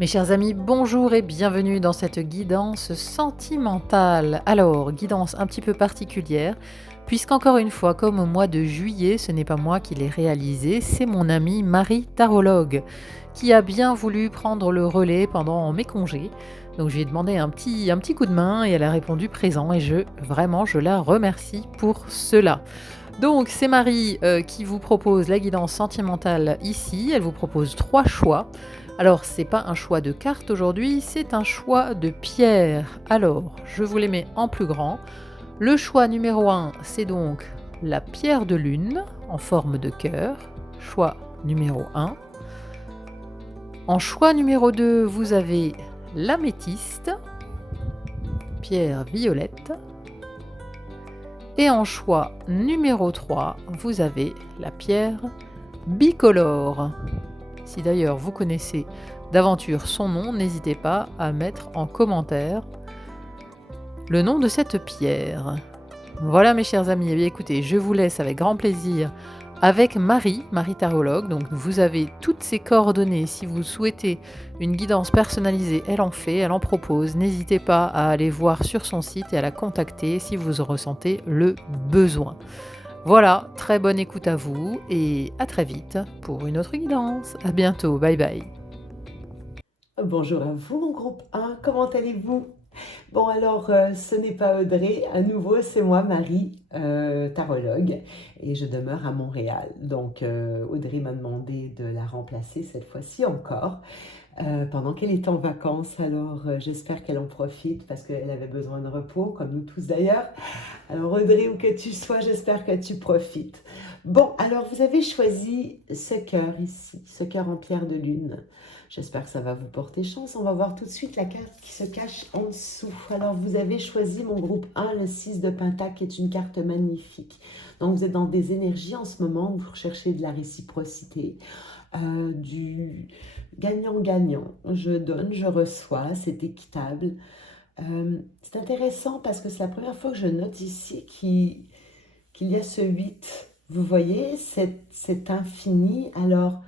Mes chers amis, bonjour et bienvenue dans cette guidance sentimentale. Alors, guidance un petit peu particulière, puisqu'encore une fois, comme au mois de juillet, ce n'est pas moi qui l'ai réalisé, c'est mon amie Marie Tarologue, qui a bien voulu prendre le relais pendant mes congés. Donc je lui ai demandé un petit coup de main et elle a répondu présent et je la remercie pour cela. Donc c'est Marie qui vous propose la guidance sentimentale ici. Elle vous propose 3 choix. Alors c'est pas un choix de cartes aujourd'hui, c'est un choix de pierre. Alors je vous les mets en plus grand. Le choix numéro 1, c'est donc la pierre de lune en forme de cœur. Choix numéro 1. En choix numéro 2, vous avez l'améthyste, pierre violette. Et en choix numéro 3, vous avez la pierre bicolore. Si d'ailleurs vous connaissez d'aventure son nom, n'hésitez pas à mettre en commentaire le nom de cette pierre. Voilà mes chers amis, eh bien, écoutez, je vous laisse avec grand plaisir avec Marie Tarologue. Donc vous avez toutes ses coordonnées si vous souhaitez une guidance personnalisée, elle en fait, elle en propose. N'hésitez pas à aller voir sur son site et à la contacter si vous en ressentez le besoin. Voilà, très bonne écoute à vous et à très vite pour une autre guidance. À bientôt, bye bye. Bonjour à vous, mon groupe 1, comment allez-vous? Bon, alors, ce n'est pas Audrey, à nouveau, c'est moi, Marie, tarologue, et je demeure à Montréal. Donc, Audrey m'a demandé de la remplacer cette fois-ci encore, pendant qu'elle est en vacances. Alors, j'espère qu'elle en profite parce qu'elle avait besoin de repos, comme nous tous d'ailleurs. Alors, Audrey, où que tu sois, j'espère que tu profites. Bon, alors, vous avez choisi ce cœur ici, ce cœur en pierre de lune. J'espère que ça va vous porter chance. On va voir tout de suite la carte qui se cache en dessous. Alors, vous avez choisi mon groupe 1, le 6 de Pentacle, qui est une carte magnifique. Donc, vous êtes dans des énergies en ce moment où vous recherchez de la réciprocité, du gagnant-gagnant. Je donne, je reçois, c'est équitable. C'est intéressant parce que c'est la première fois que je note ici qu'il y a ce 8. Vous voyez, c'est infini. Alors,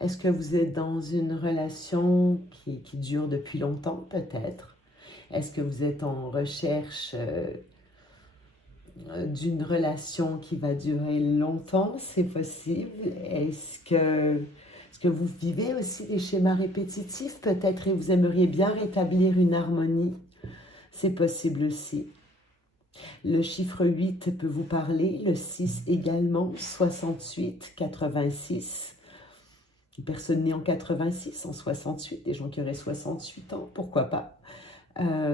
est-ce que vous êtes dans une relation qui dure depuis longtemps, peut-être? Est-ce que vous êtes en recherche d'une relation qui va durer longtemps? C'est possible. Est-ce que vous vivez aussi des schémas répétitifs, peut-être, et vous aimeriez bien rétablir une harmonie? C'est possible aussi. Le chiffre 8 peut vous parler, le 6 également, 68, 86. Une personne née en 86, en 68, des gens qui auraient 68 ans, pourquoi pas.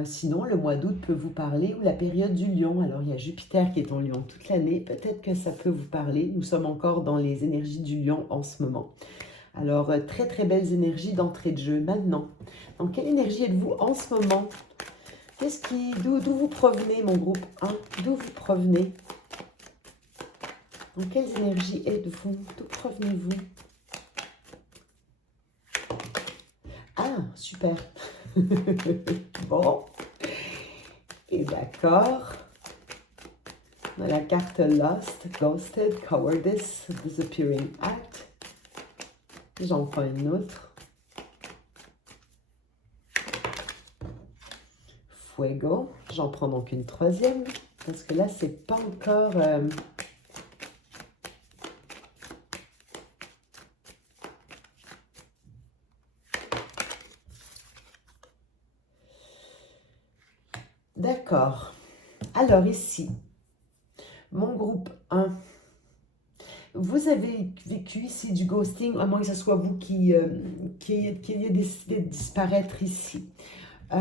Sinon, le mois d'août peut vous parler, ou la période du lion. Alors, il y a Jupiter qui est en lion toute l'année, peut-être que ça peut vous parler. Nous sommes encore dans les énergies du lion en ce moment. Alors, très très belles énergies d'entrée de jeu. Maintenant, dans quelle énergie êtes-vous en ce moment? D'où vous provenez, mon groupe 1? D'où vous provenez? Dans quelles énergies êtes-vous? D'où provenez-vous? Ah, super. Bon. Et d'accord. On a la carte Lost, Ghosted, Cowardice, Disappearing Act. J'en prends une autre. Fuego. J'en prends donc une troisième. Parce que là, c'est pas encore... D'accord. Alors ici, mon groupe 1, vous avez vécu ici du ghosting, à moins que ce soit vous qui ayez décidé de disparaître ici. Vous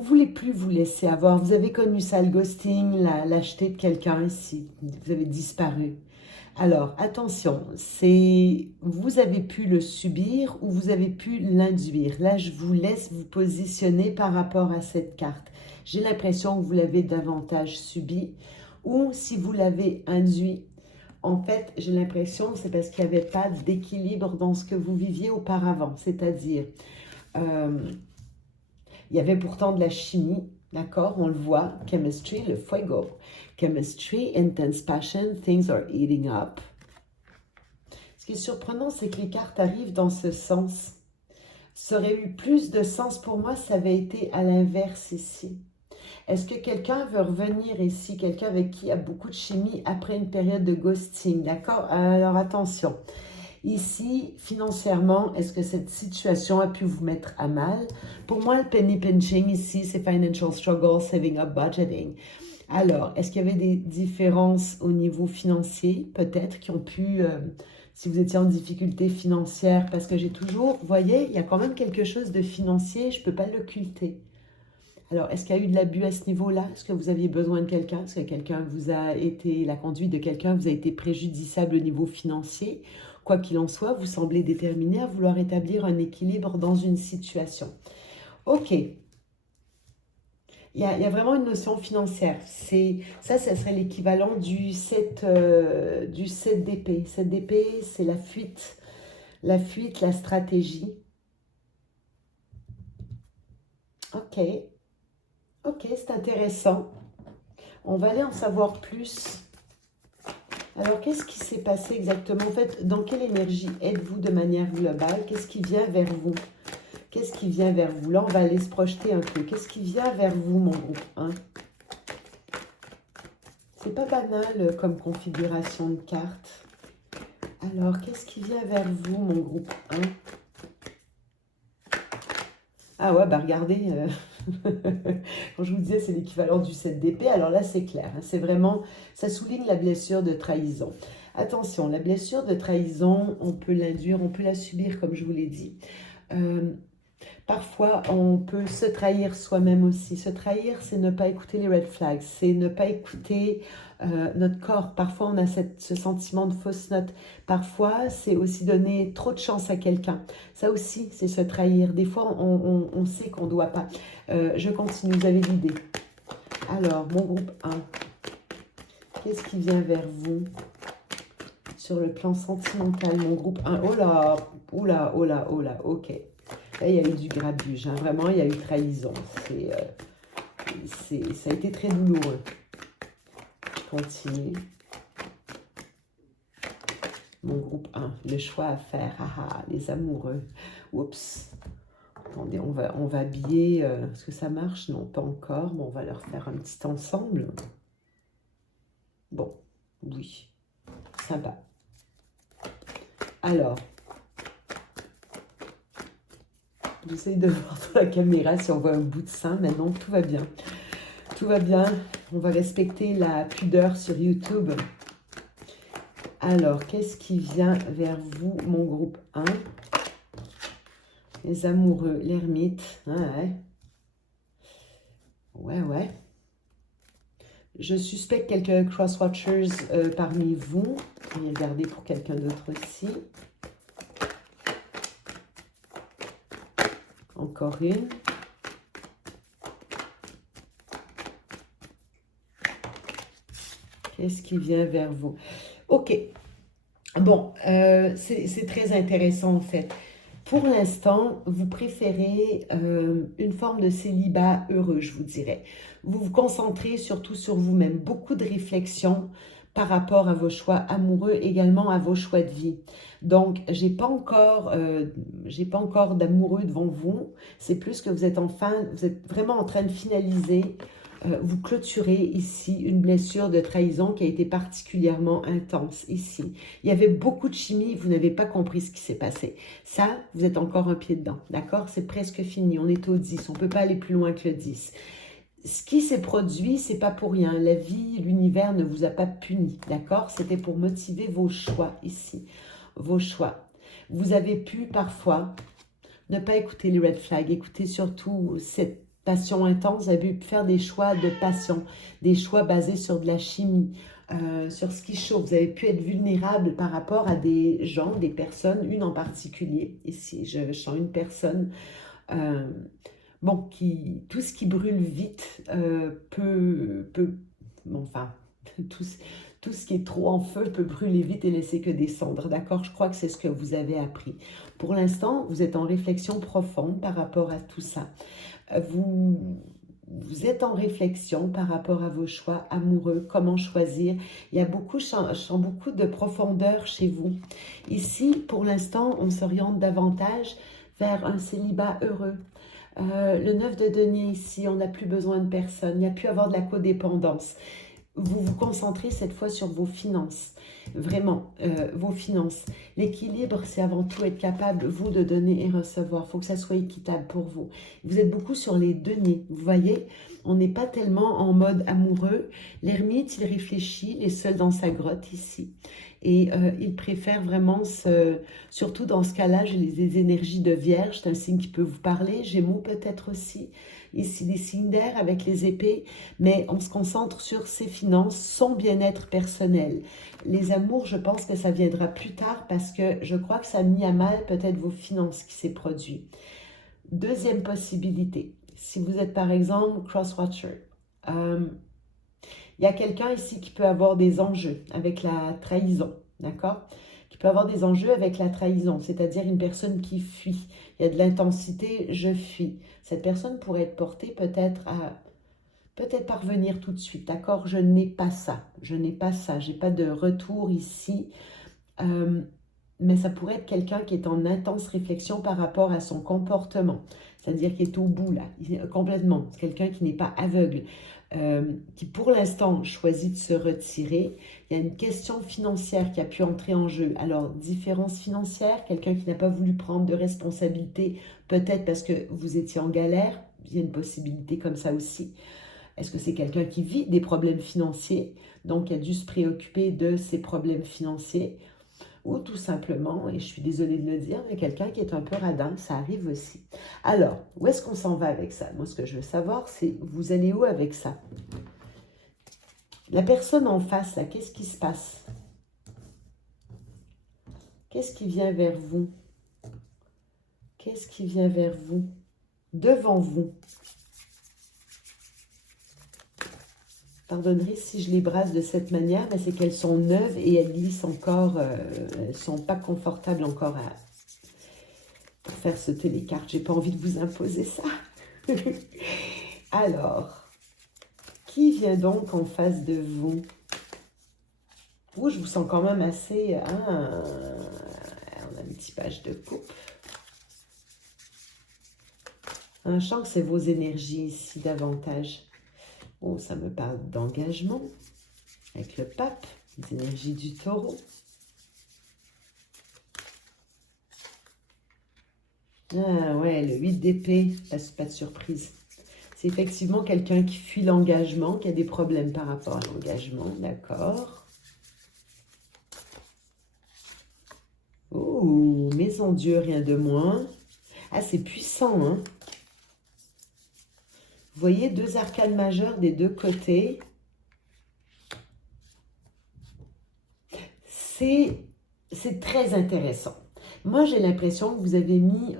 ne voulez plus vous laisser avoir. Vous avez connu ça, le ghosting, lâcheté de quelqu'un ici. Vous avez disparu. Alors, attention, vous avez pu le subir ou vous avez pu l'induire. Là, je vous laisse vous positionner par rapport à cette carte. J'ai l'impression que vous l'avez davantage subi, ou si vous l'avez induit, en fait, j'ai l'impression que c'est parce qu'il n'y avait pas d'équilibre dans ce que vous viviez auparavant. C'est-à-dire, il y avait pourtant de la chimie, d'accord? On le voit, chemistry, le fuego. Chemistry, intense passion, things are eating up. Ce qui est surprenant, c'est que les cartes arrivent dans ce sens. Ça aurait eu plus de sens pour moi, ça avait été à l'inverse ici. Est-ce que quelqu'un veut revenir ici, quelqu'un avec qui il y a beaucoup de chimie après une période de ghosting, d'accord? Alors attention, ici, financièrement, est-ce que cette situation a pu vous mettre à mal? Pour moi, le penny pinching ici, c'est financial struggle, saving up, budgeting. Alors, est-ce qu'il y avait des différences au niveau financier, peut-être, qui ont pu, si vous étiez en difficulté financière, parce que j'ai toujours, vous voyez, il y a quand même quelque chose de financier, je ne peux pas l'occulter. Alors, est-ce qu'il y a eu de l'abus à ce niveau-là? Est-ce que vous aviez besoin de quelqu'un? Est-ce que quelqu'un vous a été, la conduite de quelqu'un vous a été préjudiciable au niveau financier? Quoi qu'il en soit, vous semblez déterminé à vouloir établir un équilibre dans une situation. Ok, il y a vraiment une notion financière. Ça serait l'équivalent du 7, du 7 d'épée. 7 d'épée, c'est la fuite, la stratégie. Ok, ok, c'est intéressant. On va aller en savoir plus. Alors, qu'est-ce qui s'est passé exactement? En fait, dans quelle énergie êtes-vous de manière globale? Qu'est-ce qui vient vers vous? Qu'est-ce qui vient vers vous? Là, on va aller se projeter un peu. Qu'est-ce qui vient vers vous, mon groupe 1? C'est pas banal comme configuration de carte. Alors, qu'est-ce qui vient vers vous, mon groupe 1? Ah ouais, bah regardez, quand je vous disais c'est l'équivalent du 7 d'épée, alors là c'est clair, hein, c'est vraiment, ça souligne la blessure de trahison. Attention, la blessure de trahison, on peut l'induire, on peut la subir comme je vous l'ai dit. Parfois, on peut se trahir soi-même aussi. Se trahir, c'est ne pas écouter les red flags, c'est ne pas écouter notre corps. Parfois, on a ce sentiment de fausse note. Parfois, c'est aussi donner trop de chance à quelqu'un. Ça aussi, c'est se trahir. Des fois, on sait qu'on ne doit pas. Je continue, vous avez l'idée. Alors, mon groupe 1, qu'est-ce qui vient vers vous sur le plan sentimental, mon groupe 1? Oh là, oh là, oh là, oh là, ok. Là, il y a eu du grabuge, hein. Vraiment, il y a eu trahison. Ça a été très douloureux. Je continue. Mon groupe 1, le choix à faire. Ah, ah, les amoureux. Oups. Attendez, on va habiller. Est-ce que ça marche? Non, pas encore. Bon, on va leur faire un petit ensemble. Bon, oui. Sympa. Alors, j'essaie de voir dans la caméra si on voit un bout de sein. Maintenant, tout va bien. Tout va bien. On va respecter la pudeur sur YouTube. Alors, qu'est-ce qui vient vers vous, mon groupe 1? Les amoureux, l'ermite. Ah ouais. Ouais, ouais. Je suspecte quelques cross-watchers parmi vous. Je vais regarder pour quelqu'un d'autre aussi. Encore une. Qu'est-ce qui vient vers vous? Ok. Bon, c'est très intéressant en fait. Pour l'instant, vous préférez une forme de célibat heureux, je vous dirais. Vous vous concentrez surtout sur vous-même. Beaucoup de réflexion par rapport à vos choix amoureux, également à vos choix de vie. Donc, j'ai pas encore d'amoureux devant vous. C'est plus que vous êtes vraiment en train de finaliser, vous clôturez ici une blessure de trahison qui a été particulièrement intense ici. Il y avait beaucoup de chimie, vous n'avez pas compris ce qui s'est passé. Ça, vous êtes encore un pied dedans, d'accord? C'est presque fini, on est au 10, on ne peut pas aller plus loin que le 10. Ce qui s'est produit, c'est pas pour rien. La vie, l'univers ne vous a pas puni, d'accord? C'était pour motiver vos choix ici, vos choix. Vous avez pu parfois ne pas écouter les red flags, écouter surtout cette passion intense. Vous avez pu faire des choix de passion, des choix basés sur de la chimie, sur ce qui chauffe. Vous avez pu être vulnérable par rapport à des gens, des personnes, une en particulier. Ici, je sens une personne... bon, tout ce qui brûle vite enfin, tout ce qui est trop en feu peut brûler vite et laisser que des cendres, d'accord? Je crois que c'est ce que vous avez appris. Pour l'instant, vous êtes en réflexion profonde par rapport à tout ça. Vous êtes en réflexion par rapport à vos choix amoureux, comment choisir. Il y a beaucoup, je sens beaucoup de profondeur chez vous. Ici, pour l'instant, on s'oriente davantage vers un célibat heureux. Le 9 de denier ici, on n'a plus besoin de personne, il n'y a plus à avoir de la codépendance. Vous vous concentrez cette fois sur vos finances, vraiment, vos finances. L'équilibre, c'est avant tout être capable, vous, de donner et recevoir. Il faut que ça soit équitable pour vous. Vous êtes beaucoup sur les deniers, vous voyez. On n'est pas tellement en mode amoureux. L'ermite, il réfléchit, il est seul dans sa grotte ici. Et il préfère vraiment, surtout dans ce cas-là, j'ai des énergies de vierge, c'est un signe qui peut vous parler, Gémeaux peut-être aussi. Ici, des signes d'air avec les épées, mais on se concentre sur ses finances, son bien-être personnel. Les amours, je pense que ça viendra plus tard parce que je crois que ça a mis à mal peut-être vos finances qui s'est produit. Deuxième possibilité, si vous êtes par exemple cross-watcher, il y a quelqu'un ici qui peut avoir des enjeux avec la trahison, d'accord? Qui peut avoir des enjeux avec la trahison, c'est-à-dire une personne qui fuit. Il y a de l'intensité, je fuis. Cette personne pourrait être portée peut-être à peut-être parvenir tout de suite, d'accord? Je n'ai pas ça, je n'ai pas ça, j'ai pas de retour ici. Mais ça pourrait être quelqu'un qui est en intense réflexion par rapport à son comportement, c'est-à-dire qui est au bout là, complètement. C'est quelqu'un qui n'est pas aveugle, qui pour l'instant choisit de se retirer. Il y a une question financière qui a pu entrer en jeu. Alors, différence financière, quelqu'un qui n'a pas voulu prendre de responsabilité, peut-être parce que vous étiez en galère, il y a une possibilité comme ça aussi. Est-ce que c'est quelqu'un qui vit des problèmes financiers, donc qui a dû se préoccuper de ses problèmes financiers? Ou tout simplement, et je suis désolée de le dire, mais quelqu'un qui est un peu radin, ça arrive aussi. Alors, où est-ce qu'on s'en va avec ça? Moi, ce que je veux savoir, c'est vous allez où avec ça? La personne en face, là, qu'est-ce qui se passe? Qu'est-ce qui vient vers vous? Qu'est-ce qui vient vers vous? Devant vous. Pardonnerie si je les brasse de cette manière, mais c'est qu'elles sont neuves et elles glissent encore, elles ne sont pas confortables encore pour faire sauter les cartes. J'ai pas envie de vous imposer ça. Alors, qui vient donc en face de vous? Vous, je vous sens quand même assez... Ah, on a un petit page de coupe. Je sens que c'est vos énergies ici davantage. Oh, ça me parle d'engagement avec le pape, les énergies du taureau. Ah ouais, le 8 d'épée, pas de surprise. C'est effectivement quelqu'un qui fuit l'engagement, qui a des problèmes par rapport à l'engagement, d'accord. Oh, maison Dieu, rien de moins. Ah, c'est puissant, hein. Vous voyez, deux arcanes majeures des deux côtés. C'est très intéressant. Moi, j'ai l'impression que vous avez mis,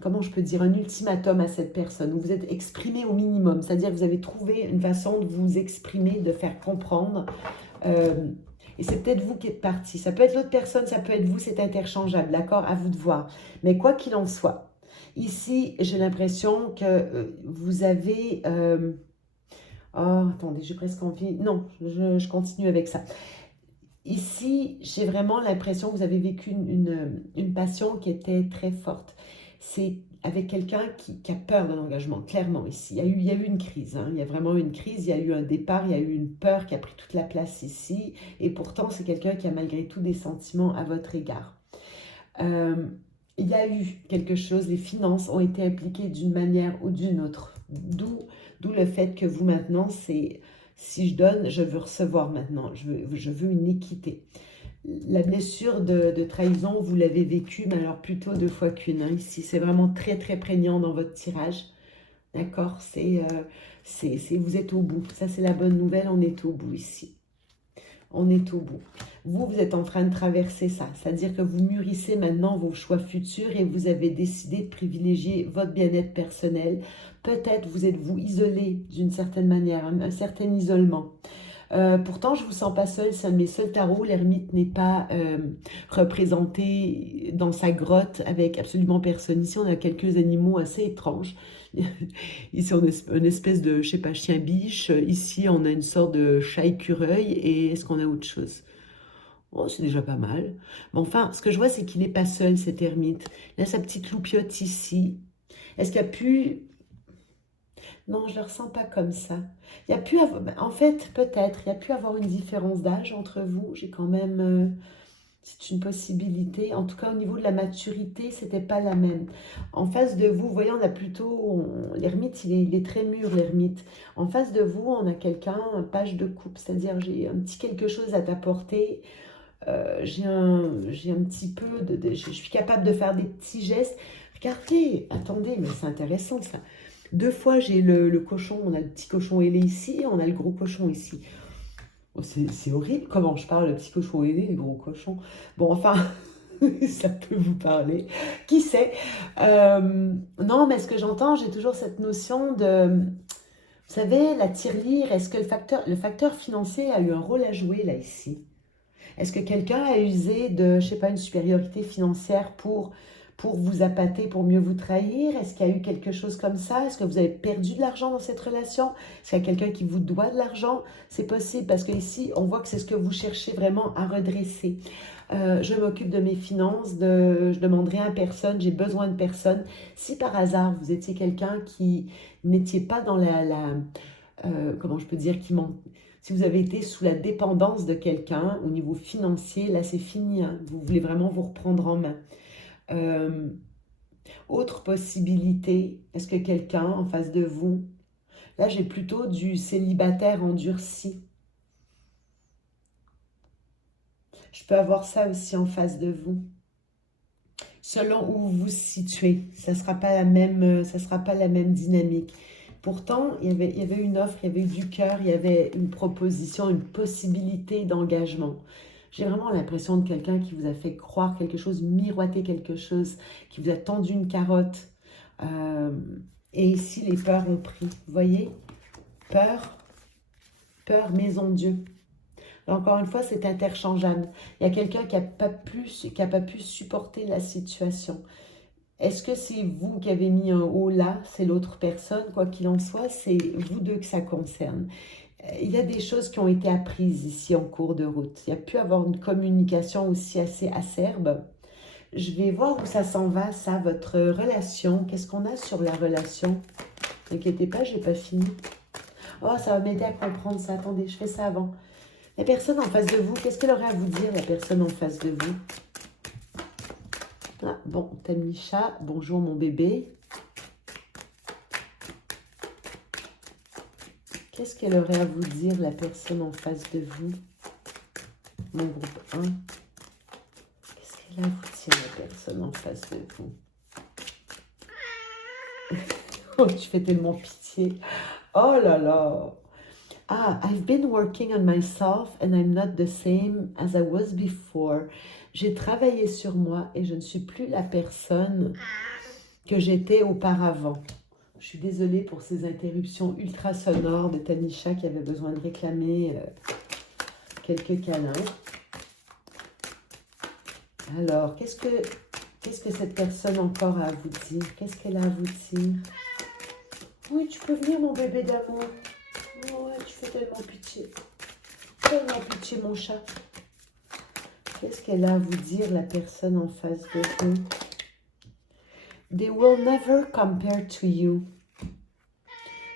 comment je peux dire, un ultimatum à cette personne, où vous êtes exprimé au minimum, c'est-à-dire que vous avez trouvé une façon de vous exprimer, de faire comprendre, et c'est peut-être vous qui êtes parti. Ça peut être l'autre personne, ça peut être vous, c'est interchangeable, d'accord? À vous de voir. Mais quoi qu'il en soit, ici, j'ai l'impression que vous avez... oh, attendez, j'ai presque envie... Non, je continue avec ça. Ici, j'ai vraiment l'impression que vous avez vécu une passion qui était très forte. C'est avec quelqu'un qui a peur de l'engagement, clairement ici. Il y a eu une crise, hein. Il y a vraiment eu une crise, il y a eu un départ, il y a eu une peur qui a pris toute la place ici. Et pourtant, c'est quelqu'un qui a malgré tout des sentiments à votre égard. Il y a eu quelque chose, les finances ont été impliquées d'une manière ou d'une autre. D'où le fait que vous maintenant, c'est... Si je donne, je veux recevoir maintenant. Je veux une équité. La blessure de trahison, vous l'avez vécue, mais alors plutôt deux fois qu'une. Hein. Ici, c'est vraiment très, très prégnant dans votre tirage. D'accord? Vous êtes au bout. Ça, c'est la bonne nouvelle. On est au bout ici. On est au bout. Vous êtes en train de traverser ça. C'est-à-dire que vous mûrissez maintenant vos choix futurs et vous avez décidé de privilégier votre bien-être personnel. Peut-être vous êtes-vous isolé d'une certaine manière, un certain isolement. Pourtant, je ne vous sens pas seul, c'est un de mes seuls tarots. L'ermite n'est pas représenté dans sa grotte avec absolument personne. Ici, on a quelques animaux assez étranges. Ici, on a une espèce de, je sais pas, chien-biche. Ici, on a une sorte de chat-écureuil. Et est-ce qu'on a autre chose? Oh, c'est déjà pas mal. Mais enfin, ce que je vois, c'est qu'il n'est pas seul, cet ermite. Il a sa petite loupiote ici. Est-ce qu'il y a pu... Non, je ne le ressens pas comme ça. Il y a pu avoir... En fait, peut-être, il y a pu avoir une différence d'âge entre vous. J'ai quand même... C'est une possibilité. En tout cas, au niveau de la maturité, c'était pas la même. En face de vous, vous voyez, on a plutôt... L'ermite, il est très mûr, l'ermite. En face de vous, on a quelqu'un, un page de coupe. C'est-à-dire, j'ai un petit quelque chose à t'apporter. J'ai un petit peu je suis capable de faire des petits gestes. Regardez, attendez, mais c'est intéressant ça. Deux fois, j'ai le cochon, on a le petit cochon ailé ici, on a le gros cochon ici. Oh, c'est horrible comment je parle, le petit cochon ailé, le gros cochon. Bon, enfin, ça peut vous parler. Qui sait? Non, mais ce que j'entends, j'ai toujours cette notion de... Vous savez, la tirelire, est-ce que le facteur financier a eu un rôle à jouer là, ici? Est-ce que quelqu'un a usé de, je sais pas, une supériorité financière pour vous appâter, pour mieux vous trahir? Est-ce qu'il y a eu quelque chose comme ça? Est-ce que vous avez perdu de l'argent dans cette relation? Est-ce qu'il y a quelqu'un qui vous doit de l'argent? C'est possible parce que ici, on voit que c'est ce que vous cherchez vraiment à redresser. Je m'occupe de mes finances, je demanderai à personne, j'ai besoin de personne. Si par hasard vous étiez quelqu'un qui n'étiez pas dans comment je peux dire, si vous avez été sous la dépendance de quelqu'un au niveau financier, là c'est fini, hein. Vous voulez vraiment vous reprendre en main. Euh, Autre possibilité, est-ce que quelqu'un en face de vous, là j'ai plutôt du célibataire endurci. Je peux avoir ça aussi en face de vous. Selon où vous vous situez, ça sera pas la même dynamique. Pourtant, il y avait une offre, il y avait eu du cœur, il y avait une proposition, une possibilité d'engagement. J'ai vraiment l'impression de quelqu'un qui vous a fait croire quelque chose, miroiter quelque chose, qui vous a tendu une carotte. Euh, et ici, les peurs ont pris. Vous voyez? Peur, peur, maison Dieu. Encore une fois, c'est interchangeable. Il y a quelqu'un qui a pas pu supporter la situation. Est-ce que c'est vous qui avez mis un haut là, c'est l'autre personne? Quoi qu'il en soit, c'est vous deux que ça concerne. Il y a des choses qui ont été apprises ici en cours de route. Il y a pu avoir une communication aussi assez acerbe. Je vais voir où ça s'en va, ça, votre relation. Qu'est-ce qu'on a sur la relation? N'inquiétez pas, j'ai pas fini. Oh, ça va m'aider à comprendre ça. Attendez, je fais ça avant. La personne en face de vous, qu'est-ce qu'elle aurait à vous dire, la personne en face de vous? Ah, bon, Tamisha, bonjour mon bébé. Qu'est-ce qu'elle aurait à vous dire, la personne en face de vous? Mon groupe 1. Qu'est-ce qu'elle a à vous dire, la personne en face de vous? Oh, tu fais tellement pitié. Oh là là. Ah, I've been working on myself and I'm not the same as I was before. J'ai travaillé sur moi et je ne suis plus la personne que j'étais auparavant. Je suis désolée pour ces interruptions ultra sonores de Tanisha qui avait besoin de réclamer quelques câlins. Alors, qu'est-ce que cette personne encore a à vous dire? Qu'est-ce qu'elle a à vous dire? Oui, tu peux venir, mon bébé d'amour. Oh, tu fais tellement pitié. Tellement pitié, mon chat. Qu'est-ce qu'elle a à vous dire, la personne en face de vous? They will never compare to you.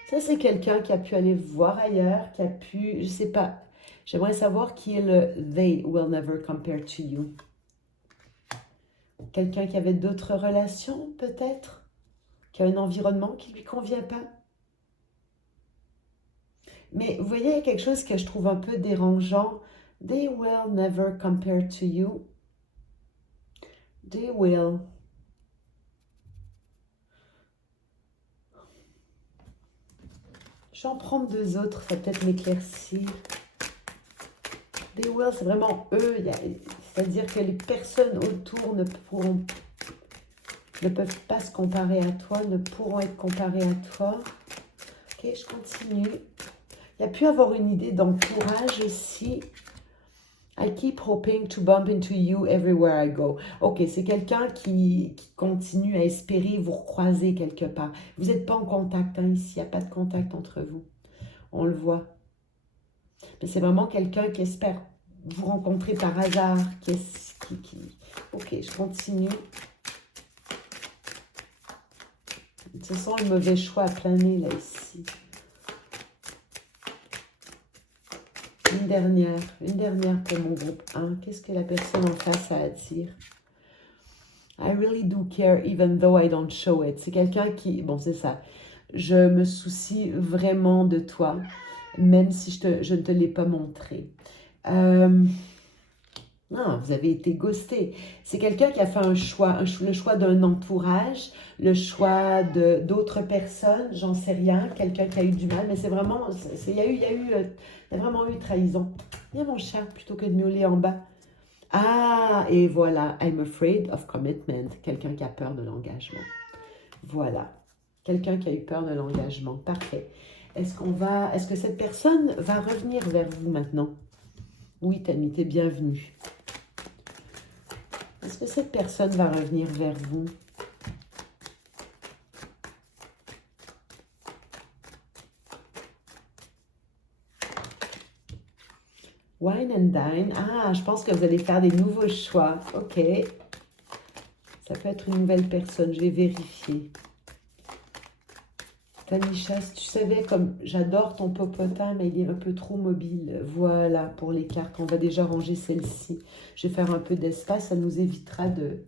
Ça, c'est quelqu'un qui a pu aller voir ailleurs, qui a pu, je sais pas, j'aimerais savoir qui est le they will never compare to you. Quelqu'un qui avait d'autres relations, peut-être? Qui a un environnement qui ne lui convient pas? Mais vous voyez, il y a quelque chose que je trouve un peu dérangeant. They will never compare to you. They will. Je vais en prendre deux autres, ça va peut-être m'éclaircir. They will, c'est vraiment eux. C'est-à-dire que les personnes autour ne peuvent pas se comparer à toi, ne pourront être comparées à toi. Ok, je continue. Il y a pu avoir une idée d'encourage ici. I keep hoping to bump into you everywhere I go. Ok, c'est quelqu'un qui continue à espérer vous recroiser quelque part. Vous n'êtes pas en contact hein, ici, il n'y a pas de contact entre vous. On le voit. Mais c'est vraiment quelqu'un qui espère vous rencontrez par hasard. Ok, je continue. Ce sont les mauvais choix à plein nez, là, ici. Une dernière pour mon groupe 1. Qu'est-ce que la personne en face a à dire? I really do care even though I don't show it. C'est quelqu'un qui... Bon, c'est ça. Je me soucie vraiment de toi, même si je ne te l'ai pas montré. Non, vous avez été ghosté. C'est quelqu'un qui a fait un choix, le choix d'un entourage, le choix d'autres personnes, j'en sais rien, quelqu'un qui a eu du mal, mais c'est vraiment, il y a vraiment eu trahison. Il y a mon chat plutôt que de miauler en bas. Ah, et voilà, I'm afraid of commitment, quelqu'un qui a peur de l'engagement. Voilà, quelqu'un qui a eu peur de l'engagement, parfait. Est-ce que cette personne va revenir vers vous maintenant? Oui, Tammy, t'es bienvenue. Est-ce que cette personne va revenir vers vous? Wine and dine. Ah, je pense que vous allez faire des nouveaux choix. Ok. Ça peut être une nouvelle personne. Je vais vérifier. Tanisha, si tu savais comme j'adore ton popotin, mais il est un peu trop mobile. Voilà, pour les cartes. On va déjà ranger celle-ci. Je vais faire un peu d'espace. Ça nous évitera de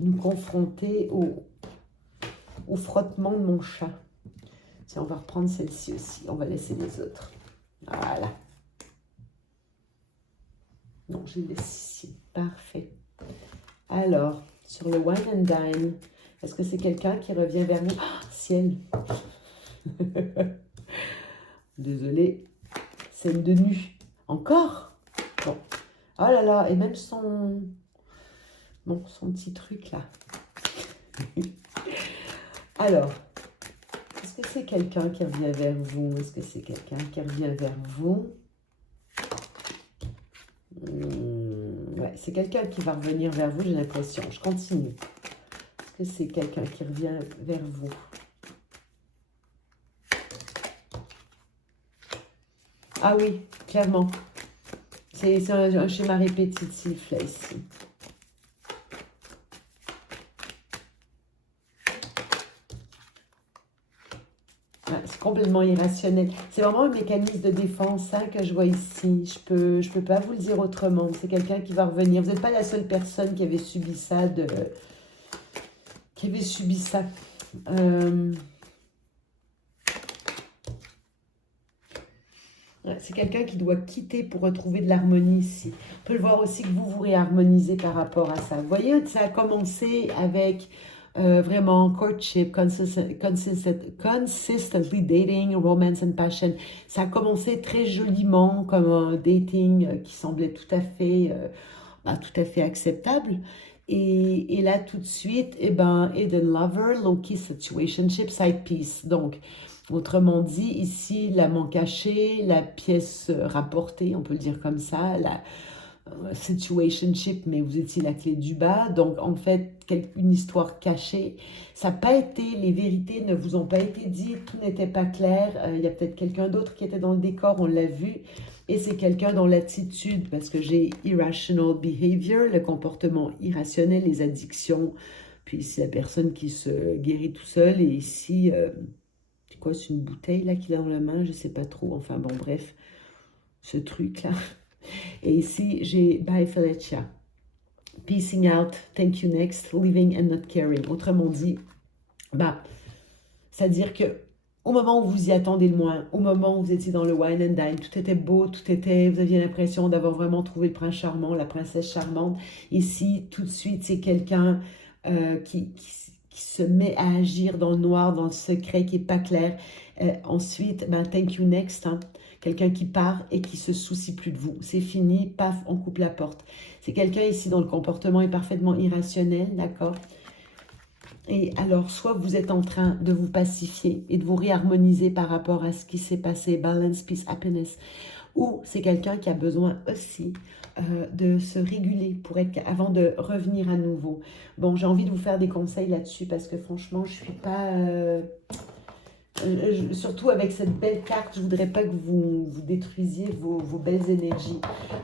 nous confronter au frottement de mon chat. Tiens, on va reprendre celle-ci aussi. On va laisser les autres. Voilà. Non, je les laisse ici. Parfait. Alors, sur le Wine and Dine, est-ce que c'est quelqu'un qui revient vers nous? Oh, ciel! Désolée. Scène de nu. Encore? Bon. Oh là là, et même son... Bon, son petit truc là. Alors, est-ce que c'est quelqu'un qui revient vers vous? Est-ce que c'est quelqu'un qui revient vers vous? Ouais, c'est quelqu'un qui va revenir vers vous, j'ai l'impression. Je continue. Est-ce que c'est quelqu'un qui revient vers vous? Ah oui, clairement. C'est un schéma répétitif, là, ici. Ouais, c'est complètement irrationnel. C'est vraiment un mécanisme de défense hein, que je vois ici. Je peux pas vous le dire autrement. C'est quelqu'un qui va revenir. Vous n'êtes pas la seule personne qui avait subi ça. Ouais, c'est quelqu'un qui doit quitter pour retrouver de l'harmonie ici. On peut le voir aussi que vous vous réharmonisez par rapport à ça. Vous voyez, ça a commencé avec vraiment courtship, consistently dating, romance and passion. Ça a commencé très joliment comme un dating qui semblait tout à fait acceptable. Et là, tout de suite, eh ben, hidden lover, low-key situationship, side piece. Donc, autrement dit, ici, l'amant caché, la pièce rapportée, on peut le dire comme ça, la situationship, mais vous étiez la clé du bas. Donc, en fait, une histoire cachée. Ça n'a pas été, les vérités ne vous ont pas été dites, tout n'était pas clair. Il y a peut-être quelqu'un d'autre qui était dans le décor, on l'a vu. Et c'est quelqu'un dont l'attitude, parce que j'ai irrational behavior, le comportement irrationnel, les addictions, puis c'est la personne qui se guérit tout seul. Et ici, c'est quoi, c'est une bouteille là qu'il a dans la main, je sais pas trop. Enfin bon, bref, ce truc-là. Et ici, j'ai Bye Felicia. Peacing out, thank you next, living and not caring. Autrement dit, c'est-à-dire que au moment où vous y attendez le moins, au moment où vous étiez dans le wine and dine, tout était beau, vous aviez l'impression d'avoir vraiment trouvé le prince charmant, la princesse charmante. Ici, tout de suite, c'est quelqu'un qui se met à agir dans le noir, dans le secret, qui n'est pas clair. Ensuite, thank you next, hein. Quelqu'un qui part et qui se soucie plus de vous. C'est fini, paf, on coupe la porte. C'est quelqu'un ici dont le comportement est parfaitement irrationnel, d'accord? Et alors, soit vous êtes en train de vous pacifier et de vous réharmoniser par rapport à ce qui s'est passé, balance, peace, happiness, ou c'est quelqu'un qui a besoin aussi de se réguler avant de revenir à nouveau. Bon, j'ai envie de vous faire des conseils là-dessus parce que franchement, je suis pas Surtout avec cette belle carte, je ne voudrais pas que vous détruisiez vos belles énergies.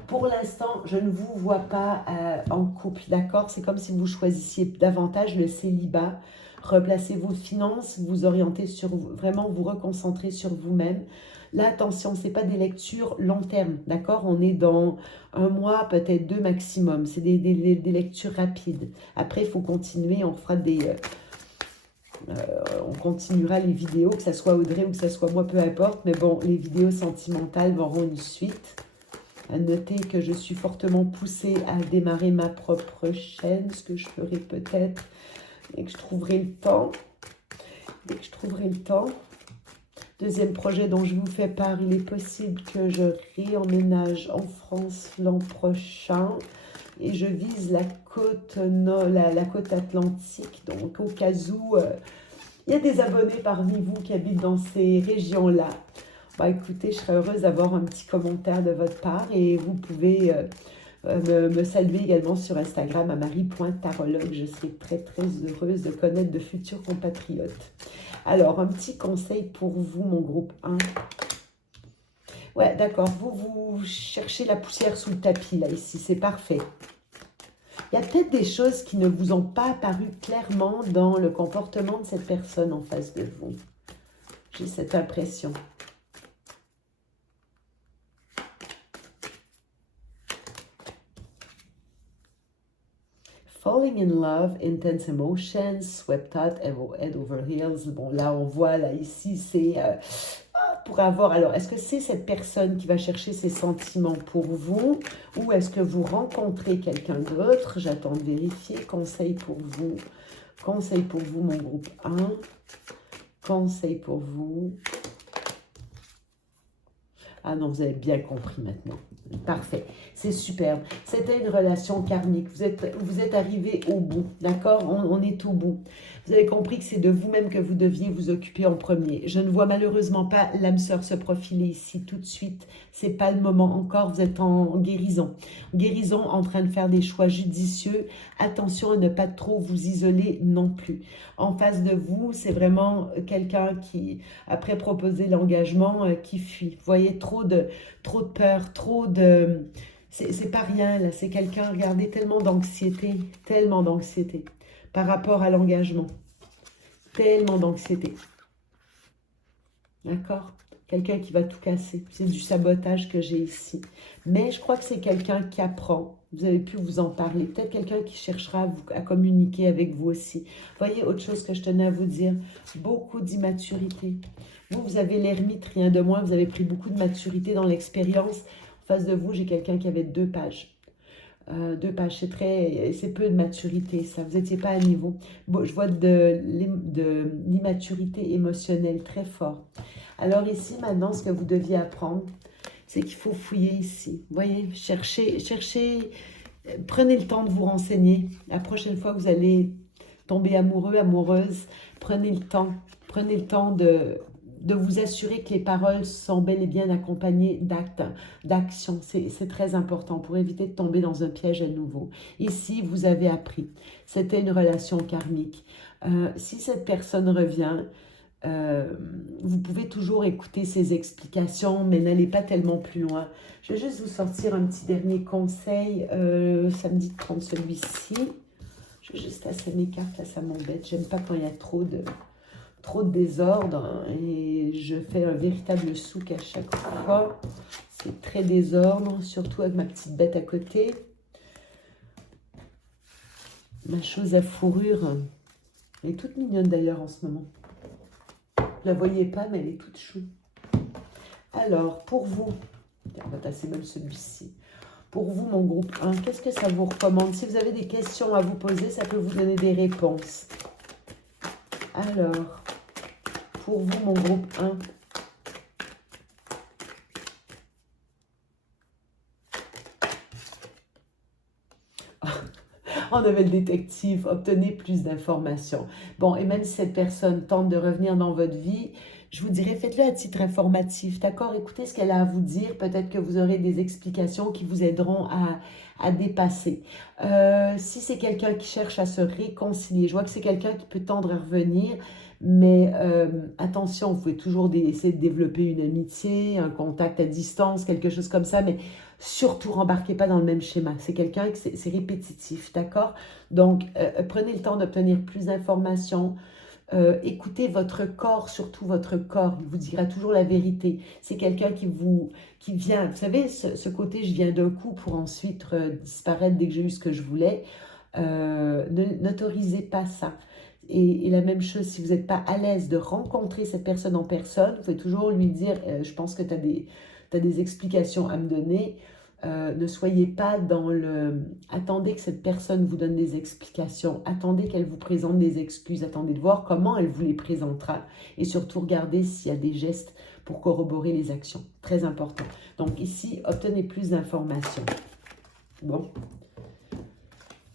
Pour l'instant, je ne vous vois pas en couple, d'accord? C'est comme si vous choisissiez davantage le célibat. Replacez vos finances, vous orientez sur vraiment vous reconcentrer sur vous-même. Là, attention, ce n'est pas des lectures long terme, d'accord? On est dans un mois, peut-être 2 maximum. C'est des lectures rapides. Après, il faut continuer, on fera on continuera les vidéos, que ce soit Audrey ou que ce soit moi, peu importe. Mais bon, les vidéos sentimentales auront une suite. À noter que je suis fortement poussée à démarrer ma propre chaîne, ce que je ferai peut-être dès que je trouverai le temps. Dès que je trouverai le temps. Deuxième projet dont je vous fais part, il est possible que je réemménage en France l'an prochain. Et je vise la côte, la côte atlantique, donc au cas où il y a des abonnés parmi vous qui habitent dans ces régions-là. Bah, écoutez, je serais heureuse d'avoir un petit commentaire de votre part et vous pouvez me saluer également sur Instagram à marie.tarologue. Je serai très très heureuse de connaître de futurs compatriotes. Alors, un petit conseil pour vous, mon groupe 1. Ouais, d'accord, vous cherchez la poussière sous le tapis, là, ici, c'est parfait. Il y a peut-être des choses qui ne vous ont pas apparu clairement dans le comportement de cette personne en face de vous. J'ai cette impression. Falling in love, intense emotions, swept out, head over heels. Bon, là, on voit, là, ici, c'est pour avoir... Alors, est-ce que c'est cette personne qui va chercher ses sentiments pour vous ou est-ce que vous rencontrez quelqu'un d'autre? J'attends de vérifier. Conseil pour vous. Conseil pour vous, mon groupe 1. Conseil pour vous. Ah non, vous avez bien compris maintenant. Parfait, c'est superbe. C'était une relation karmique. Vous êtes arrivé au bout, d'accord? On est au bout. Vous avez compris que c'est de vous-même que vous deviez vous occuper en premier. Je ne vois malheureusement pas l'âme sœur se profiler ici tout de suite. C'est pas le moment encore. Vous êtes en guérison. Guérison, en train de faire des choix judicieux. Attention à ne pas trop vous isoler non plus. En face de vous, c'est vraiment quelqu'un qui, après proposer l'engagement, qui fuit. Vous voyez, trop de peur, trop de... C'est pas rien, là. C'est quelqu'un, regardez, tellement d'anxiété par rapport à l'engagement. Tellement d'anxiété. D'accord? Quelqu'un qui va tout casser. C'est du sabotage que j'ai ici. Mais je crois que c'est quelqu'un qui apprend. Vous avez pu vous en parler. Peut-être quelqu'un qui cherchera à communiquer avec vous aussi. Voyez, autre chose que je tenais à vous dire. Beaucoup d'immaturité. Vous avez l'ermite, rien de moins. Vous avez pris beaucoup de maturité dans l'expérience. En face de vous, j'ai quelqu'un qui avait 2 pages. 2 pages, c'est peu de maturité, ça. Vous n'étiez pas à niveau. Bon, je vois de l'immaturité émotionnelle très fort. Alors ici, maintenant, ce que vous deviez apprendre, c'est qu'il faut fouiller ici. Vous voyez, cherchez, prenez le temps de vous renseigner. La prochaine fois que vous allez tomber amoureux, amoureuse, prenez le temps de vous assurer que les paroles sont bel et bien accompagnées d'actes, d'actions. C'est très important pour éviter de tomber dans un piège à nouveau. Ici, vous avez appris. C'était une relation karmique. Si cette personne revient, vous pouvez toujours écouter ses explications, mais n'allez pas tellement plus loin. Je vais juste vous sortir un petit dernier conseil. Ça me dit de prendre celui-ci. Je vais juste casser mes cartes, là ça m'embête. J'aime pas quand il y a trop de désordre et je fais un véritable souk à chaque fois. C'est très désordre, surtout avec ma petite bête à côté. Ma chose à fourrure, elle est toute mignonne d'ailleurs en ce moment. Vous la voyez pas, mais elle est toute chou. Alors, pour vous, on va tasser même celui-ci. Pour vous, mon groupe 1, qu'est-ce que ça vous recommande? Si vous avez des questions à vous poser, ça peut vous donner des réponses. Alors, pour vous, mon groupe 1, on avait le détective, obtenez plus d'informations. Bon, et même si cette personne tente de revenir dans votre vie, Je vous dirais, faites-le à titre informatif, d'accord? Écoutez ce qu'elle a à vous dire. Peut-être que vous aurez des explications qui vous aideront à dépasser. Si c'est quelqu'un qui cherche à se réconcilier, je vois que c'est quelqu'un qui peut tendre à revenir, mais attention, vous pouvez toujours essayer de développer une amitié, un contact à distance, quelque chose comme ça, mais surtout rembarquez pas dans le même schéma. C'est quelqu'un que c'est répétitif, d'accord? Donc, prenez le temps d'obtenir plus d'informations. Écoutez votre corps, surtout votre corps, il vous dira toujours la vérité. C'est quelqu'un qui vient, vous savez, ce côté je viens d'un coup pour ensuite disparaître dès que j'ai eu ce que je voulais. N'autorisez pas ça. Et la même chose, si vous n'êtes pas à l'aise de rencontrer cette personne en personne, vous pouvez toujours lui dire, je pense que tu as des explications à me donner. Ne soyez pas dans le... Attendez que cette personne vous donne des explications. Attendez qu'elle vous présente des excuses. Attendez de voir comment elle vous les présentera. Et surtout, regardez s'il y a des gestes pour corroborer les actions. Très important. Donc ici, obtenez plus d'informations. Bon,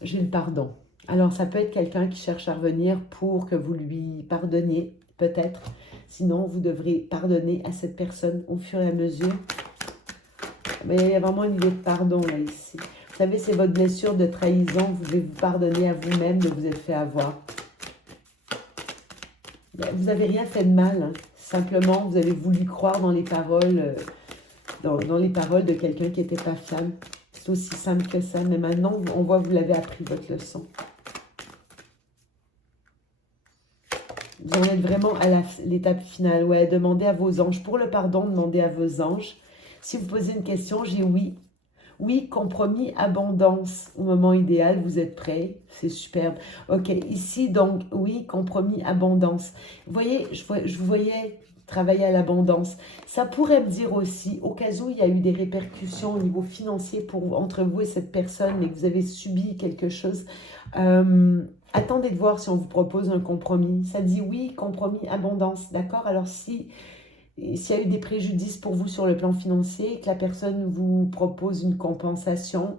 j'ai le pardon. Alors, ça peut être quelqu'un qui cherche à revenir pour que vous lui pardonniez, peut-être. Sinon, vous devrez pardonner à cette personne au fur et à mesure. Mais il y a vraiment une idée de pardon là ici. Vous savez, c'est votre blessure de trahison. Vous devez vous pardonner à vous-même de vous être fait avoir. Vous n'avez rien fait de mal. Hein. Simplement, vous avez voulu croire dans les paroles, dans les paroles de quelqu'un qui n'était pas fiable. C'est aussi simple que ça. Mais maintenant, on voit que vous l'avez appris, votre leçon. Vous en êtes vraiment à l'étape finale. Ouais, demandez à vos anges. Pour le pardon, demandez à vos anges. Si vous posez une question, j'ai oui. Oui, compromis, abondance. Au moment idéal, vous êtes prêts. C'est superbe. Ok, ici, donc, oui, compromis, abondance. Vous voyez, je vous voyais travailler à l'abondance. Ça pourrait me dire aussi, au cas où il y a eu des répercussions au niveau financier entre vous et cette personne, mais que vous avez subi quelque chose, attendez de voir si on vous propose un compromis. Ça dit oui, compromis, abondance. D'accord? Alors, s'il y a eu des préjudices pour vous sur le plan financier, que la personne vous propose une compensation,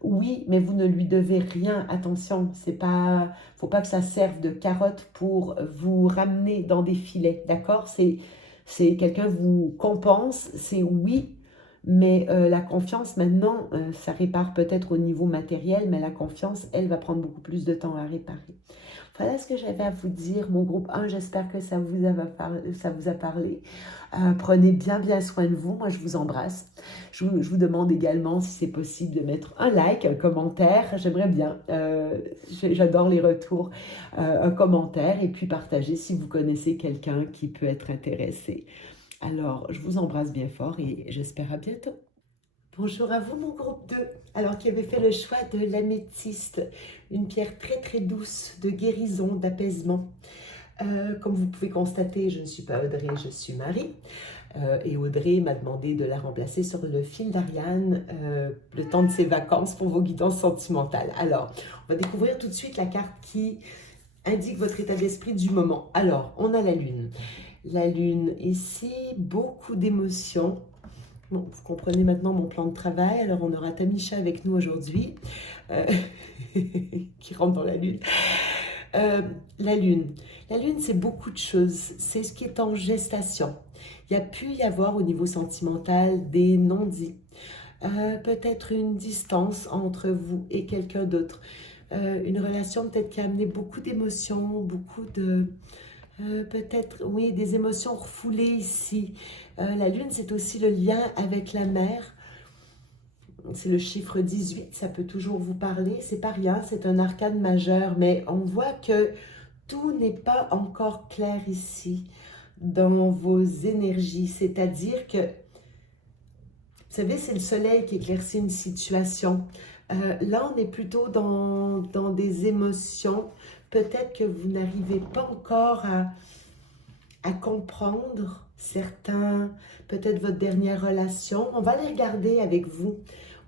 oui, mais vous ne lui devez rien. Attention, faut pas que ça serve de carotte pour vous ramener dans des filets, d'accord? C'est quelqu'un vous compense, c'est oui, mais la confiance, maintenant, ça répare peut-être au niveau matériel, mais la confiance, elle, va prendre beaucoup plus de temps à réparer. Voilà ce que j'avais à vous dire, mon groupe 1. J'espère que ça vous a parlé. Prenez bien soin de vous. Moi, je vous embrasse. Je vous demande également si c'est possible de mettre un like, un commentaire. J'aimerais bien. J'adore les retours. Un commentaire et puis partager si vous connaissez quelqu'un qui peut être intéressé. Alors, je vous embrasse bien fort et j'espère à bientôt. Bonjour à vous, mon groupe 2. Alors, qui avait fait le choix de l'améthyste, une pierre très douce de guérison, d'apaisement. Comme vous pouvez constater, je ne suis pas Audrey, je suis Marie. Et Audrey m'a demandé de la remplacer sur le fil d'Ariane le temps de ses vacances pour vos guidances sentimentales. Alors, on va découvrir tout de suite la carte qui indique votre état d'esprit du moment. Alors, on a la Lune. La Lune ici, beaucoup d'émotions. Bon, vous comprenez maintenant mon plan de travail. Alors, on aura Tamisha avec nous aujourd'hui, qui rentre dans la Lune. La Lune. La Lune, c'est beaucoup de choses. C'est ce qui est en gestation. Il y a pu y avoir au niveau sentimental des non-dits. Peut-être une distance entre vous et quelqu'un d'autre. Une relation peut-être qui a amené beaucoup d'émotions, beaucoup de... peut-être, oui, des émotions refoulées ici. La Lune, c'est aussi le lien avec la mer. C'est le chiffre 18, ça peut toujours vous parler. C'est pas rien, c'est un arcane majeur, mais on voit que tout n'est pas encore clair ici dans vos énergies. C'est-à-dire que, vous savez, c'est le soleil qui éclaircit une situation. Là, on est plutôt dans des émotions. Peut-être que vous n'arrivez pas encore à comprendre certains, peut-être votre dernière relation. On va les regarder avec vous.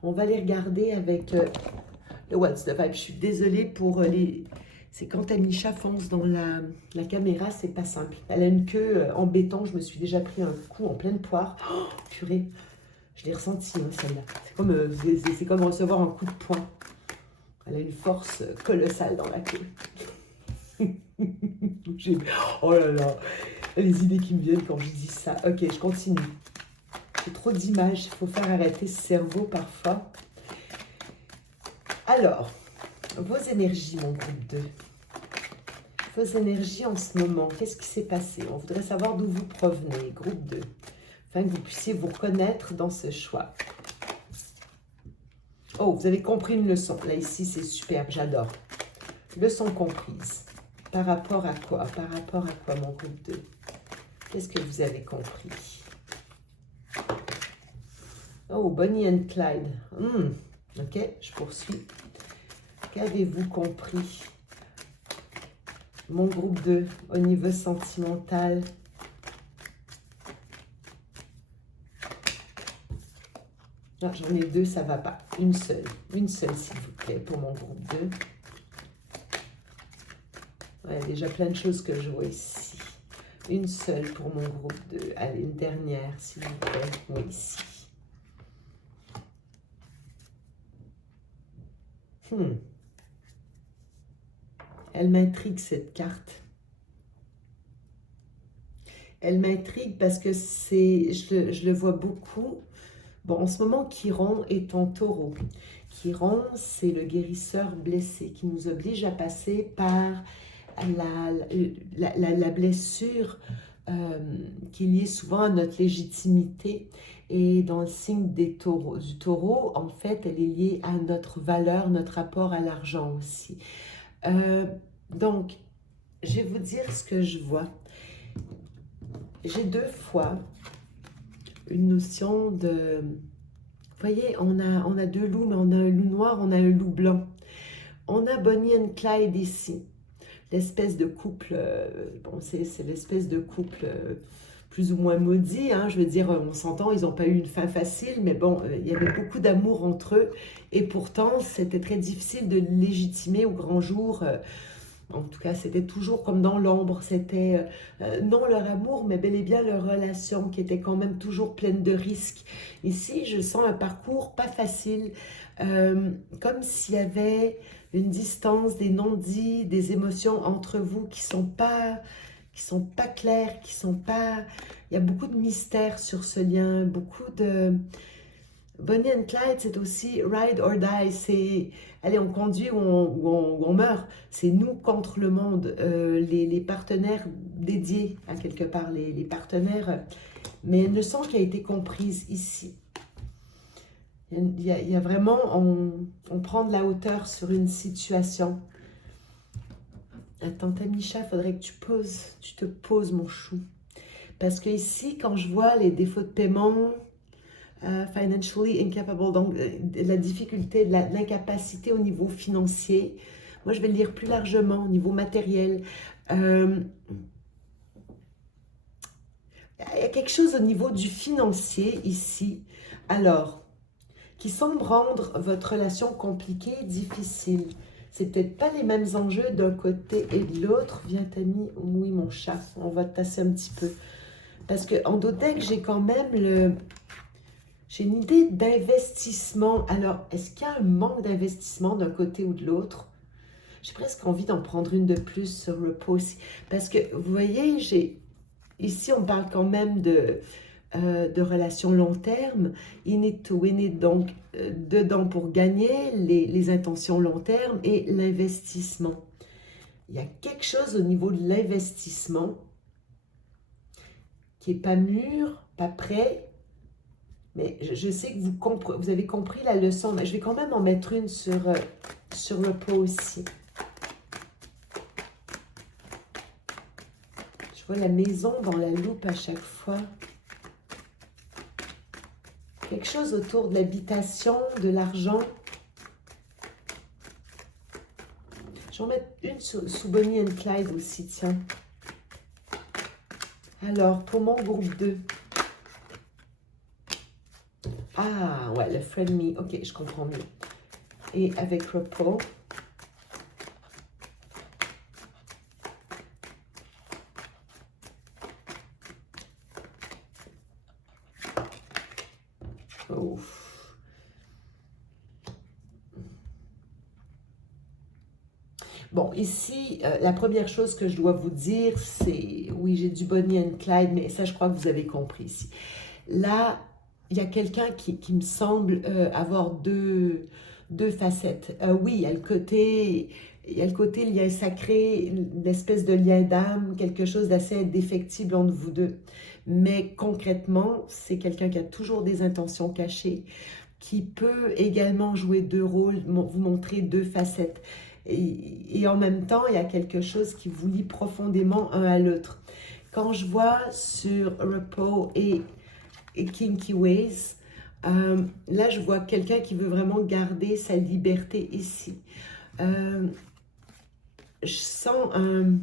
On va les regarder avec le What's the Vibe. Je suis désolée pour les... C'est quand Tamisha fonce dans la caméra, c'est pas simple. Elle a une queue en béton. Je me suis déjà pris un coup en pleine poire. Oh, purée, je l'ai ressenti, hein, celle-là. C'est comme recevoir un coup de poing. Elle a une force colossale dans la queue. Oh là là. les idées qui me viennent quand je dis ça. Ok, je continue. J'ai trop d'images, il faut faire arrêter ce cerveau parfois. Alors, vos énergies, mon groupe 2. Vos énergies en ce moment, qu'est-ce qui s'est passé? On voudrait savoir d'où vous provenez, groupe 2. Afin que vous puissiez vous reconnaître dans ce choix. Oh, vous avez compris une leçon. Là, ici, c'est superbe, j'adore. Leçon comprise. Par rapport à quoi? Par rapport à quoi, mon groupe 2? Qu'est-ce que vous avez compris? Oh, Bonnie and Clyde. Ok, je poursuis. Qu'avez-vous compris, mon groupe 2, au niveau sentimental? Non, j'en ai deux, ça ne va pas. Une seule s'il vous plaît, pour mon groupe 2. Ouais, déjà plein de choses que je vois ici. Une seule pour mon groupe 2. Allez, une dernière, s'il vous plaît. Oui, ici. Elle m'intrigue, cette carte. Elle m'intrigue parce que je le vois beaucoup. Bon, en ce moment, Chiron est en taureau. Chiron, c'est le guérisseur blessé qui nous oblige à passer par la blessure qui est liée souvent à notre légitimité. Et dans le signe du taureau, en fait, elle est liée à notre valeur, notre rapport à l'argent aussi. Donc, je vais vous dire ce que je vois. J'ai deux fois une notion de... Vous voyez, on a deux loups, mais on a un loup noir, on a un loup blanc. On a Bonnie and Clyde ici. L'espèce de couple, bon, c'est l'espèce de couple plus ou moins maudit. Hein, je veux dire, on s'entend, ils n'ont pas eu une fin facile, mais bon, il y avait beaucoup d'amour entre eux. Et pourtant, c'était très difficile de légitimer au grand jour. En tout cas, c'était toujours comme dans l'ombre. C'était non leur amour, mais bel et bien leur relation qui était quand même toujours pleine de risques. Ici, je sens un parcours pas facile, comme s'il y avait une distance, des non-dits, des émotions entre vous qui sont pas claires, qui sont pas... Il y a beaucoup de mystère sur ce lien, beaucoup de... Bonnie and Clyde, c'est aussi ride or die. C'est, allez, on conduit ou on meurt. C'est nous contre le monde, les partenaires dédiés à quelque part, les partenaires. Mais une leçon qui a été comprise ici. Il y a vraiment, on prend de la hauteur sur une situation. Attends, Tamisha, il faudrait que tu te poses, mon chou. Parce que ici, quand je vois les défauts de paiement... financially incapable, donc la difficulté, l'incapacité au niveau financier. Moi, je vais le lire plus largement au niveau matériel. Il y a quelque chose au niveau du financier ici. Alors, qui semble rendre votre relation compliquée, difficile. C'est peut-être pas les mêmes enjeux d'un côté et de l'autre. Viens, Tammy. Oui, mon chat. On va te tasser un petit peu. Parce qu'en deck, j'ai quand même j'ai une idée d'investissement. Alors, est-ce qu'il y a un manque d'investissement d'un côté ou de l'autre? J'ai presque envie d'en prendre une de plus sur le pot aussi. Parce que, vous voyez, ici, on parle quand même de relations long terme. In it to win it, donc, dedans pour gagner, les intentions long terme et l'investissement. Il y a quelque chose au niveau de l'investissement qui n'est pas mûr, pas prêt. Mais je sais que vous avez compris la leçon, mais je vais quand même en mettre une sur le pot aussi. Je vois la maison dans la loupe à chaque fois. Quelque chose autour de l'habitation, de l'argent. Je vais en mettre une sous Bonnie and Clyde aussi, tiens. Alors, pour mon groupe 2. Ah, ouais, le friend me. Ok, je comprends mieux. Et avec repos. Bon, ici, la première chose que je dois vous dire, c'est, oui, j'ai du Bonnie and Clyde, mais ça, je crois que vous avez compris ici. Là, il y a quelqu'un qui me semble avoir deux facettes. Oui, il y a le côté lien sacré, l'espèce de lien d'âme, quelque chose d'assez indéfectible entre vous deux. Mais concrètement, c'est quelqu'un qui a toujours des intentions cachées, qui peut également jouer deux rôles, vous montrer deux facettes. Et en même temps, il y a quelque chose qui vous lie profondément un à l'autre. Quand je vois sur Repos et Kinky Ways, là, je vois quelqu'un qui veut vraiment garder sa liberté ici. Je sens un...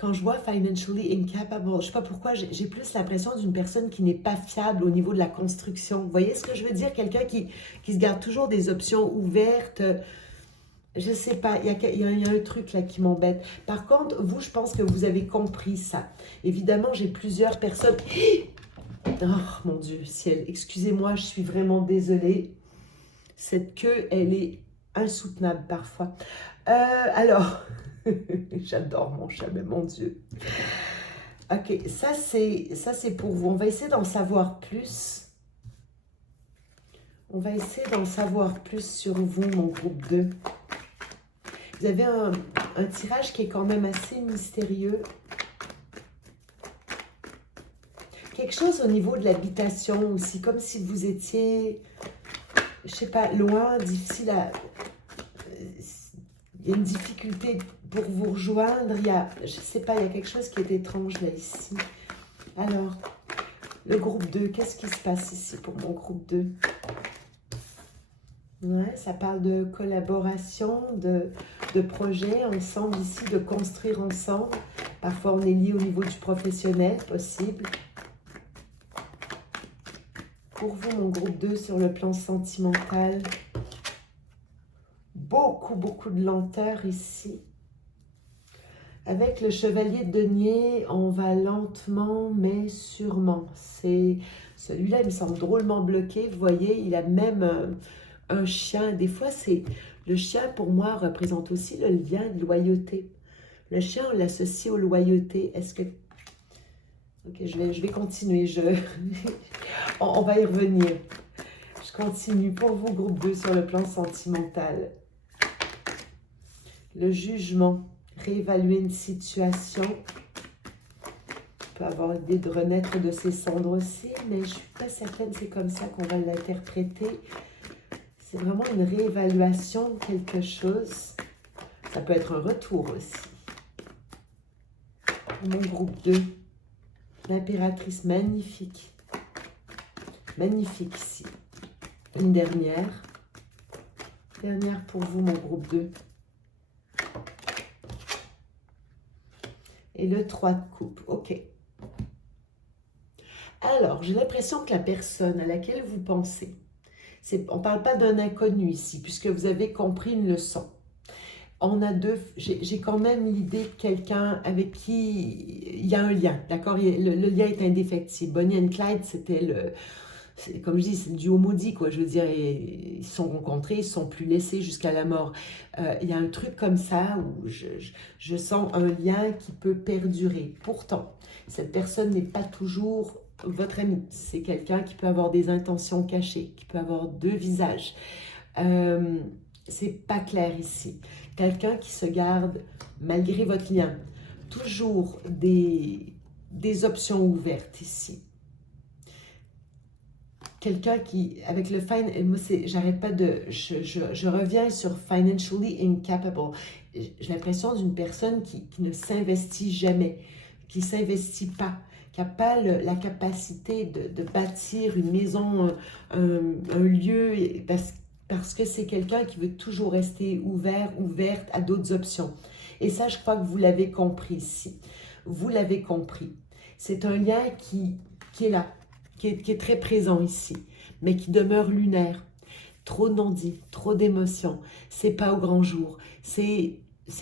Quand je vois financially incapable, je ne sais pas pourquoi, j'ai plus l'impression d'une personne qui n'est pas fiable au niveau de la construction. Vous voyez ce que je veux dire? Quelqu'un qui se garde toujours des options ouvertes. Je ne sais pas, il y a un truc là qui m'embête. Par contre, vous, je pense que vous avez compris ça. Évidemment, j'ai plusieurs personnes... Oh mon Dieu, ciel, excusez-moi, je suis vraiment désolée. Cette queue, elle est insoutenable parfois. Alors, j'adore mon chat, mais mon Dieu. Ok, ça c'est pour vous. On va essayer d'en savoir plus. On va essayer d'en savoir plus sur vous, mon groupe 2. Vous avez un tirage qui est quand même assez mystérieux. Quelque chose au niveau de l'habitation aussi, comme si vous étiez, je sais pas, loin, difficile à... Il y a une difficulté pour vous rejoindre. Il y a, je sais pas, il y a quelque chose qui est étrange là, ici. Alors, le groupe 2, qu'est-ce qui se passe ici pour mon groupe 2? Ouais, ça parle de collaboration, de projet ensemble ici, de construire ensemble. Parfois, on est lié au niveau du professionnel, possible. Pour vous, mon groupe 2, sur le plan sentimental, beaucoup de lenteur ici. Avec le chevalier de denier, on va lentement mais sûrement. Celui-là, il me semble drôlement bloqué. Vous voyez, il a même un chien. Des fois, le chien, pour moi, représente aussi le lien de loyauté. Le chien, on l'associe aux loyautés. Est-ce que... Ok, je vais continuer. On va y revenir. Je continue pour vous, groupe 2, sur le plan sentimental. Le jugement. Réévaluer une situation. On peut avoir l'idée de renaître de ses cendres aussi, mais je ne suis pas certaine que c'est comme ça qu'on va l'interpréter. C'est vraiment une réévaluation de quelque chose. Ça peut être un retour aussi. Mon groupe 2. L'impératrice, magnifique. Magnifique ici. Une dernière. Dernière pour vous, mon groupe 2. Et le 3 de coupe. Ok. Alors, j'ai l'impression que la personne à laquelle vous pensez, on ne parle pas d'un inconnu ici, puisque vous avez compris une leçon. On a j'ai quand même l'idée de quelqu'un avec qui il y a un lien, d'accord? Le lien est indéfectible. Bonnie and Clyde, comme je dis, c'est le duo maudit, quoi. Je veux dire, ils se sont rencontrés, ils ne se sont plus laissés jusqu'à la mort. Il y a un truc comme ça où je sens un lien qui peut perdurer. Pourtant, cette personne n'est pas toujours votre ami. C'est quelqu'un qui peut avoir des intentions cachées, qui peut avoir deux visages. C'est pas clair ici. Quelqu'un qui se garde, malgré votre lien, toujours des options ouvertes ici. Quelqu'un qui, avec le moi j'arrête pas de, je reviens sur financially incapable. J'ai l'impression d'une personne qui ne s'investit jamais, qui ne s'investit pas, qui n'a pas la capacité de bâtir une maison, un lieu, parce que c'est quelqu'un qui veut toujours rester ouverte à d'autres options. Et ça, je crois que vous l'avez compris ici. Vous l'avez compris. C'est un lien qui est là. Qui est très présent ici, mais qui demeure lunaire. Trop non-dit, trop d'émotions. C'est pas au grand jour. C'est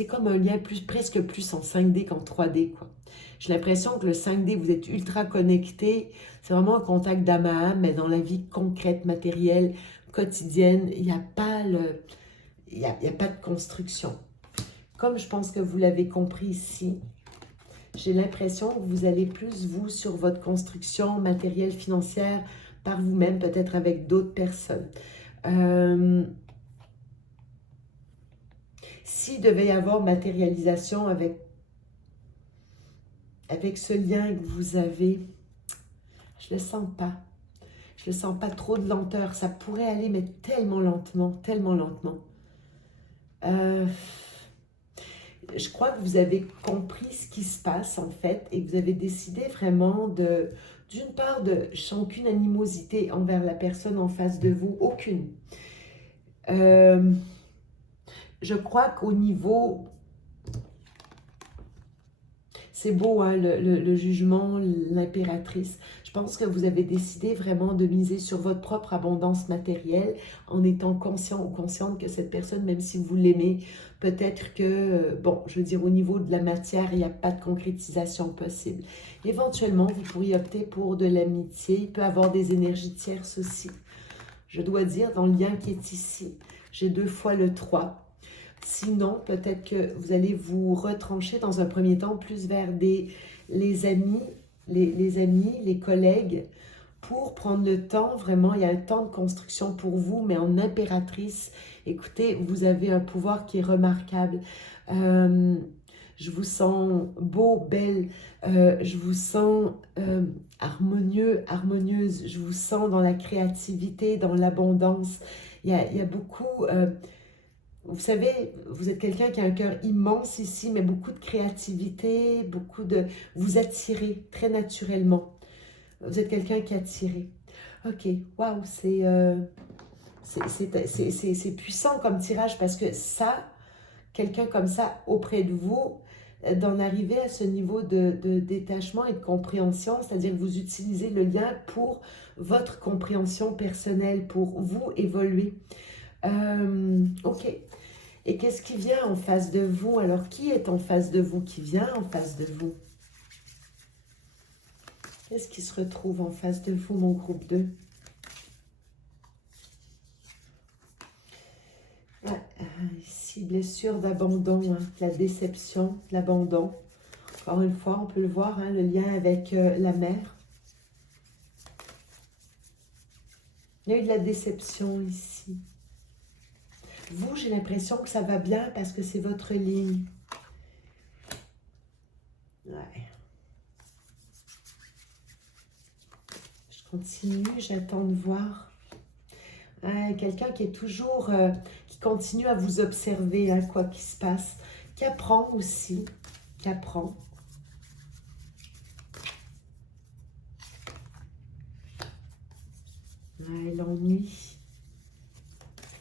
comme un lien presque plus en 5D qu'en 3D, quoi. J'ai l'impression que le 5D, vous êtes ultra connecté. C'est vraiment un contact d'âme à âme, mais dans la vie concrète, matérielle, quotidienne, il n'y a pas il y a pas de construction. Comme je pense que vous l'avez compris ici, j'ai l'impression que vous allez plus, vous, sur votre construction matérielle, financière, par vous-même, peut-être avec d'autres personnes. S'il devait y avoir matérialisation avec ce lien que vous avez, je ne le sens pas. Je ne sens pas trop de lenteur. Ça pourrait aller, mais tellement lentement, tellement lentement. Je crois que vous avez compris ce qui se passe, en fait, et que vous avez décidé vraiment d'une part, je sens aucune animosité envers la personne en face de vous, aucune. Je crois qu'au niveau... C'est beau, hein, le jugement, l'impératrice. Je pense que vous avez décidé vraiment de miser sur votre propre abondance matérielle en étant conscient ou consciente que cette personne, même si vous l'aimez, peut-être que, bon, je veux dire, au niveau de la matière, il n'y a pas de concrétisation possible. Éventuellement, vous pourriez opter pour de l'amitié. Il peut y avoir des énergies tierces aussi. Je dois dire, dans le lien qui est ici, j'ai 2 fois le 3. Sinon, peut-être que vous allez vous retrancher dans un premier temps plus vers les amis, les collègues, pour prendre le temps, vraiment, il y a un temps de construction pour vous, mais en impératrice. Écoutez, vous avez un pouvoir qui est remarquable. Je vous sens beau, belle, je vous sens harmonieux, harmonieuse, je vous sens dans la créativité, dans l'abondance. Il y a beaucoup... vous savez, vous êtes quelqu'un qui a un cœur immense ici, mais beaucoup de créativité, beaucoup de... Vous attirez très naturellement. Vous êtes quelqu'un qui est attiré. Ok, waouh, c'est puissant comme tirage parce que ça, quelqu'un comme ça auprès de vous, d'en arriver à ce niveau de détachement et de compréhension, c'est-à-dire que vous utilisez le lien pour votre compréhension personnelle, pour vous évoluer. Ok. Et qu'est-ce qui vient en face de vous? Alors, qui est en face de vous? Qui vient en face de vous? Qu'est-ce qui se retrouve en face de vous, mon groupe 2? Ouais, ici, blessure d'abandon, hein, la déception, l'abandon. Encore une fois, on peut le voir, hein, le lien avec la mère. Il y a eu de la déception ici. Vous, j'ai l'impression que ça va bien parce que c'est votre ligne. Ouais. Je continue, j'attends de voir. Ouais, quelqu'un qui est toujours, qui continue à vous observer, hein, quoi qu'il se passe. Qui apprend aussi, qui apprend. Ouais, l'ennui.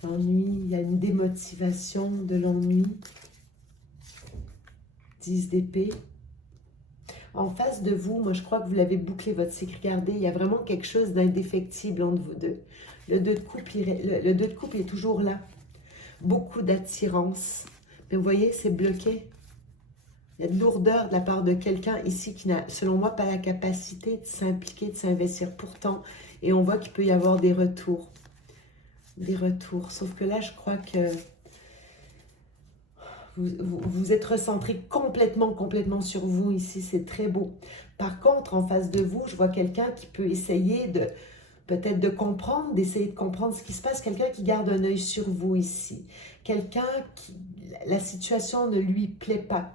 L'ennui, il y a une démotivation de l'ennui. 10 d'épée. En face de vous, moi je crois que vous l'avez bouclé votre cycle. Regardez, il y a vraiment quelque chose d'indéfectible entre vous deux. Le 2 de coupe, le 2 de coupe est toujours là. Beaucoup d'attirance. Mais vous voyez, c'est bloqué. Il y a de lourdeur de la part de quelqu'un ici qui n'a, selon moi, pas la capacité de s'impliquer, de s'investir. Pourtant, et on voit qu'il peut y avoir des retours. Des retours. Sauf que là, je crois que vous êtes recentré complètement sur vous ici. C'est très beau. Par contre, en face de vous, je vois quelqu'un qui peut essayer de, peut-être de comprendre, d'essayer de comprendre ce qui se passe. Quelqu'un qui garde un œil sur vous ici. Quelqu'un qui, la situation ne lui plaît pas.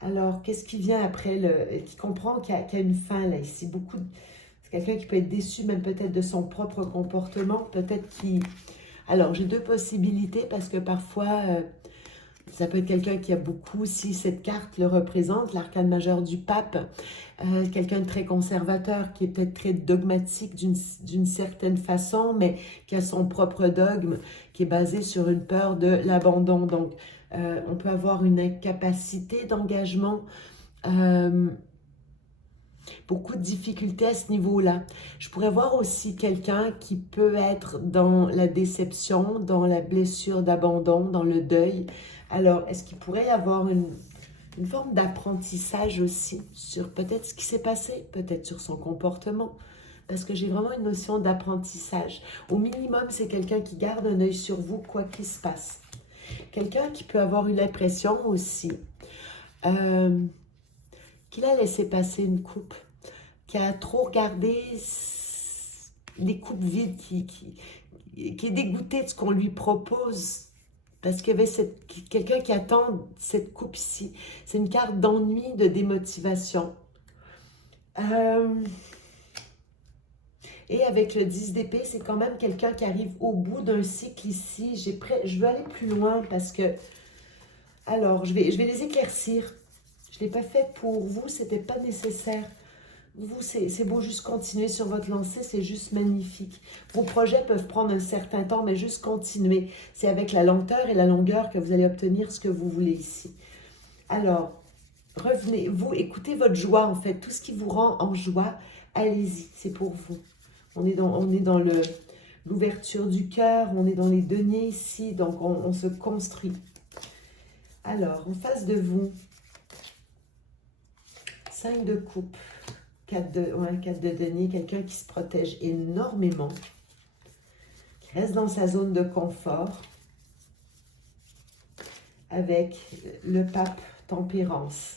Alors, qu'est-ce qui vient après, qui comprend qu'il y a une fin là ici. C'est quelqu'un qui peut être déçu même peut-être de son propre comportement, peut-être qui... Alors, j'ai 2 possibilités parce que parfois, ça peut être quelqu'un qui a beaucoup, si cette carte le représente, l'arcane majeur du pape, quelqu'un de très conservateur, qui est peut-être très dogmatique d'une certaine façon, mais qui a son propre dogme, qui est basé sur une peur de l'abandon. Donc, on peut avoir une incapacité d'engagement, beaucoup de difficultés à ce niveau-là. Je pourrais voir aussi quelqu'un qui peut être dans la déception, dans la blessure d'abandon, dans le deuil. Alors, est-ce qu'il pourrait y avoir une forme d'apprentissage aussi sur peut-être ce qui s'est passé, peut-être sur son comportement, parce que j'ai vraiment une notion d'apprentissage. Au minimum, c'est quelqu'un qui garde un œil sur vous, quoi qu'il se passe. Quelqu'un qui peut avoir eu l'impression aussi qu'il a laissé passer une coupe, qui a trop regardé les coupes vides, qui est dégoûté de ce qu'on lui propose. Parce qu'il y avait quelqu'un qui attend cette coupe ici. C'est une carte d'ennui, de démotivation. Et avec le 10 d'épée, c'est quand même quelqu'un qui arrive au bout d'un cycle ici. Je veux aller plus loin parce que... Alors, je vais les éclaircir. Je ne l'ai pas fait pour vous, c'était pas nécessaire. Vous, c'est beau juste continuer sur votre lancée, c'est juste magnifique. Vos projets peuvent prendre un certain temps, mais juste continuer. C'est avec la lenteur et la longueur que vous allez obtenir ce que vous voulez ici. Alors, revenez, vous, écoutez votre joie en fait. Tout ce qui vous rend en joie, allez-y, c'est pour vous. On est dans l'ouverture du cœur, on est dans les deniers ici, donc on se construit. Alors, en face de vous, 5 de coupe, 4 de denier, quelqu'un qui se protège énormément, qui reste dans sa zone de confort, avec le pape tempérance.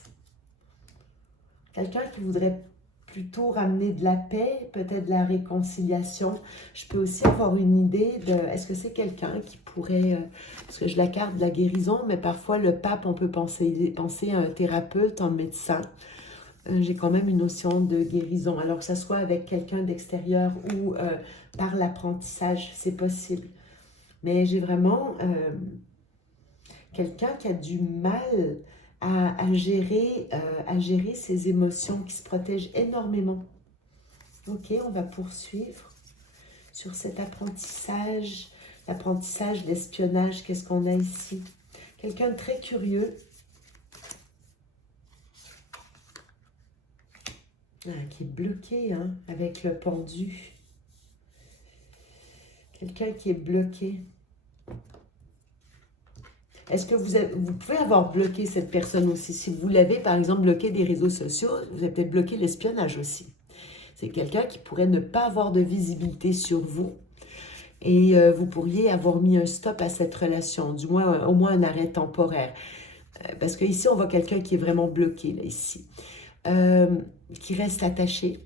Quelqu'un qui voudrait plutôt ramener de la paix, peut-être de la réconciliation. Je peux aussi avoir une idée de, est-ce que c'est quelqu'un qui pourrait, parce que je la carte de la guérison, mais parfois le pape, on peut penser à un thérapeute, un médecin. J'ai quand même une notion de guérison, alors que ce soit avec quelqu'un d'extérieur ou par l'apprentissage, c'est possible. Mais j'ai vraiment quelqu'un qui a du mal à gérer ses émotions, qui se protège énormément. Ok, on va poursuivre sur cet apprentissage, l'apprentissage, l'espionnage, qu'est-ce qu'on a ici? Quelqu'un de très curieux, qui est bloqué avec le pendu. Quelqu'un qui est bloqué. Est-ce que vous pouvez avoir bloqué cette personne aussi? Si vous l'avez, par exemple, bloqué des réseaux sociaux, vous avez peut-être bloqué l'espionnage aussi. C'est quelqu'un qui pourrait ne pas avoir de visibilité sur vous. Et vous pourriez avoir mis un stop à cette relation, du moins, au moins un arrêt temporaire. Parce qu'ici, on voit quelqu'un qui est vraiment bloqué, là, ici. Qui reste attaché.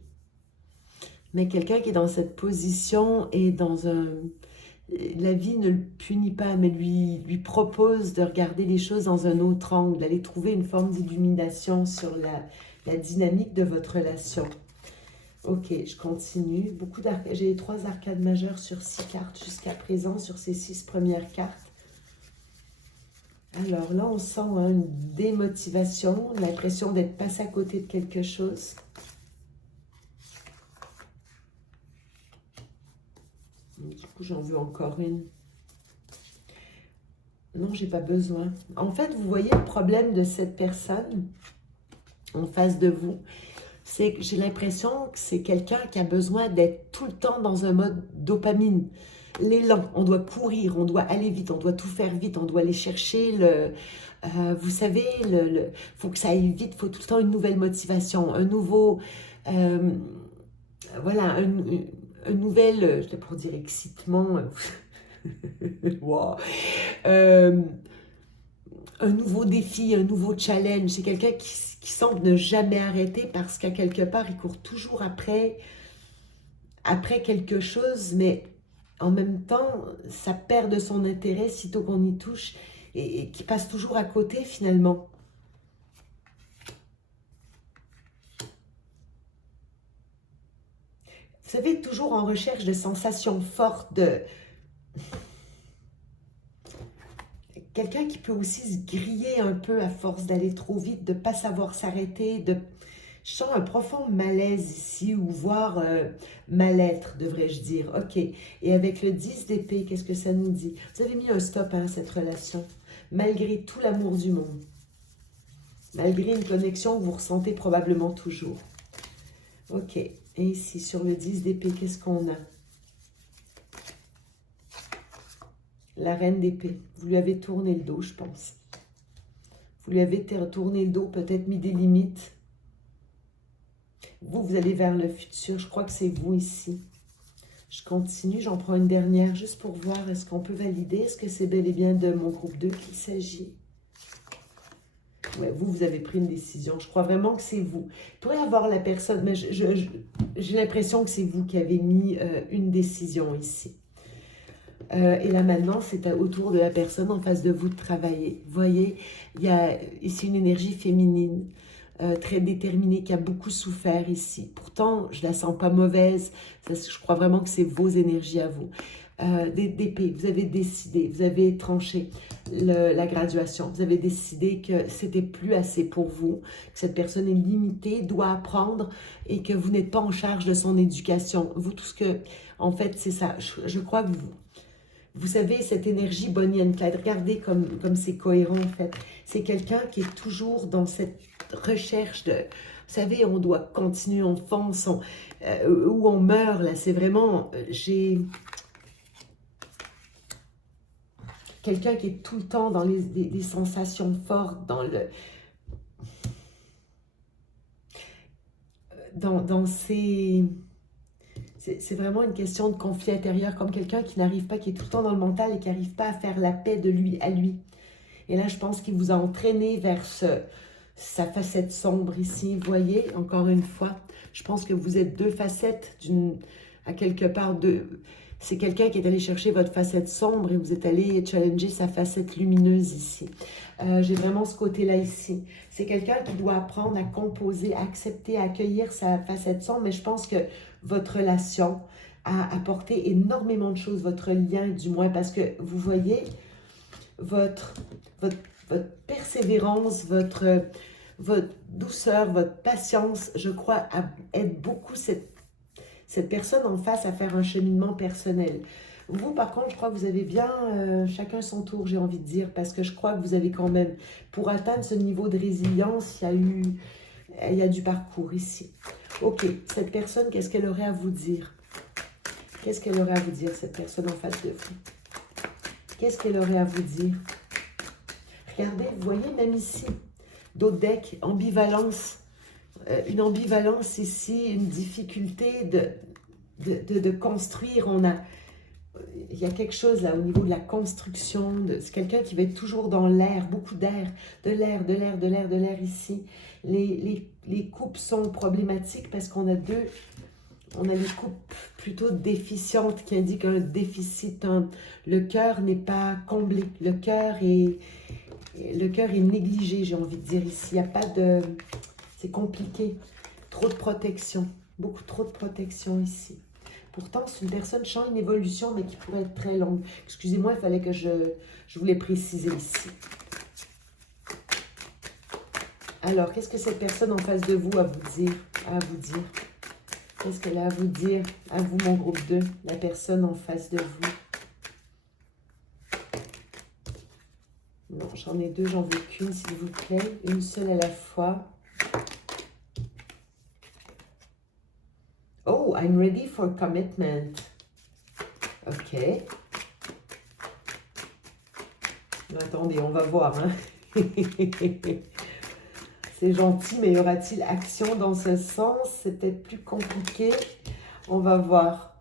Mais quelqu'un qui est dans cette position et dans un... La vie ne le punit pas, mais lui propose de regarder les choses dans un autre angle, d'aller trouver une forme d'illumination sur la dynamique de votre relation. Ok, je continue. J'ai 3 arcades majeures sur 6 cartes jusqu'à présent, sur ces 6 premières cartes. Alors là, on sent une démotivation, l'impression d'être passé à côté de quelque chose. Du coup, j'en veux encore une. Non, j'ai pas besoin. En fait, vous voyez le problème de cette personne en face de vous. C'est que j'ai l'impression que c'est quelqu'un qui a besoin d'être tout le temps dans un mode dopamine. L'élan, on doit courir, on doit aller vite, on doit tout faire vite, on doit aller chercher vous savez, faut que ça aille vite, il faut tout le temps une nouvelle motivation, un nouveau... voilà, un nouvel, je pour dire excitement, wow. Un nouveau défi, un nouveau challenge. C'est quelqu'un qui semble ne jamais arrêter parce qu'à quelque part, il court toujours après quelque chose, mais en même temps, ça perd de son intérêt sitôt qu'on y touche et qui passe toujours à côté finalement. Vous savez, toujours en recherche de sensations fortes, de... Quelqu'un qui peut aussi se griller un peu à force d'aller trop vite, de ne pas savoir s'arrêter, Je sens un profond malaise ici, ou voire mal-être, devrais-je dire. Ok, et avec le 10 d'épée, qu'est-ce que ça nous dit? Vous avez mis un stop à cette relation, malgré tout l'amour du monde. Malgré une connexion que vous ressentez probablement toujours. Ok, et ici, sur le 10 d'épée, qu'est-ce qu'on a? La reine d'épée. Vous lui avez tourné le dos, je pense. Vous lui avez tourné le dos, peut-être mis des limites. Vous allez vers le futur. Je crois que c'est vous ici. Je continue, j'en prends une dernière juste pour voir, est-ce qu'on peut valider? Est-ce que c'est bel et bien de mon groupe 2 qu'il s'agit? Ouais, vous avez pris une décision. Je crois vraiment que c'est vous. Il pourrait y avoir la personne, mais j'ai l'impression que c'est vous qui avez mis une décision ici. Et là maintenant, c'est autour de la personne en face de vous de travailler. Vous voyez, il y a ici une énergie féminine. Très déterminée, qui a beaucoup souffert ici. Pourtant, je la sens pas mauvaise. Je crois vraiment que c'est vos énergies à vous. D'épée, vous avez décidé, vous avez tranché la graduation. Vous avez décidé que c'était plus assez pour vous, que cette personne est limitée, doit apprendre et que vous n'êtes pas en charge de son éducation. Vous, tout ce que... En fait, c'est ça. Je crois que vous savez, cette énergie Bonnie and Clyde, regardez comme c'est cohérent en fait. C'est quelqu'un qui est toujours dans cette recherche de... Vous savez, on doit continuer, on fonce, ou on meurt, là. C'est vraiment... j'ai quelqu'un qui est tout le temps dans des sensations fortes, dans ses... C'est vraiment une question de conflit intérieur, comme quelqu'un qui n'arrive pas, qui est tout le temps dans le mental et qui n'arrive pas à faire la paix de lui à lui. Et là, je pense qu'il vous a entraîné vers sa facette sombre ici. Vous voyez, encore une fois, je pense que vous êtes deux facettes à quelque part deux. C'est quelqu'un qui est allé chercher votre facette sombre et vous êtes allé challenger sa facette lumineuse ici. J'ai vraiment ce côté-là ici. C'est quelqu'un qui doit apprendre à composer, à accepter, à accueillir sa facette sombre, mais je pense que votre relation a apporté énormément de choses, votre lien du moins, parce que vous voyez, votre persévérance, votre douceur, votre patience, je crois, aide beaucoup cette personne en face à faire un cheminement personnel. Vous, par contre, je crois que vous avez bien chacun son tour, j'ai envie de dire, parce que je crois que vous avez quand même, pour atteindre ce niveau de résilience, il y a du parcours ici. Ok, cette personne, qu'est-ce qu'elle aurait à vous dire? Qu'est-ce qu'elle aurait à vous dire, cette personne en face de vous? Qu'est-ce qu'elle aurait à vous dire? Regardez, vous voyez, même ici, d'autres decks, ambivalence. Une ambivalence ici, une difficulté de construire. Il y a quelque chose là au niveau de la construction. C'est quelqu'un qui va être toujours dans l'air, beaucoup d'air, de l'air ici. Les coupes sont problématiques parce qu'on a on a les coupes plutôt déficientes qui indiquent un déficit. Le cœur n'est pas comblé. Le cœur est négligé, j'ai envie de dire ici. Il n'y a pas de... C'est compliqué. Trop de protection. Beaucoup trop de protection ici. Pourtant, c'est une personne qui a une évolution, mais qui pourrait être très longue. Excusez-moi, il fallait que je vous l'ai précisé ici. Alors, qu'est-ce que cette personne en face de vous a à vous dire? Qu'est-ce qu'elle a à vous dire? À vous, mon groupe 2, la personne en face de vous. Non, j'en ai deux, j'en veux qu'une, s'il vous plaît. Une seule à la fois. Oh, I'm ready for commitment. Ok. Attendez, on va voir. Hein? C'est gentil, mais y aura-t-il action dans ce sens? C'est peut-être plus compliqué. On va voir.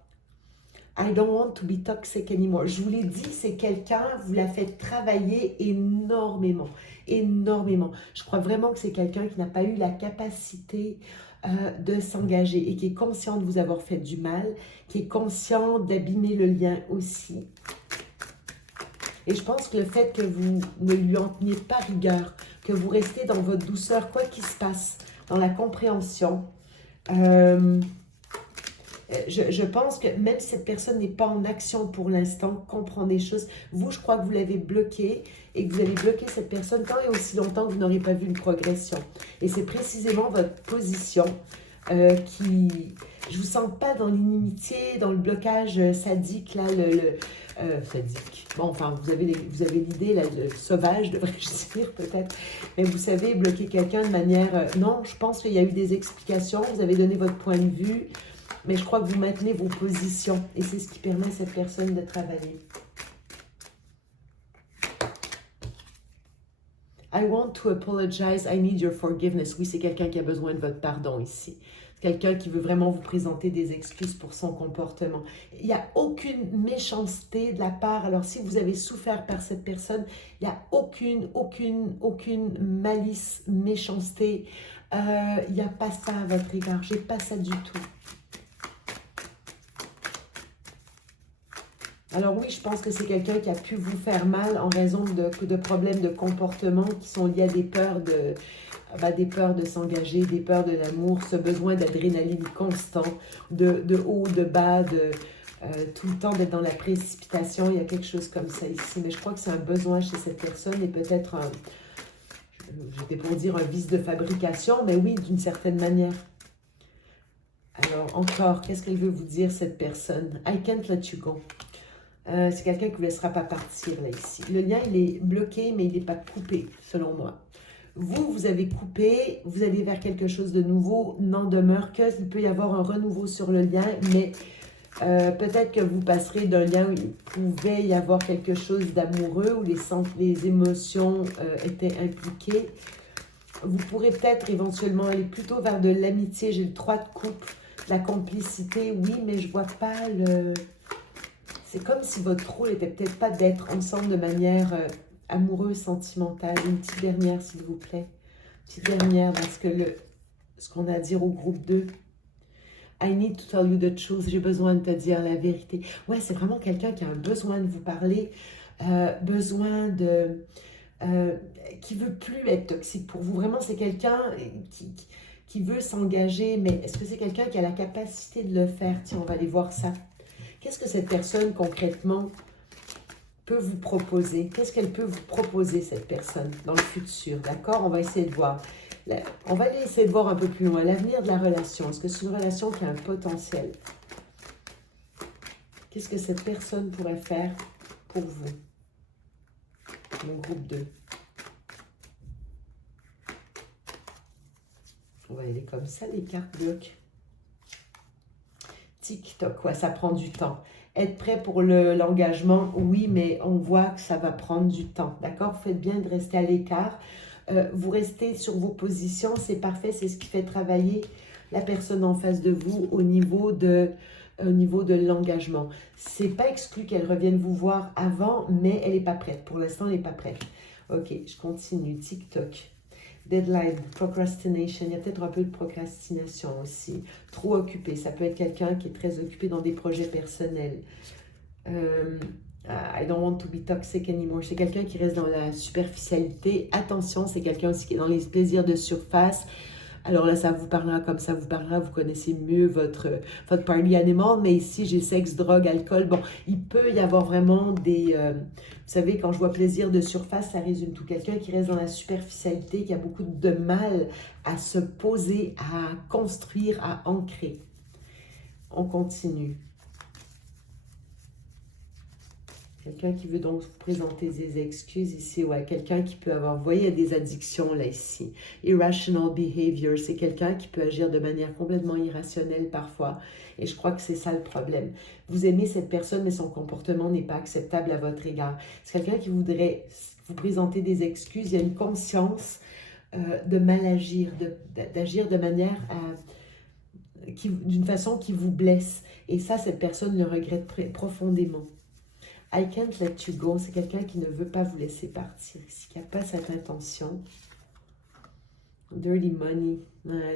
I don't want to be toxic anymore. Je vous l'ai dit, c'est quelqu'un, vous la faites travailler énormément, énormément. Je crois vraiment que c'est quelqu'un qui n'a pas eu la capacité de s'engager et qui est conscient de vous avoir fait du mal, qui est conscient d'abîmer le lien aussi. Et je pense que le fait que vous ne lui en teniez pas rigueur, que vous restez dans votre douceur, quoi qu'il se passe, dans la compréhension, je pense que même si cette personne n'est pas en action pour l'instant, comprend des choses, vous, je crois que vous l'avez bloqué et que vous allez bloquer cette personne tant et aussi longtemps que vous n'aurez pas vu une progression. Et c'est précisément votre position qui... Je ne vous sens pas dans l'inimitié, dans le blocage sadique, là, sadique. Bon, enfin, vous avez l'idée, là, le sauvage, devrais-je dire, peut-être. Mais vous savez, bloquer quelqu'un de manière... non, je pense qu'il y a eu des explications, vous avez donné votre point de vue, mais je crois que vous maintenez vos positions. Et c'est ce qui permet à cette personne de travailler. I want to apologize, I need your forgiveness. Oui, c'est quelqu'un qui a besoin de votre pardon ici. Quelqu'un qui veut vraiment vous présenter des excuses pour son comportement. Il n'y a aucune méchanceté de la part. Alors, si vous avez souffert par cette personne, il n'y a aucune malice, méchanceté. Il n'y a pas ça à votre égard. J'ai pas ça du tout. Alors oui, je pense que c'est quelqu'un qui a pu vous faire mal en raison de problèmes de comportement qui sont liés à des peurs de s'engager, des peurs de l'amour, ce besoin d'adrénaline constant, de haut, de bas, tout le temps d'être dans la précipitation. Il y a quelque chose comme ça ici, mais je crois que c'est un besoin chez cette personne et peut-être j'étais pour dire un vice de fabrication, mais oui, d'une certaine manière. Alors encore, qu'est-ce qu'elle veut vous dire cette personne? I can't let you go. C'est quelqu'un qui ne vous laissera pas partir là ici. Le lien, il est bloqué, mais il n'est pas coupé, selon moi. Vous avez coupé, vous allez vers quelque chose de nouveau, n'en demeure que, il peut y avoir un renouveau sur le lien, mais peut-être que vous passerez d'un lien où il pouvait y avoir quelque chose d'amoureux, où les émotions étaient impliquées. Vous pourrez peut-être éventuellement aller plutôt vers de l'amitié, j'ai le 3 de coupe, la complicité, oui, mais je ne vois pas le... C'est comme si votre rôle n'était peut-être pas d'être ensemble de manière amoureuse, sentimentale. Une petite dernière, s'il vous plaît. Petite dernière, parce que ce qu'on a à dire au groupe 2. I need to tell you the truth. J'ai besoin de te dire la vérité. Ouais, c'est vraiment quelqu'un qui a un besoin de vous parler. Besoin de... qui veut plus être toxique pour vous. Vraiment, c'est quelqu'un qui veut s'engager. Mais est-ce que c'est quelqu'un qui a la capacité de le faire? Tiens, on va aller voir ça. Qu'est-ce que cette personne, concrètement, peut vous proposer? Qu'est-ce qu'elle peut vous proposer, cette personne, dans le futur? D'accord? On va essayer de voir. On va essayer de voir un peu plus loin. L'avenir de la relation. Est-ce que c'est une relation qui a un potentiel? Qu'est-ce que cette personne pourrait faire pour vous? Mon groupe 2. On va aller comme ça, les cartes bloquent. TikTok, ouais, ça prend du temps. Être prêt pour l'engagement, oui, mais on voit que ça va prendre du temps, d'accord? Faites bien de rester à l'écart. Vous restez sur vos positions, c'est parfait, c'est ce qui fait travailler la personne en face de vous au niveau de l'engagement. C'est pas exclu qu'elle revienne vous voir avant, mais elle n'est pas prête. Pour l'instant, elle n'est pas prête. Ok, je continue. TikTok. Deadline, procrastination, il y a peut-être un peu de procrastination aussi. Trop occupé, ça peut être quelqu'un qui est très occupé dans des projets personnels. I don't want to be toxic anymore. C'est quelqu'un qui reste dans la superficialité. Attention, c'est quelqu'un aussi qui est dans les plaisirs de surface. Alors là, ça vous parlera comme ça vous parlera. Vous connaissez mieux votre party animal. Mais ici, j'ai sexe, drogue, alcool. Bon, il peut y avoir vraiment des... vous savez, quand je vois plaisir de surface, ça résume tout. Quelqu'un qui reste dans la superficialité, qui a beaucoup de mal à se poser, à construire, à ancrer. On continue. Quelqu'un qui veut donc vous présenter des excuses ici, ouais, quelqu'un qui peut avoir, vous voyez, il y a des addictions là ici. Irrational behavior, c'est quelqu'un qui peut agir de manière complètement irrationnelle parfois. Et je crois que c'est ça le problème. Vous aimez cette personne, mais son comportement n'est pas acceptable à votre égard. C'est quelqu'un qui voudrait vous présenter des excuses, il y a une conscience de mal agir, d'agir de manière d'une façon qui vous blesse. Et ça, cette personne le regrette profondément. I can't let you go, c'est quelqu'un qui ne veut pas vous laisser partir ici, qui n'a pas cette intention. Dirty money,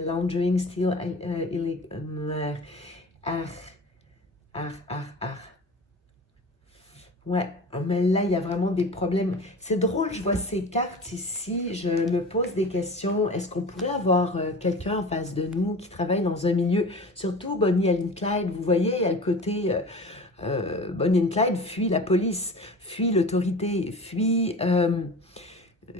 laundering, steal, Ouais, mais là, il y a vraiment des problèmes. C'est drôle, je vois ces cartes ici, je me pose des questions. Est-ce qu'on pourrait avoir quelqu'un en face de nous qui travaille dans un milieu, surtout Bonnie and Clyde, vous voyez, il y a le côté... Bonnie and Clyde fuit la police, fuit l'autorité, fuit...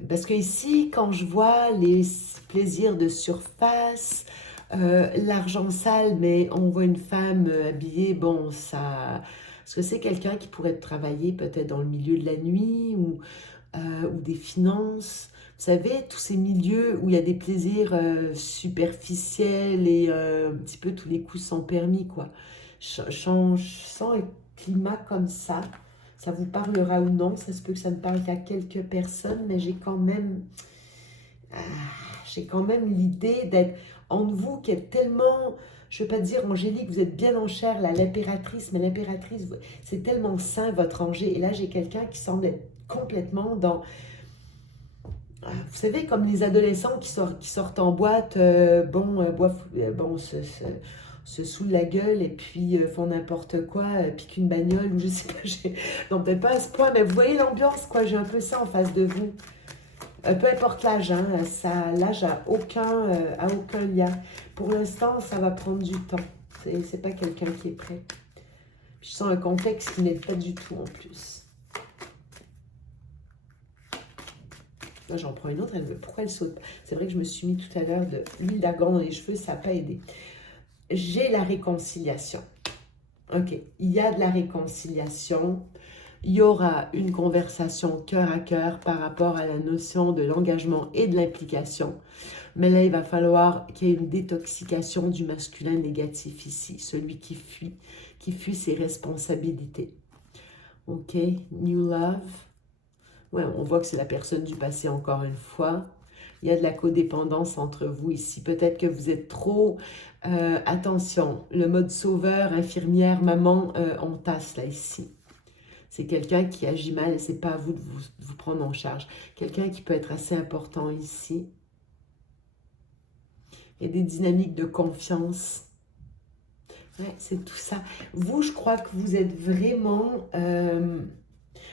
parce que ici, quand je vois les plaisirs de surface, l'argent sale, mais on voit une femme habillée, bon, ça... Est-ce que c'est quelqu'un qui pourrait travailler peut-être dans le milieu de la nuit ou des finances? Vous savez, tous ces milieux où il y a des plaisirs superficiels et un petit peu tous les coups sans permis, quoi. Je sens un climat comme ça. Ça vous parlera ou non. Ça se peut que ça ne parle qu'à quelques personnes, mais j'ai quand même J'ai quand même l'idée d'être en vous qui est tellement, je ne veux pas dire angélique, vous êtes bien en chair, là, l'impératrice, mais l'impératrice, c'est tellement saint votre angé. Et là, j'ai quelqu'un qui semble être complètement dans, vous savez, comme les adolescents qui sortent en boîte, se saoulent la gueule et puis font n'importe quoi, piquent une bagnole ou je sais pas, non peut-être pas à ce point, mais vous voyez l'ambiance quoi, j'ai un peu ça en face de vous. Peu importe l'âge, hein, l'âge a aucun lien. Pour l'instant, ça va prendre du temps. C'est pas quelqu'un qui est prêt. Je sens un contexte qui n'aide pas du tout en plus. Là, j'en prends une autre. Pourquoi elle saute? C'est vrai que je me suis mis tout à l'heure de l'huile d'argan dans les cheveux, ça n'a pas aidé. J'ai la réconciliation. Ok, il y a de la réconciliation. Il y aura une conversation cœur à cœur par rapport à la notion de l'engagement et de l'implication. Mais là, il va falloir qu'il y ait une détoxication du masculin négatif ici, celui qui fuit ses responsabilités. Ok, new love. Ouais, on voit que c'est la personne du passé encore une fois. Il y a de la codépendance entre vous ici. Peut-être que vous êtes trop... attention, le mode sauveur, infirmière, maman, on tasse là ici. C'est quelqu'un qui agit mal et ce n'est pas à vous de vous prendre en charge. Quelqu'un qui peut être assez important ici. Il y a des dynamiques de confiance. Ouais, c'est tout ça. Vous, je crois que vous êtes vraiment...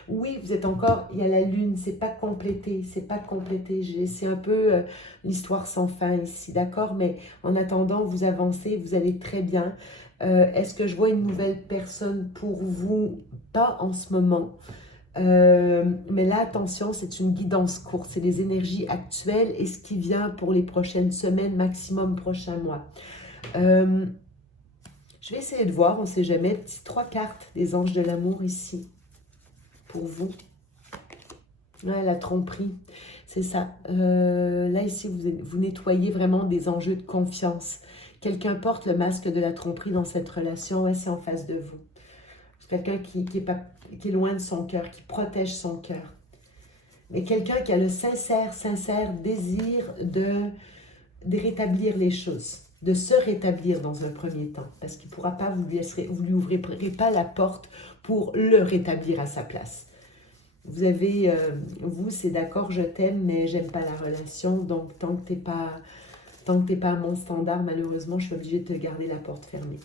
oui, vous êtes encore... Il y a la lune, c'est pas complété. C'est pas complété. C'est un peu l'histoire sans fin ici, d'accord? Mais en attendant, vous avancez, vous allez très bien. Est-ce que je vois une nouvelle personne pour vous? Pas en ce moment. Mais là, attention, c'est une guidance courte. C'est les énergies actuelles et ce qui vient pour les prochaines semaines, maximum prochains mois. Je vais essayer de voir, on ne sait jamais, petites 3 cartes des anges de l'amour ici, pour vous. Ouais, la tromperie, c'est ça. Là, ici, vous nettoyez vraiment des enjeux de confiance. Quelqu'un porte le masque de la tromperie dans cette relation, ouais, c'est en face de vous. C'est quelqu'un qui est loin de son cœur, qui protège son cœur. Mais quelqu'un qui a le sincère désir de rétablir les choses, de se rétablir dans un premier temps, parce qu'il ne pourra pas, vous lui ouvrirez pas la porte pour le rétablir à sa place. Vous avez, vous, c'est d'accord, je t'aime, mais j'aime pas la relation, donc tant que t'es pas à mon standard, malheureusement, je suis obligée de te garder la porte fermée.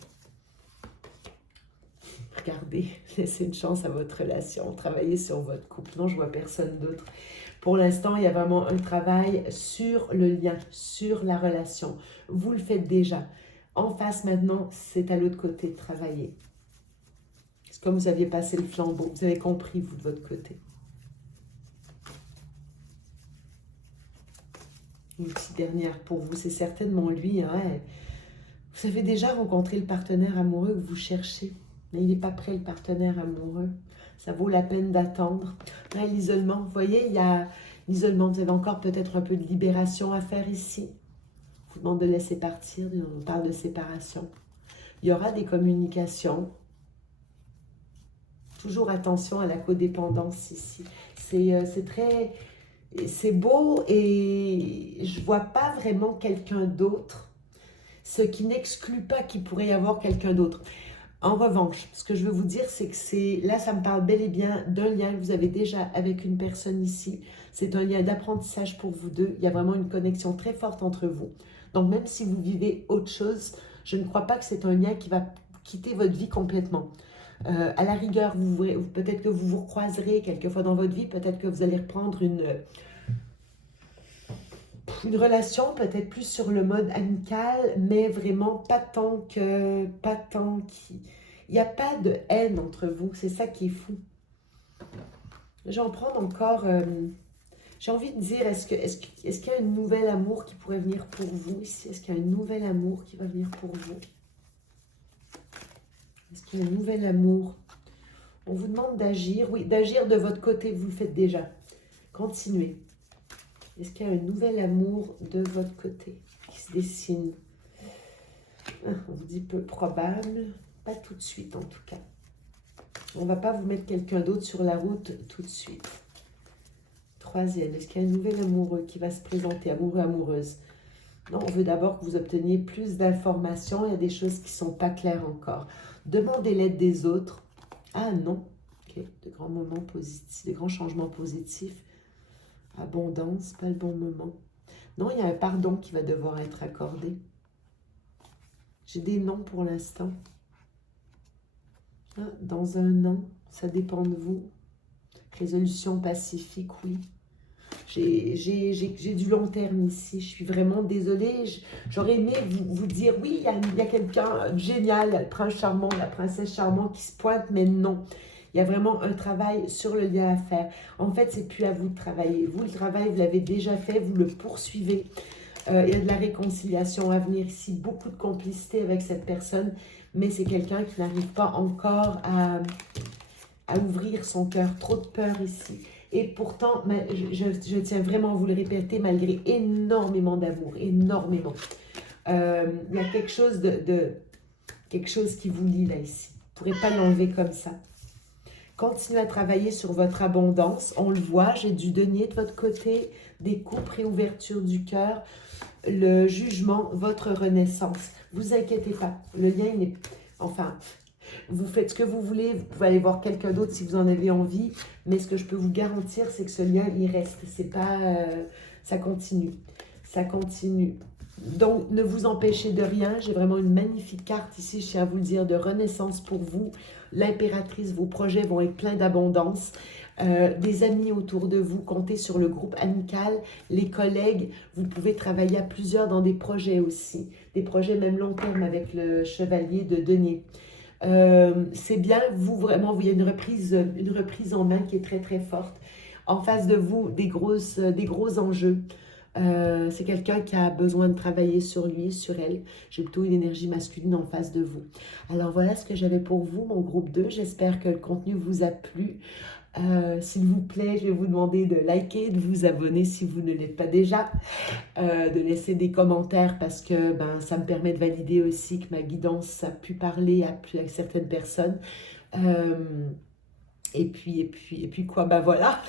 Regardez, laissez une chance à votre relation, travaillez sur votre couple. Non, je vois personne d'autre. Pour l'instant, il y a vraiment un travail sur le lien, sur la relation. Vous le faites déjà. En face maintenant, c'est à l'autre côté de travailler. C'est comme vous aviez passé le flambeau. Vous avez compris, vous, de votre côté. Une petite dernière pour vous, c'est certainement lui. Hein. Vous avez déjà rencontré le partenaire amoureux que vous cherchez. Mais il n'est pas prêt, le partenaire amoureux. Ça vaut la peine d'attendre. L'isolement, vous voyez, il y a l'isolement. Vous avez encore peut-être un peu de libération à faire ici. Je vous demande de laisser partir. On parle de séparation. Il y aura des communications. Toujours attention à la codépendance ici. C'est très... C'est beau et je ne vois pas vraiment quelqu'un d'autre. Ce qui n'exclut pas qu'il pourrait y avoir quelqu'un d'autre. En revanche, ce que je veux vous dire, c'est que là, ça me parle bel et bien d'un lien que vous avez déjà avec une personne ici. C'est un lien d'apprentissage pour vous deux. Il y a vraiment une connexion très forte entre vous. Donc, même si vous vivez autre chose, je ne crois pas que c'est un lien qui va quitter votre vie complètement. À la rigueur, peut-être que vous vous recroiserez quelquefois dans votre vie, peut-être que vous allez reprendre une relation peut-être plus sur le mode amical, mais vraiment pas tant qu'il... Il n'y a pas de haine entre vous, c'est ça qui est fou. J'en prends encore... j'ai envie de dire, est-ce qu'il y a un nouvel amour qui pourrait venir pour vous ici? Est-ce qu'il y a un nouvel amour qui va venir pour vous? Est-ce qu'il y a un nouvel amour? On vous demande d'agir. Oui, d'agir de votre côté, vous le faites déjà. Continuez. Est-ce qu'il y a un nouvel amour de votre côté qui se dessine? On vous dit peu probable. Pas tout de suite, en tout cas. On ne va pas vous mettre quelqu'un d'autre sur la route tout de suite. Troisième, est-ce qu'il y a un nouvel amoureux qui va se présenter, amoureux, amoureuse? Non, on veut d'abord que vous obteniez plus d'informations. Il y a des choses qui ne sont pas claires encore. Demandez l'aide des autres. Ah non. Ok, de grands moments positifs, de grands changements positifs. Abondance, pas le bon moment. Non, il y a un pardon qui va devoir être accordé. J'ai des noms pour l'instant. Ah, dans un an, ça dépend de vous. Résolution pacifique, oui. J'ai du long terme ici. Je suis vraiment désolée. J'aurais aimé vous dire, oui, il y a quelqu'un de génial, le prince charmant, la princesse charmante qui se pointe, mais non. Il y a vraiment un travail sur le lien à faire. En fait, c'est plus à vous de travailler. Vous, le travail, vous l'avez déjà fait, vous le poursuivez. Il y a de la réconciliation à venir ici, beaucoup de complicité avec cette personne, mais c'est quelqu'un qui n'arrive pas encore à ouvrir son cœur. Trop de peur ici. Et pourtant, je tiens vraiment à vous le répéter, malgré énormément d'amour, énormément. Il y a quelque chose quelque chose qui vous lie là ici. Vous ne pourrez pas l'enlever comme ça. Continuez à travailler sur votre abondance. On le voit, j'ai du denier de votre côté, des coupes, réouverture du cœur, le jugement, votre renaissance. Vous inquiétez pas, le lien il est... Enfin, vous faites ce que vous voulez, vous pouvez aller voir quelqu'un d'autre si vous en avez envie, mais ce que je peux vous garantir, c'est que ce lien, il reste. C'est pas... ça continue. Ça continue. Donc, ne vous empêchez de rien. J'ai vraiment une magnifique carte ici, je tiens à vous le dire, de renaissance pour vous. L'impératrice, vos projets vont être pleins d'abondance. Des amis autour de vous, comptez sur le groupe amical, les collègues. Vous pouvez travailler à plusieurs dans des projets aussi. Des projets même long terme avec le chevalier de denier. C'est bien, vous vraiment, il y a une reprise en main qui est très très forte. En face de vous, des gros enjeux. C'est quelqu'un qui a besoin de travailler sur lui, sur elle. J'ai plutôt une énergie masculine en face de vous. Alors voilà ce que j'avais pour vous, mon groupe 2. J'espère que le contenu vous a plu. S'il vous plaît, je vais vous demander de liker, de vous abonner si vous ne l'êtes pas déjà, de laisser des commentaires parce que ça me permet de valider aussi que ma guidance a pu parler à certaines personnes. Et puis quoi, voilà.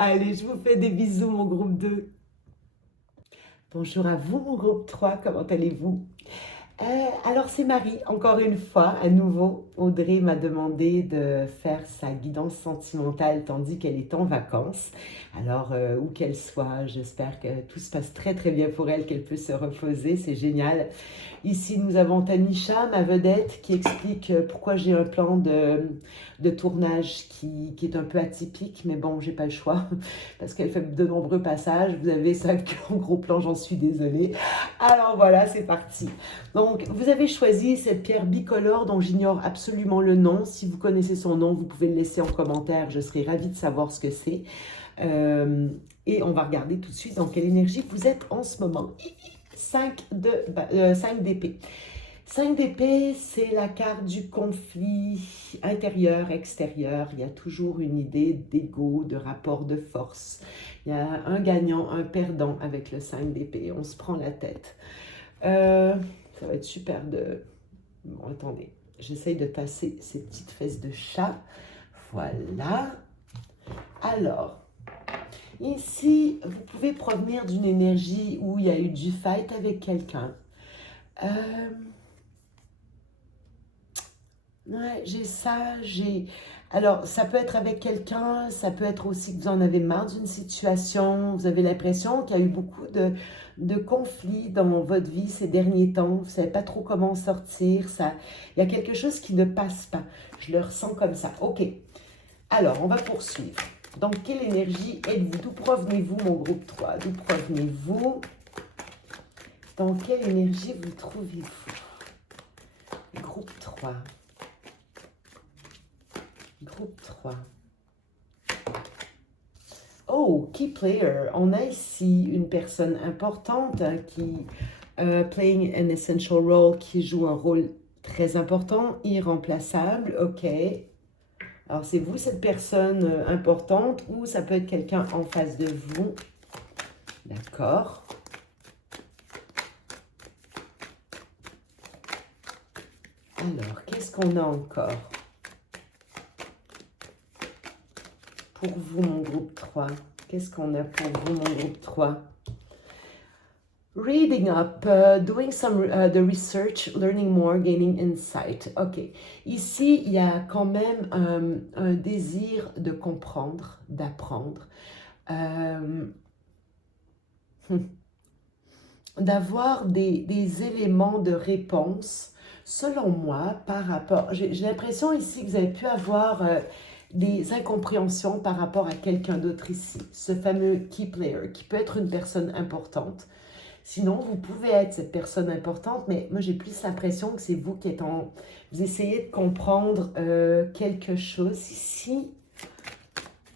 Allez, je vous fais des bisous, mon groupe 2. Bonjour à vous, mon groupe 3, comment allez-vous? Alors c'est Marie, encore une fois, à nouveau. Audrey m'a demandé de faire sa guidance sentimentale tandis qu'elle est en vacances. Alors, où qu'elle soit, j'espère que tout se passe très très bien pour elle, qu'elle peut se reposer, c'est génial. Ici, nous avons Tamisha, ma vedette, qui explique pourquoi j'ai un plan de tournage qui est un peu atypique, mais bon, j'ai pas le choix, parce qu'elle fait de nombreux passages. Vous avez ça en gros plan, j'en suis désolée. Alors voilà, c'est parti. Donc, vous avez choisi cette pierre bicolore dont j'ignore absolument le nom. Si vous connaissez son nom, vous pouvez le laisser en commentaire. Je serai ravie de savoir ce que c'est. Et on va regarder tout de suite dans quelle énergie vous êtes en ce moment. 5 d'épée. 5 d'épée, c'est la carte du conflit intérieur, extérieur. Il y a toujours une idée d'ego, de rapport de force. Il y a un gagnant, un perdant avec le 5 d'épée. On se prend la tête. Ça va être super de... Bon, attendez, j'essaye de tasser ces petites fesses de chat. Voilà. Alors, ici, vous pouvez provenir d'une énergie où il y a eu du fight avec quelqu'un. Ouais, j'ai ça, Alors, ça peut être avec quelqu'un, ça peut être aussi que vous en avez marre d'une situation, vous avez l'impression qu'il y a eu beaucoup de conflits dans votre vie ces derniers temps, vous ne savez pas trop comment sortir, il y a quelque chose qui ne passe pas, je le ressens comme ça. Ok, alors on va poursuivre. Dans quelle énergie êtes-vous? D'où provenez-vous, mon groupe 3? D'où provenez-vous? Dans quelle énergie vous trouvez-vous? Groupe 3. Groupe 3. Oh, key player. On a ici une personne importante qui, playing an essential role, qui joue un rôle très important, irremplaçable. Ok. Alors, c'est vous cette personne importante ou ça peut être quelqu'un en face de vous. D'accord. Alors, qu'est-ce qu'on a encore? pour vous, mon groupe 3? Qu'est-ce qu'on a pour vous, mon groupe 3? Reading up, doing some the research, learning more, gaining insight. Ok. Ici, il y a quand même un désir de comprendre, d'apprendre, d'avoir des éléments de réponse, selon moi, par rapport... J'ai l'impression ici que vous avez pu avoir des incompréhensions par rapport à quelqu'un d'autre ici. Ce fameux key player, qui peut être une personne importante. Sinon, vous pouvez être cette personne importante, mais moi, j'ai plus l'impression que c'est vous qui êtes en... Vous essayez de comprendre quelque chose ici.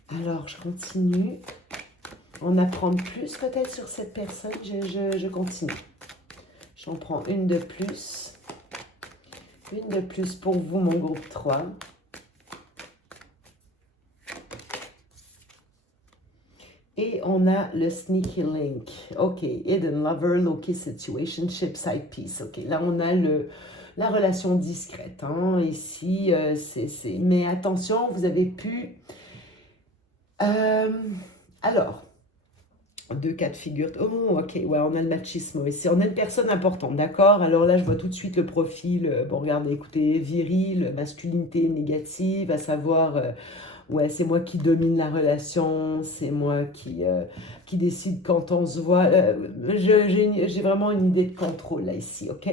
Alors, je continue. En apprendre plus peut-être sur cette personne. Je continue. J'en prends une de plus. Une de plus pour vous, mon groupe 3. Et on a le Sneaky Link. Ok, Hidden Lover, Low-Key Situationship, Side Piece. Ok, là on a la relation discrète. Hein. Ici, mais attention, vous avez pu... alors, deux cas de figure. Oh, ok, ouais, on a le machismo ici. On a une personne importante, d'accord? Alors là, je vois tout de suite le profil. Bon, regardez, écoutez, viril, masculinité négative, à savoir... ouais, c'est moi qui domine la relation, c'est moi qui décide quand on se voit. J'ai vraiment une idée de contrôle là, ici, ok?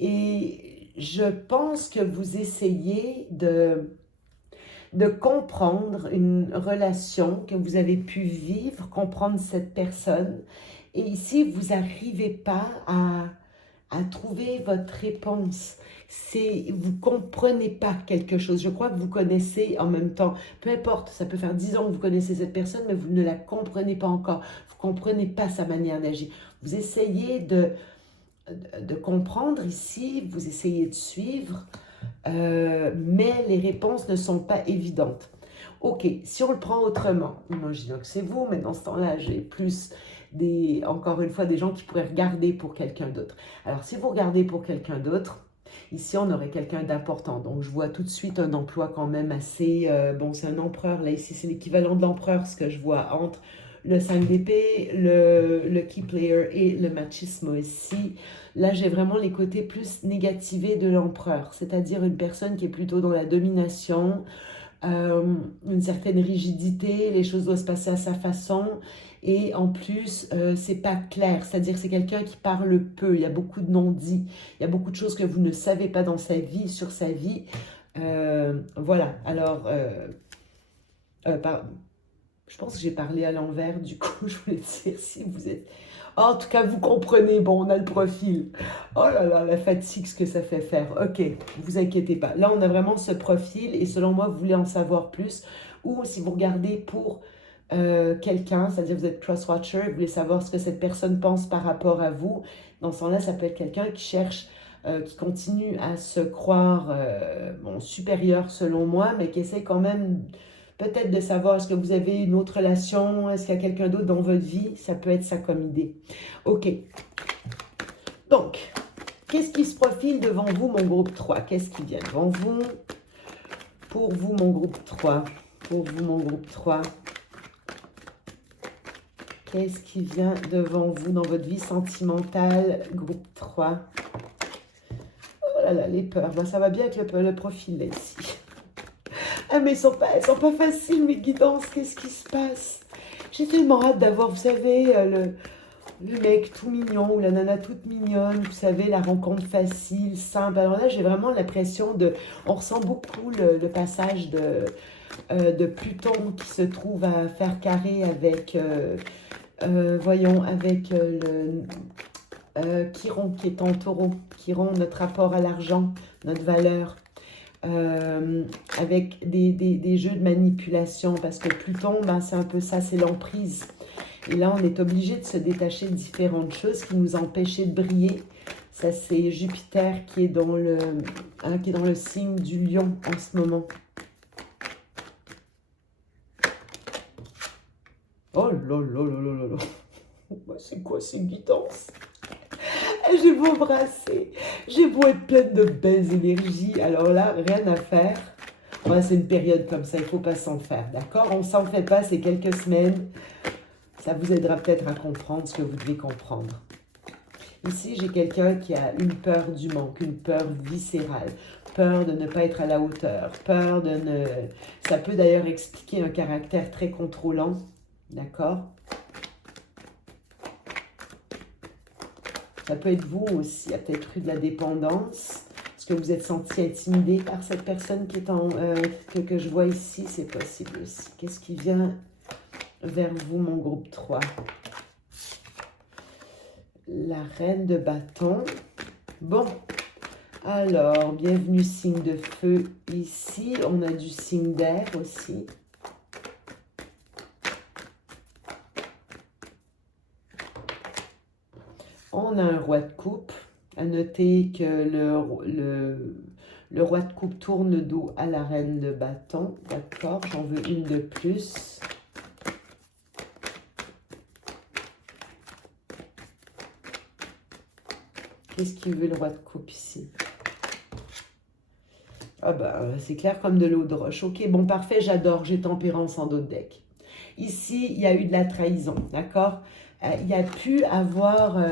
Et je pense que vous essayez de comprendre une relation que vous avez pu vivre, comprendre cette personne. Et ici, vous n'arrivez pas à trouver votre réponse. Vous ne comprenez pas quelque chose. Je crois que vous connaissez en même temps, peu importe, ça peut faire 10 ans que vous connaissez cette personne, mais vous ne la comprenez pas encore. Vous ne comprenez pas sa manière d'agir. Vous essayez de comprendre ici, vous essayez de suivre, mais les réponses ne sont pas évidentes. Ok, si on le prend autrement, imaginons que c'est vous, mais dans ce temps-là, j'ai plus encore une fois, des gens qui pourraient regarder pour quelqu'un d'autre. Alors, si vous regardez pour quelqu'un d'autre, ici, on aurait quelqu'un d'important. Donc, je vois tout de suite un emploi quand même assez... bon, c'est un empereur. Là, ici, c'est l'équivalent de l'empereur, ce que je vois entre le 5 d'épée, le key player et le machismo ici. Là, j'ai vraiment les côtés plus négativés de l'empereur, c'est-à-dire une personne qui est plutôt dans la domination, une certaine rigidité, les choses doivent se passer à sa façon, et en plus, c'est pas clair, c'est-à-dire c'est quelqu'un qui parle peu, il y a beaucoup de non-dits, il y a beaucoup de choses que vous ne savez pas dans sa vie, sur sa vie. Voilà, alors, je pense que j'ai parlé à l'envers, du coup, je voulais dire si vous êtes... Oh, en tout cas, vous comprenez, bon, on a le profil. Oh là là, la fatigue, ce que ça fait faire. Ok, vous inquiétez pas. Là, on a vraiment ce profil et selon moi, vous voulez en savoir plus. Ou si vous regardez pour quelqu'un, c'est-à-dire vous êtes cross-watcher, vous voulez savoir ce que cette personne pense par rapport à vous. Dans ce sens-là, ça peut être quelqu'un qui cherche, qui continue à se croire bon, supérieur selon moi, mais qui essaie quand même... Peut-être de savoir, est-ce que vous avez une autre relation? Est-ce qu'il y a quelqu'un d'autre dans votre vie? Ça peut être ça comme idée. Ok. Donc, qu'est-ce qui se profile devant vous, mon groupe 3? Qu'est-ce qui vient devant vous? Pour vous, mon groupe 3. Pour vous, mon groupe 3. Qu'est-ce qui vient devant vous dans votre vie sentimentale, groupe 3? Oh là là, les peurs. Ben, ça va bien avec le profil là, ici. Ah, mais elles sont pas faciles, mes guidances. Qu'est-ce qui se passe? J'ai tellement hâte d'avoir, vous savez, le mec tout mignon ou la nana toute mignonne. Vous savez, la rencontre facile, simple. Alors là, j'ai vraiment l'impression de... On ressent beaucoup le passage de Pluton qui se trouve à faire carré avec... voyons, avec Chiron qui est en taureau. Chiron, notre rapport à l'argent, notre valeur. Avec des jeux de manipulation, parce que Pluton, ben, c'est un peu ça, c'est l'emprise. Et là, on est obligé de se détacher de différentes choses qui nous empêchaient de briller. Ça, c'est Jupiter qui est dans le signe du lion en ce moment. Oh là là là là là là. C'est quoi ces guidances? J'ai beau brasser, j'ai beau être pleine de belles énergies, alors là, rien à faire. Ouais, c'est une période comme ça, il ne faut pas s'en faire, d'accord? On ne s'en fait pas, c'est quelques semaines. Ça vous aidera peut-être à comprendre ce que vous devez comprendre. Ici, j'ai quelqu'un qui a une peur du manque, une peur viscérale, peur de ne pas être à la hauteur, peur de ne... Ça peut d'ailleurs expliquer un caractère très contrôlant, d'accord? Ça peut être vous aussi, il y a peut-être eu de la dépendance. Est-ce que vous êtes senti intimidé par cette personne qui est que je vois ici? C'est possible aussi. Qu'est-ce qui vient vers vous, mon groupe 3? La reine de bâton. Bon, alors, bienvenue signe de feu ici. On a du signe d'air aussi. On a un roi de coupe. À noter que le roi de coupe tourne le dos à la reine de bâton. D'accord, j'en veux une de plus. Qu'est-ce qu'il veut le roi de coupe ici? Ah ben, c'est clair comme de l'eau de roche. Ok, bon, parfait, j'adore. J'ai tempérance en d'autres decks. Ici, il y a eu de la trahison, d'accord? Il y a pu avoir...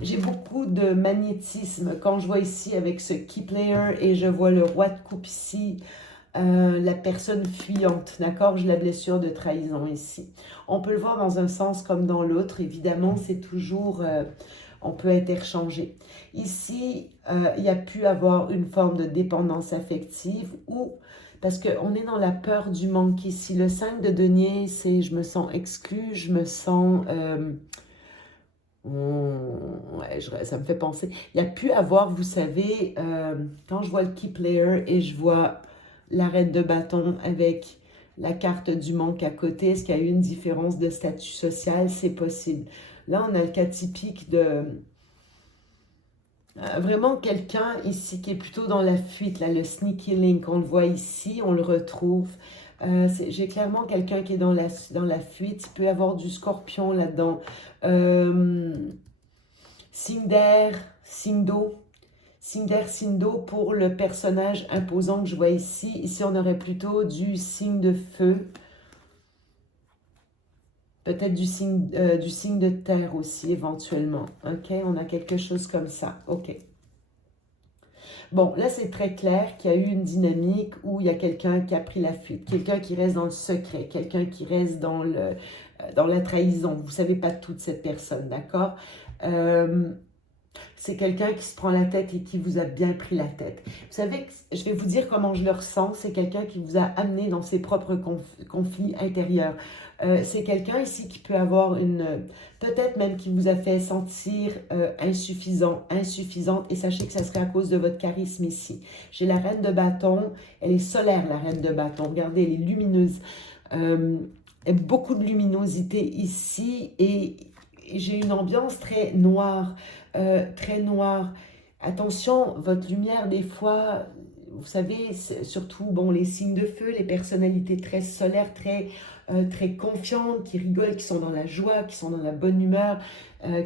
j'ai beaucoup de magnétisme quand je vois ici avec ce key player et je vois le roi de coupe ici, la personne fuyante, d'accord? J'ai la blessure de trahison ici. On peut le voir dans un sens comme dans l'autre, évidemment, c'est toujours... on peut interchanger. Ici, il y a pu avoir une forme de dépendance affective ou... Parce qu'on est dans la peur du manque ici. Le 5 de denier, c'est je me sens exclue, je me sens... ouais, ça me fait penser. Il y a pu avoir, vous savez, quand je vois le key player et je vois la reine de bâton avec la carte du manque à côté, est-ce qu'il y a eu une différence de statut social? C'est possible. Là, on a le cas typique de vraiment quelqu'un ici qui est plutôt dans la fuite, là, le sneaky link, on le voit ici, on le retrouve. J'ai clairement quelqu'un qui est dans la fuite, il peut y avoir du scorpion là-dedans. Signe d'air, signe d'eau. Signe d'air, signe d'eau pour le personnage imposant que je vois ici. Ici, on aurait plutôt du signe de feu. Peut-être du signe de terre aussi, éventuellement. Ok, on a quelque chose comme ça. Ok. Bon, là, c'est très clair qu'il y a eu une dynamique où il y a quelqu'un qui a pris la fuite, quelqu'un qui reste dans le secret, quelqu'un qui reste dans la trahison. Vous ne savez pas toute cette personne, d'accord? C'est quelqu'un qui se prend la tête et qui vous a bien pris la tête. Vous savez, je vais vous dire comment je le ressens. C'est quelqu'un qui vous a amené dans ses propres conflits intérieurs. C'est quelqu'un ici qui peut avoir peut-être même qui vous a fait sentir insuffisant, insuffisante. Et sachez que ça serait à cause de votre charisme ici. J'ai la reine de bâton. Elle est solaire, la reine de bâton. Regardez, elle est lumineuse. Beaucoup de luminosité ici et j'ai une ambiance très noire, très noire. Attention, votre lumière, des fois, vous savez, surtout bon, les signes de feu, les personnalités très solaires, très confiantes, qui rigolent, qui sont dans la joie, qui sont dans la bonne humeur,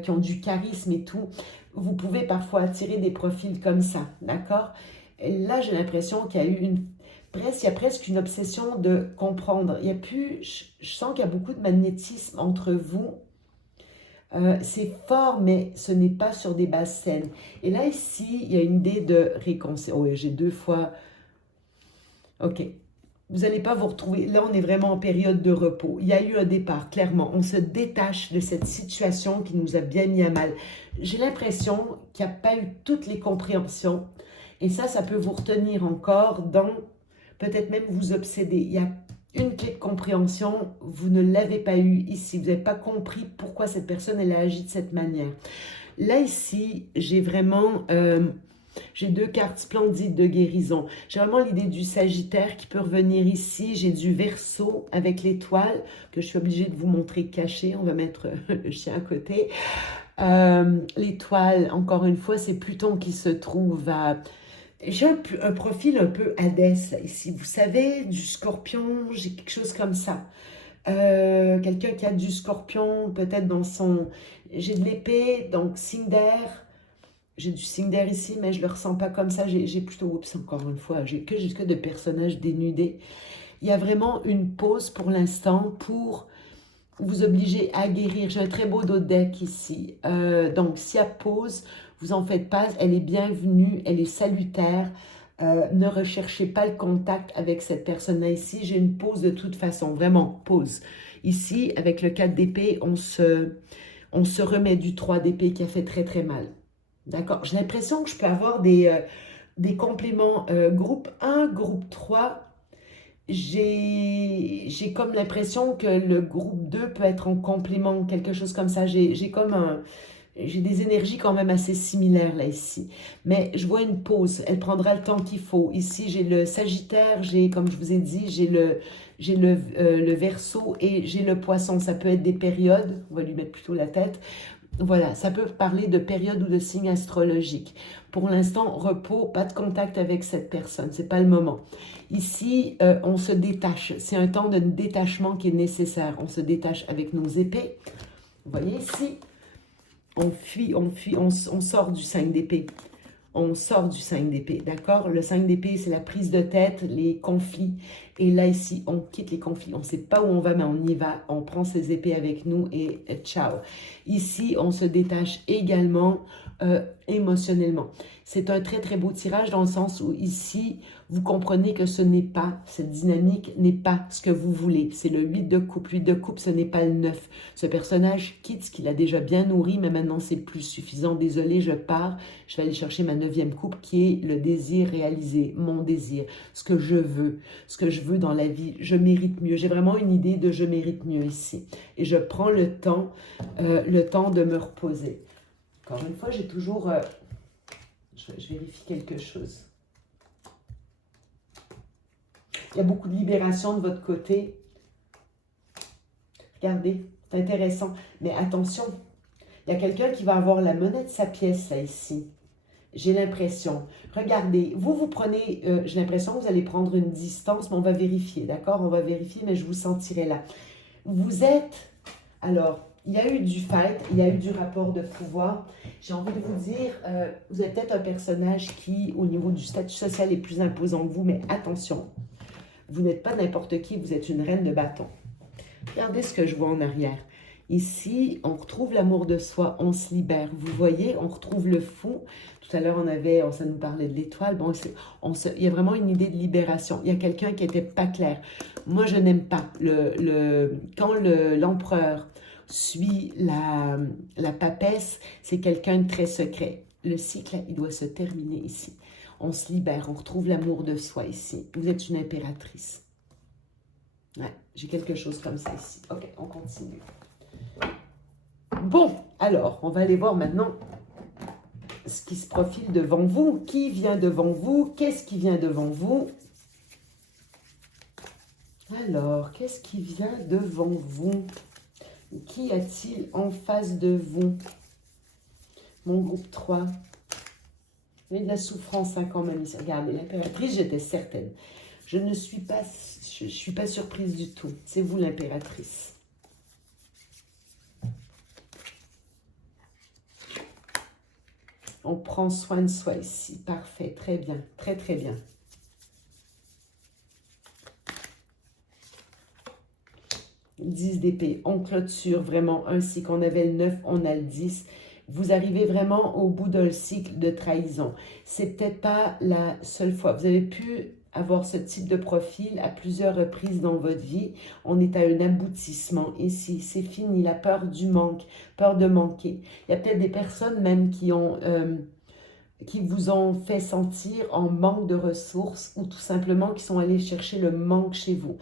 qui ont du charisme et tout. Vous pouvez parfois attirer des profils comme ça, d'accord? Là, j'ai l'impression qu'il y a eu il y a presque une obsession de comprendre. Je sens qu'il y a beaucoup de magnétisme entre vous. C'est fort, mais ce n'est pas sur des bases saines. Et là, ici, il y a une idée de réconciliation. Oh, j'ai 2 fois. Ok. Vous n'allez pas vous retrouver. Là, on est vraiment en période de repos. Il y a eu un départ, clairement. On se détache de cette situation qui nous a bien mis à mal. J'ai l'impression qu'il n'y a pas eu toutes les compréhensions. Et ça peut vous retenir encore dans, peut-être même vous obséder. Il y a une clé de compréhension, vous ne l'avez pas eue ici. Vous n'avez pas compris pourquoi cette personne, elle a agi de cette manière. Là, ici, j'ai vraiment... j'ai 2 cartes splendides de guérison. J'ai vraiment l'idée du Sagittaire qui peut revenir ici. J'ai du Verseau avec l'étoile que je suis obligée de vous montrer caché. On va mettre le chien à côté. L'étoile, encore une fois, c'est Pluton qui se trouve à... J'ai un profil un peu Hadès ici. Vous savez, du Scorpion, j'ai quelque chose comme ça. Quelqu'un qui a du Scorpion, peut-être dans son... J'ai de l'épée, donc signe d'air. j'ai du signe d'air ici, mais je le ressens pas comme ça. J'ai plutôt, oups, encore une fois, j'ai que jusque de personnages dénudés. Il y a vraiment une pause pour l'instant pour vous obliger à guérir. J'ai un très beau dos de deck ici. Donc, s'il y a pause, vous en faites pas. Elle est bienvenue, elle est salutaire. Ne recherchez pas le contact avec cette personne-là ici. J'ai une pause de toute façon, vraiment, pause. Ici, avec le 4 d'épée, on se remet du 3 d'épée qui a fait très très mal. D'accord? J'ai l'impression que je peux avoir des compléments groupe 1, groupe 3. J'ai comme l'impression que le groupe 2 peut être en complément, quelque chose comme ça. J'ai des énergies quand même assez similaires là ici. Mais je vois une pause. Elle prendra le temps qu'il faut. Ici, j'ai le Sagittaire, j'ai, comme je vous ai dit, le Verseau et j'ai le Poisson. Ça peut être des périodes. On va lui mettre plutôt la tête. Voilà, ça peut parler de période ou de signes astrologiques. Pour l'instant, repos, pas de contact avec cette personne, c'est pas le moment. Ici, on se détache. C'est un temps de détachement qui est nécessaire. On se détache avec nos épées. Vous voyez ici, on fuit, on sort du 5 d'épée. On sort du 5 d'épée, d'accord? Le 5 d'épée, c'est la prise de tête, les conflits. Et là, ici, on quitte les conflits. On ne sait pas où on va, mais on y va. On prend ses épées avec nous et ciao. Ici, on se détache également émotionnellement. C'est un très, très beau tirage dans le sens où ici, vous comprenez que ce n'est pas, cette dynamique n'est pas ce que vous voulez. C'est le 8 de coupe. 8 de coupe, ce n'est pas le 9. Ce personnage quitte ce qu'il a déjà bien nourri, mais maintenant, c'est plus suffisant. Désolé, je pars. Je vais aller chercher ma 9e coupe qui est le désir réalisé, mon désir, ce que je veux dans la vie. Je mérite mieux. J'ai vraiment une idée de je mérite mieux ici. Et je prends le temps de me reposer. Encore une fois, j'ai toujours... je vérifie quelque chose. Il y a beaucoup de libération de votre côté. Regardez, c'est intéressant. Mais attention, il y a quelqu'un qui va avoir la monnaie de sa pièce, là, ici. J'ai l'impression. Regardez, vous prenez, j'ai l'impression que vous allez prendre une distance, mais on va vérifier, d'accord? On va vérifier, mais je vous sentirai là. Vous êtes, alors, il y a eu du fight, il y a eu du rapport de pouvoir. J'ai envie de vous dire, vous êtes peut-être un personnage qui, au niveau du statut social, est plus imposant que vous, mais attention, vous n'êtes pas n'importe qui, vous êtes une reine de bâton. Regardez ce que je vois en arrière. Ici, on retrouve l'amour de soi, on se libère. Vous voyez, on retrouve le fou. Tout à l'heure, ça nous parlait de l'étoile. Bon, il y a vraiment une idée de libération. Il y a quelqu'un qui n'était pas clair. Moi, je n'aime pas quand l'empereur suit la papesse, c'est quelqu'un de très secret. Le cycle, il doit se terminer ici. On se libère, on retrouve l'amour de soi ici. Vous êtes une impératrice. Ouais, j'ai quelque chose comme ça ici. Ok, on continue. Bon, alors, on va aller voir maintenant ce qui se profile devant vous. Qui vient devant vous? Qu'est-ce qui vient devant vous? Alors, qu'est-ce qui vient devant vous? Qui a-t-il en face de vous? Mon groupe 3. Il y a de la souffrance hein, quand même. Regardez, l'impératrice, j'étais certaine. Je ne suis pas, je suis pas surprise du tout. C'est vous l'impératrice. On prend soin de soi ici. Parfait, très bien, très très bien. « 10 d'épée, on clôture vraiment un cycle. On avait le 9, on a le 10. Vous arrivez vraiment au bout d'un cycle de trahison. C'est peut-être pas la seule fois. Vous avez pu avoir ce type de profil à plusieurs reprises dans votre vie. On est à un aboutissement ici. C'est fini, la peur du manque, peur de manquer. Il y a peut-être des personnes même qui vous ont fait sentir en manque de ressources ou tout simplement qui sont allés chercher le manque chez vous.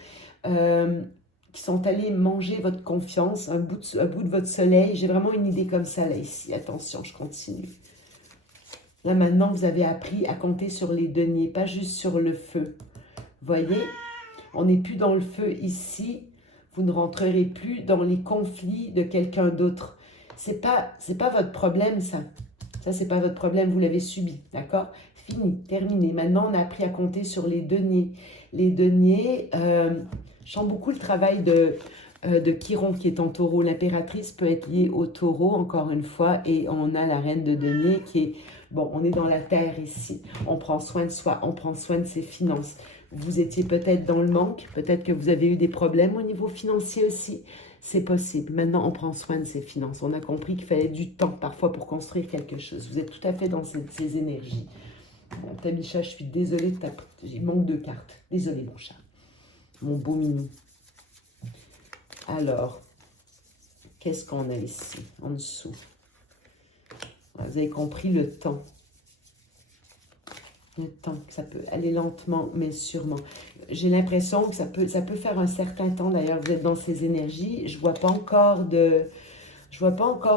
Qui sont allés manger votre confiance, un bout de votre soleil. J'ai vraiment une idée comme ça là ici. Attention, je continue. Là maintenant, vous avez appris à compter sur les deniers, pas juste sur le feu. Vous voyez, on n'est plus dans le feu ici. Vous ne rentrerez plus dans les conflits de quelqu'un d'autre. C'est pas votre problème ça. Ça, c'est pas votre problème, vous l'avez subi, d'accord? Fini, terminé. Maintenant, on a appris à compter sur les deniers. Les deniers, je sens beaucoup le travail de Chiron qui est en taureau. L'impératrice peut être liée au taureau, encore une fois, et on a la reine de denier qui est, bon, on est dans la terre ici. On prend soin de soi, on prend soin de ses finances. Vous étiez peut-être dans le manque, peut-être que vous avez eu des problèmes au niveau financier aussi. C'est possible. Maintenant, on prend soin de ses finances. On a compris qu'il fallait du temps parfois pour construire quelque chose. Vous êtes tout à fait dans ces énergies. Bon, Tamisha, je suis désolée de il manque 2 cartes. Désolée, mon chat. Mon beau mini. Alors, qu'est-ce qu'on a ici, en dessous? Vous avez compris le temps. Le temps, ça peut aller lentement, mais sûrement. J'ai l'impression que ça peut faire un certain temps. D'ailleurs, vous êtes dans ces énergies. Je vois pas encore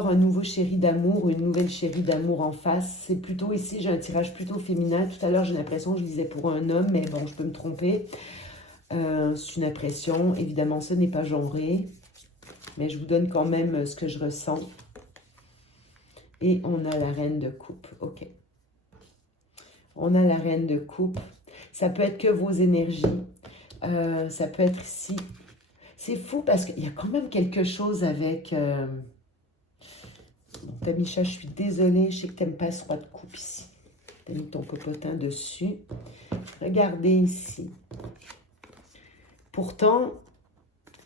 un nouveau chéri d'amour ou une nouvelle chérie d'amour en face. C'est plutôt ici, j'ai un tirage plutôt féminin. Tout à l'heure, j'ai l'impression que je disais pour un homme, mais bon, je peux me tromper. C'est une impression. Évidemment, ce n'est pas genré. Mais je vous donne quand même ce que je ressens. Et on a la reine de coupe. Ok. On a la reine de coupe. Ça peut être que vos énergies. Ça peut être ici. C'est fou parce qu'il y a quand même quelque chose avec... Tamisha, je suis désolée. Je sais que tu n'aimes pas ce roi de coupe ici. Tu as mis ton popotin dessus. Regardez ici. Pourtant,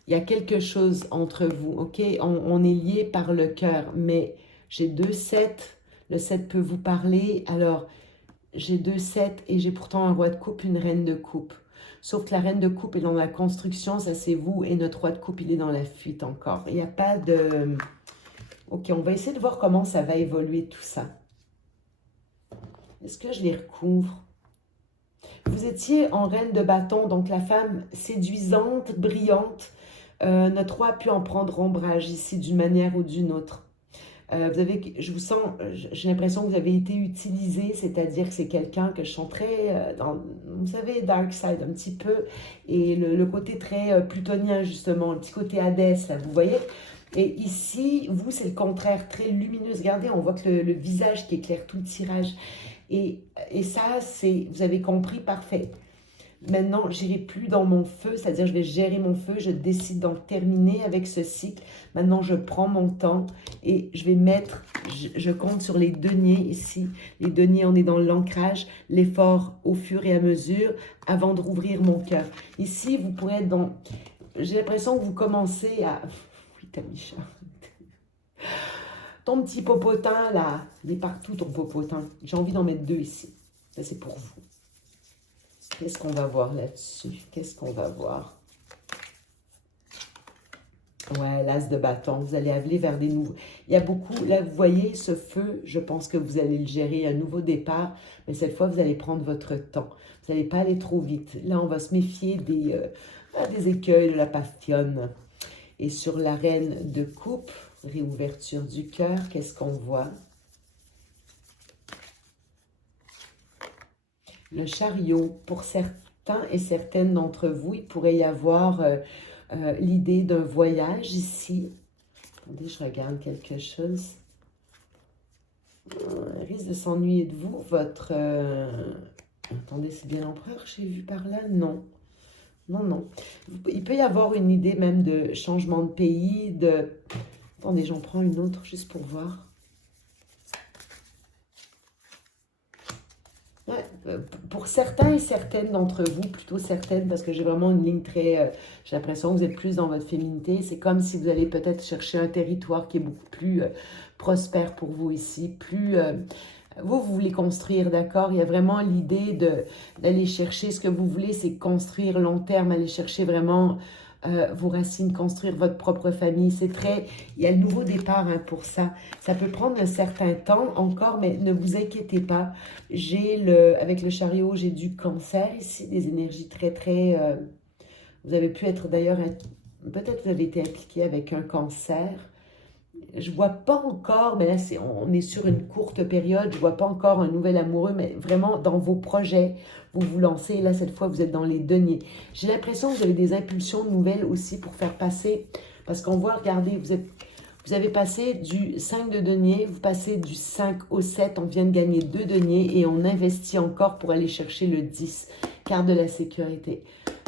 il y a quelque chose entre vous. Ok, on est liés par le cœur. Mais j'ai 2 7. Le 7 peut vous parler. Alors... j'ai 2 7 et j'ai pourtant un roi de coupe, une reine de coupe. Sauf que la reine de coupe est dans la construction, ça c'est vous, et notre roi de coupe, il est dans la fuite encore. Il n'y a pas de... Ok, on va essayer de voir comment ça va évoluer tout ça. Est-ce que je les recouvre? Vous étiez en reine de bâton, donc la femme séduisante, brillante. Notre roi a pu en prendre ombrage ici d'une manière ou d'une autre. Je vous sens, j'ai l'impression que vous avez été utilisé, c'est-à-dire que c'est quelqu'un que je sens très, vous savez, dark side un petit peu, et le côté très plutonien justement, le petit côté Hadès, là, vous voyez. Et ici, vous, c'est le contraire, très lumineux. Regardez, on voit que le visage qui éclaire tout le tirage. Et ça, c'est, vous avez compris, parfait. Maintenant, je n'irai plus dans mon feu, c'est-à-dire je vais gérer mon feu, je décide d'en terminer avec ce cycle. Maintenant, je prends mon temps et je vais mettre, je compte sur les deniers ici. Les deniers, on est dans l'ancrage, l'effort au fur et à mesure avant de rouvrir mon cœur. Ici, vous pourrez être dans... J'ai l'impression que vous commencez à... Oui, Tamisha. Ton petit popotin, là, il est partout, ton popotin. J'ai envie d'en mettre 2 ici. Ça, c'est pour vous. Qu'est-ce qu'on va voir là-dessus? Qu'est-ce qu'on va voir? Ouais, l'as de bâton. Vous allez aller vers des nouveaux... Il y a beaucoup... Là, vous voyez ce feu, je pense que vous allez le gérer. Un nouveau départ. Mais cette fois, vous allez prendre votre temps. Vous n'allez pas aller trop vite. Là, on va se méfier des écueils, de la passionne. Et sur la reine de coupe, réouverture du cœur, qu'est-ce qu'on voit? Le chariot, pour certains et certaines d'entre vous, il pourrait y avoir l'idée d'un voyage ici. Attendez, je regarde quelque chose. Il risque de s'ennuyer de vous. Votre... Attendez, c'est bien l'empereur que j'ai vu par là? Non. Non, non. Il peut y avoir une idée même de changement de pays, de... Attendez, j'en prends une autre juste pour voir. Ouais, pour certains et certaines d'entre vous, plutôt certaines, parce que j'ai vraiment une ligne très... j'ai l'impression que vous êtes plus dans votre féminité. C'est comme si vous allez peut-être chercher un territoire qui est beaucoup plus prospère pour vous ici. Plus... vous voulez construire, d'accord? Il y a vraiment l'idée d'aller chercher ce que vous voulez, c'est construire long terme, aller chercher vraiment... vos racines, construire votre propre famille. C'est très... Il y a le nouveau départ hein, pour ça. Ça peut prendre un certain temps encore, mais ne vous inquiétez pas. Avec le chariot, j'ai du cancer ici, des énergies très, très... vous avez pu être d'ailleurs... Peut-être vous avez été impliqué avec un cancer. Je ne vois pas encore, mais là, on est sur une courte période. Je ne vois pas encore un nouvel amoureux, mais vraiment dans vos projets, vous vous lancez. Et là, cette fois, vous êtes dans les deniers. J'ai l'impression que vous avez des impulsions nouvelles aussi pour faire passer. Parce qu'on voit, regardez, vous avez passé du 5 de denier, vous passez du 5 au 7. On vient de gagner 2 deniers et on investit encore pour aller chercher le 10, carte de la sécurité.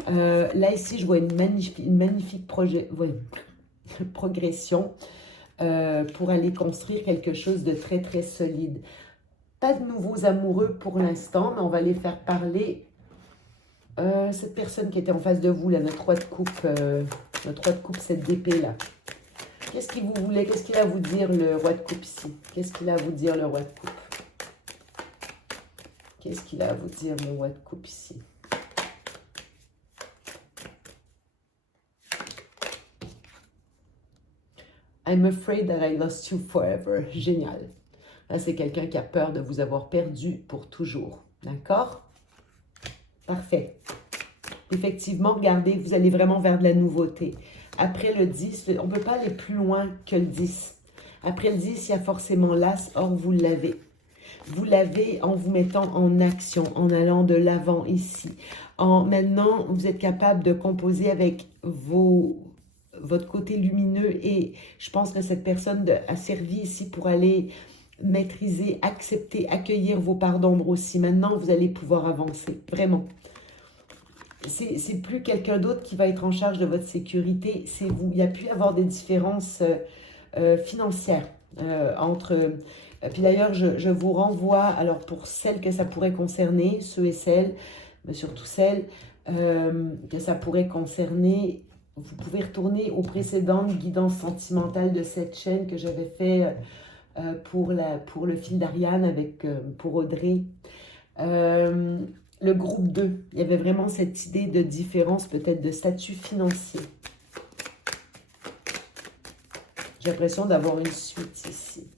Là, ici, je vois une magnifique projet. Ouais. progression pour aller construire quelque chose de très, très solide. Pas de nouveaux amoureux pour l'instant, mais on va les faire parler. Cette personne qui était en face de vous, là, notre roi de coupe, cette d'épée là. Qu'est-ce qu'il vous voulait? Qu'est-ce qu'il a à vous dire, le roi de coupe ici? Qu'est-ce qu'il a à vous dire, le roi de coupe? Qu'est-ce qu'il a à vous dire, mon roi de coupe ici? I'm afraid that I lost you forever. Génial. Là, c'est quelqu'un qui a peur de vous avoir perdu pour toujours. D'accord? Parfait. Effectivement, regardez, vous allez vraiment vers de la nouveauté. Après le 10, on ne peut pas aller plus loin que le 10. Après le 10, il y a forcément l'As, or vous l'avez. Vous l'avez en vous mettant en action, en allant de l'avant ici. Maintenant, vous êtes capable de composer avec votre côté lumineux et je pense que cette personne a servi ici pour aller maîtriser, accepter, accueillir vos parts d'ombre aussi. Maintenant, vous allez pouvoir avancer, vraiment. C'est plus quelqu'un d'autre qui va être en charge de votre sécurité, c'est vous. Il y a pu y avoir des différences financières entre... puis d'ailleurs, je vous renvoie, alors pour celles que ça pourrait concerner, ceux et celles, mais surtout celles que ça pourrait concerner, vous pouvez retourner aux précédentes guidances sentimentales de cette chaîne que j'avais fait pour le fil d'Ariane pour Audrey. Le groupe 2, il y avait vraiment cette idée de différence, peut-être de statut financier. J'ai l'impression d'avoir une suite ici.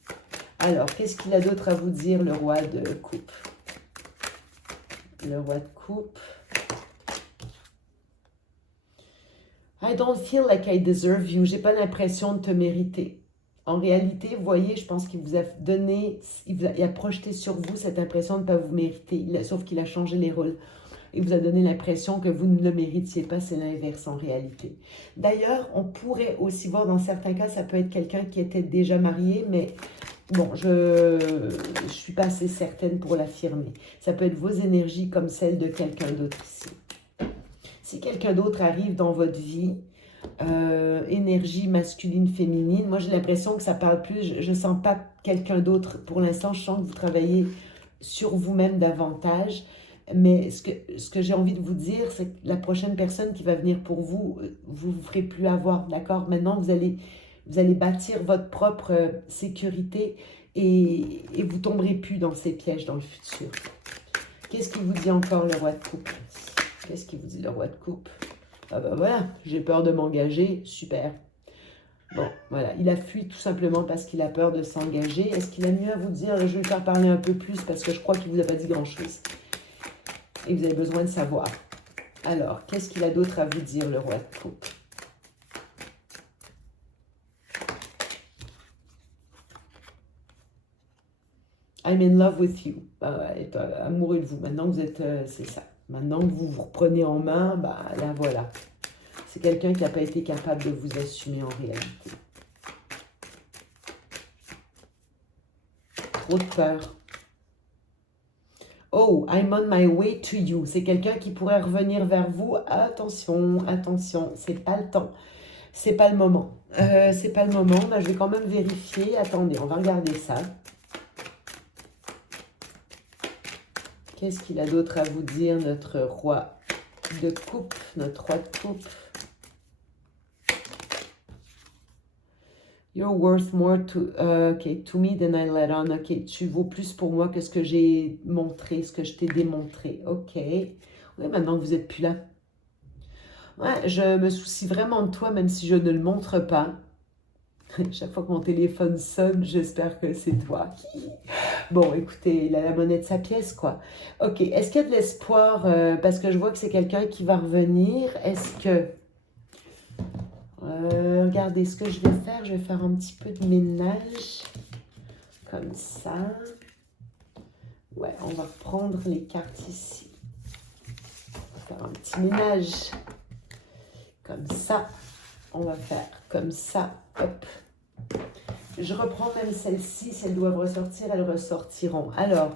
Alors, qu'est-ce qu'il a d'autre à vous dire, le roi de coupe? Le roi de coupe. I don't feel like I deserve you. J'ai pas l'impression de te mériter. En réalité, vous voyez, je pense qu'il vous a donné, il a projeté sur vous cette impression de ne pas vous mériter, sauf qu'il a changé les rôles. Il vous a donné l'impression que vous ne le méritiez pas, c'est l'inverse en réalité. D'ailleurs, on pourrait aussi voir dans certains cas, ça peut être quelqu'un qui était déjà marié, mais bon, je ne suis pas assez certaine pour l'affirmer. Ça peut être vos énergies comme celles de quelqu'un d'autre ici. Si quelqu'un d'autre arrive dans votre vie, énergie masculine, féminine, moi j'ai l'impression que ça parle plus, je ne sens pas quelqu'un d'autre. Pour l'instant, je sens que vous travaillez sur vous-même davantage. Mais ce que j'ai envie de vous dire, c'est que la prochaine personne qui va venir pour vous, vous ne ferez plus avoir, d'accord? Maintenant, vous allez bâtir votre propre sécurité et vous ne tomberez plus dans ces pièges dans le futur. Qu'est-ce qu'il vous dit encore, le roi de coupe? Qu'est-ce qu'il vous dit, le roi de coupe? Ah ben voilà, j'ai peur de m'engager, super. Bon, voilà, il a fui tout simplement parce qu'il a peur de s'engager. Est-ce qu'il a mieux à vous dire? Je vais lui faire parler un peu plus parce que je crois qu'il ne vous a pas dit grand-chose. Et vous avez besoin de savoir. Alors, qu'est-ce qu'il a d'autre à vous dire, le roi de coupe? I'm in love with you. Il est amoureux de vous. Maintenant que vous êtes... c'est ça. Maintenant que vous vous reprenez en main, là voilà. C'est quelqu'un qui n'a pas été capable de vous assumer en réalité. Trop de peur. Oh, I'm on my way to you. C'est quelqu'un qui pourrait revenir vers vous. Attention, attention, c'est pas le temps. C'est pas le moment. C'est pas le moment. Là, je vais quand même vérifier. Attendez, on va regarder ça. Qu'est-ce qu'il a d'autre à vous dire, notre roi de coupe, notre roi de coupe? You're worth more to me than I let on. Ok, tu vaux plus pour moi que ce que j'ai montré, ce que je t'ai démontré. Ok. Oui, maintenant que vous n'êtes plus là. Ouais, je me soucie vraiment de toi, même si je ne le montre pas. Chaque fois que mon téléphone sonne, j'espère que c'est toi. Bon, écoutez, il a la monnaie de sa pièce, quoi. Ok, est-ce qu'il y a de l'espoir? Parce que je vois que c'est quelqu'un qui va revenir. Est-ce que... regardez, ce que je vais faire un petit peu de ménage. Comme ça. Ouais, on va prendre les cartes ici. On va faire un petit ménage. Comme ça. On va faire comme ça. Hop. Je reprends même celle-ci. Si elles doivent ressortir, elles ressortiront. Alors,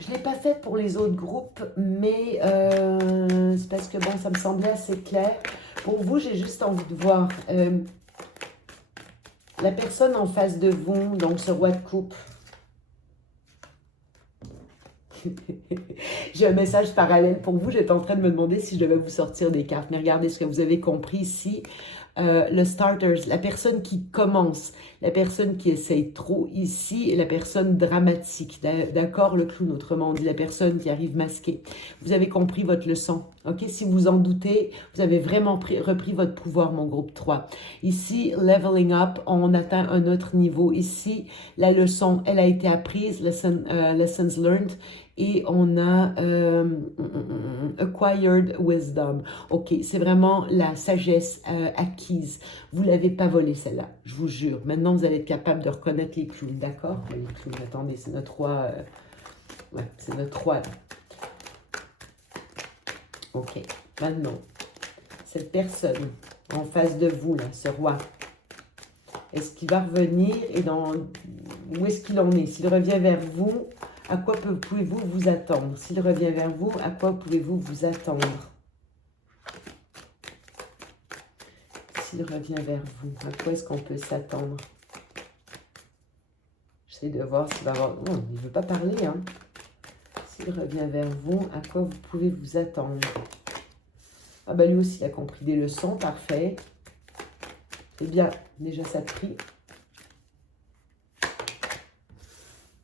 je ne l'ai pas fait pour les autres groupes, mais c'est parce que bon, ça me semblait assez clair. Pour vous, j'ai juste envie de voir la personne en face de vous, donc ce roi de coupe. J'ai un message parallèle pour vous. J'étais en train de me demander si je devais vous sortir des cartes. Mais regardez ce que vous avez compris ici. Le starters, la personne qui commence, la personne qui essaye trop ici et la personne dramatique. D'accord, le clown, autrement dit, la personne qui arrive masquée. Vous avez compris votre leçon. Ok, si vous en doutez, vous avez vraiment repris votre pouvoir, mon groupe 3. Ici, leveling up, on atteint un autre niveau. Ici, la leçon, elle a été apprise, lessons learned. Et on a acquired wisdom. Ok, c'est vraiment la sagesse acquise. Vous ne l'avez pas volée celle-là, je vous jure. Maintenant, vous allez être capable de reconnaître les clowns, d'accord? Les clowns, attendez, c'est notre roi. Ouais, c'est notre roi. Là. Ok, maintenant, cette personne en face de vous, là, ce roi, est-ce qu'il va revenir et où est-ce qu'il en est? S'il revient vers vous, à quoi pouvez-vous vous attendre? S'il revient vers vous, à quoi pouvez-vous vous attendre? S'il revient vers vous, à quoi est-ce qu'on peut s'attendre? J'essaie de voir s'il va avoir... Oh, il ne veut pas parler, hein. S'il revient vers vous, à quoi vous pouvez vous attendre? Ah ben lui aussi, il a compris des leçons, parfait. Eh bien, déjà ça prie.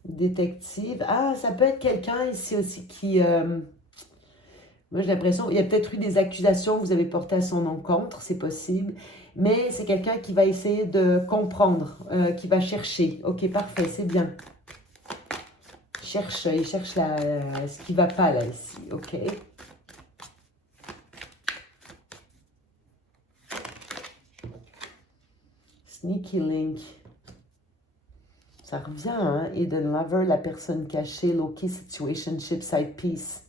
Détective. Ah, ça peut être quelqu'un ici aussi qui... moi, j'ai l'impression, il y a peut-être eu des accusations que vous avez portées à son encontre, c'est possible. Mais c'est quelqu'un qui va essayer de comprendre, qui va chercher. Ok, parfait, c'est bien. Il cherche ce qui ne va pas là, ici. Ok. Sneaky Link. Ça revient, hein? Hidden Lover, la personne cachée, Loki, Situationship, Side Piece.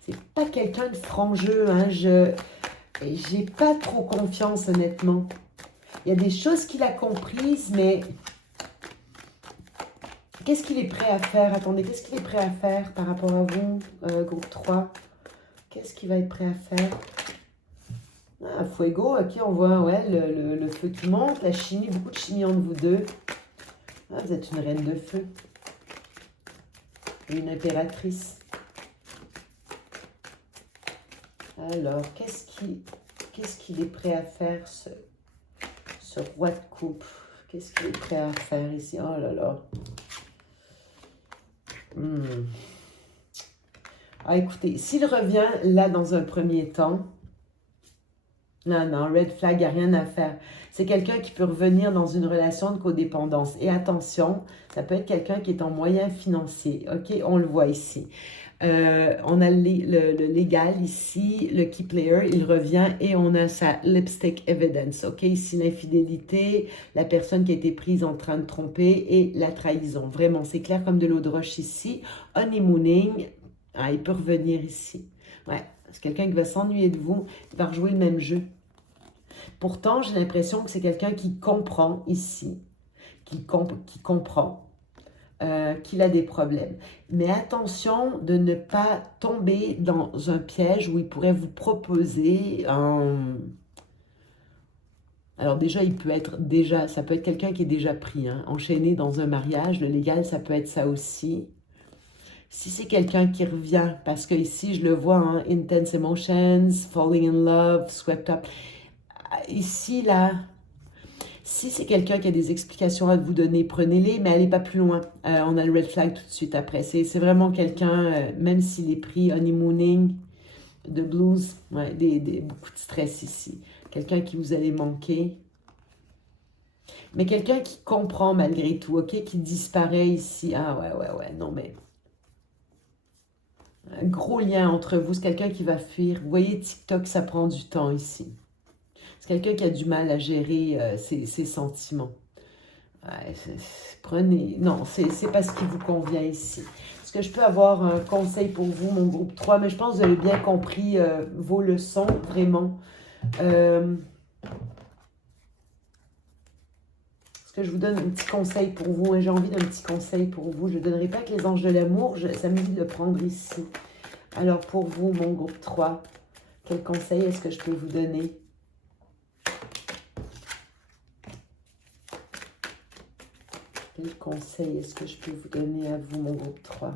C'est pas quelqu'un de franc-jeu, hein? J'ai pas trop confiance, honnêtement. Il y a des choses qu'il a comprises, mais qu'est-ce qu'il est prêt à faire? Attendez, qu'est-ce qu'il est prêt à faire par rapport à vous, groupe 3? Qu'est-ce qu'il va être prêt à faire? Ah, Fuego, ok, on voit ouais, le feu qui monte, la chimie, beaucoup de chimie entre vous deux. Ah, vous êtes une reine de feu. Et une impératrice. Alors, qu'est-ce qu'il est prêt à faire, ce roi de coupe? Qu'est-ce qu'il est prêt à faire ici? Oh là là. Ah, écoutez, s'il revient là dans un premier temps, non, red flag, il n'y a rien à faire. C'est quelqu'un qui peut revenir dans une relation de codépendance. Et attention, ça peut être quelqu'un qui est en moyen financier. OK, on le voit ici. On a le légal ici, le key player, il revient et on a sa lipstick evidence. OK, ici l'infidélité, la personne qui a été prise en train de tromper et la trahison. Vraiment, c'est clair comme de l'eau de roche ici. Honeymooning, ah, il peut revenir ici. Ouais, c'est quelqu'un qui va s'ennuyer de vous, il va rejouer le même jeu. Pourtant, j'ai l'impression que c'est quelqu'un qui comprend ici, qui comprend qu'il a des problèmes. Mais attention de ne pas tomber dans un piège où il pourrait vous proposer un... Alors déjà, ça peut être quelqu'un qui est déjà pris, hein, enchaîné dans un mariage. Le légal, ça peut être ça aussi. Si c'est quelqu'un qui revient, parce que ici, je le vois, hein, intense emotions, falling in love, swept up. Ici, là, si c'est quelqu'un qui a des explications à vous donner, prenez-les, mais allez pas plus loin. On a le red flag tout de suite après. C'est vraiment quelqu'un, même s'il est pris honeymooning, de blues, ouais, beaucoup de stress ici. Quelqu'un qui vous allez manquer. Mais quelqu'un qui comprend malgré tout, ok? Qui disparaît ici. Ah ouais, non mais... Un gros lien entre vous, c'est quelqu'un qui va fuir. Vous voyez, TikTok, ça prend du temps ici. C'est quelqu'un qui a du mal à gérer ses sentiments. Ouais, prenez... Non, c'est pas ce qui vous convient ici. Est-ce que je peux avoir un conseil pour vous, mon groupe 3? Mais je pense que vous avez bien compris vos leçons, vraiment. Est-ce que je vous donne un petit conseil pour vous? Hein, j'ai envie d'un petit conseil pour vous. Je ne donnerai pas que les anges de l'amour. Ça me dit de le prendre ici. Alors, pour vous, mon groupe 3, quel conseil est-ce que je peux vous donner? Quel conseil est-ce que je peux vous donner à vous, mon groupe 3?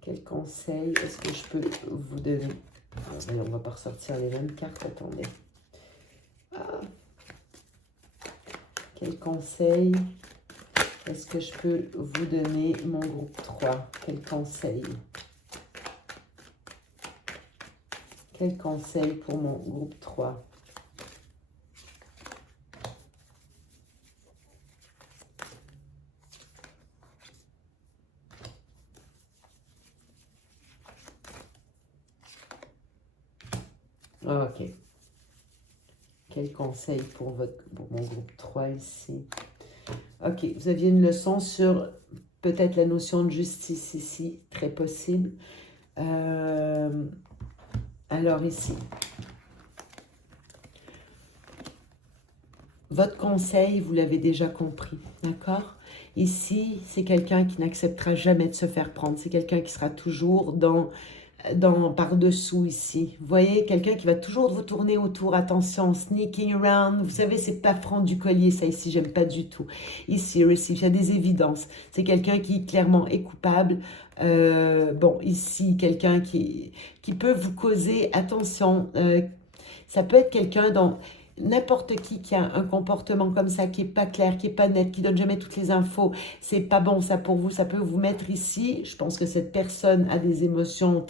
Quel conseil est-ce que je peux vous donner? On ne va pas ressortir les mêmes cartes, attendez. Ah. Quel conseil est-ce que je peux vous donner, mon groupe 3? Quel conseil? Quel conseil pour mon groupe 3? Ok. Quel conseil pour mon groupe 3 ici? Ok, vous aviez une leçon sur peut-être la notion de justice ici, très possible. Alors ici, votre conseil, vous l'avez déjà compris, d'accord? Ici, c'est quelqu'un qui n'acceptera jamais de se faire prendre. C'est quelqu'un qui sera toujours par-dessous ici. Vous voyez, quelqu'un qui va toujours vous tourner autour. Attention, sneaking around. Vous savez, c'est pas franc du collier, ça ici, j'aime pas du tout. Ici, receive, il y a des évidences. C'est quelqu'un qui clairement est coupable. Bon, ici, quelqu'un qui peut vous causer, attention, ça peut être quelqu'un dont n'importe qui a un comportement comme ça, qui n'est pas clair, qui n'est pas net, qui donne jamais toutes les infos, c'est pas bon ça pour vous, ça peut vous mettre ici. Je pense que cette personne a des émotions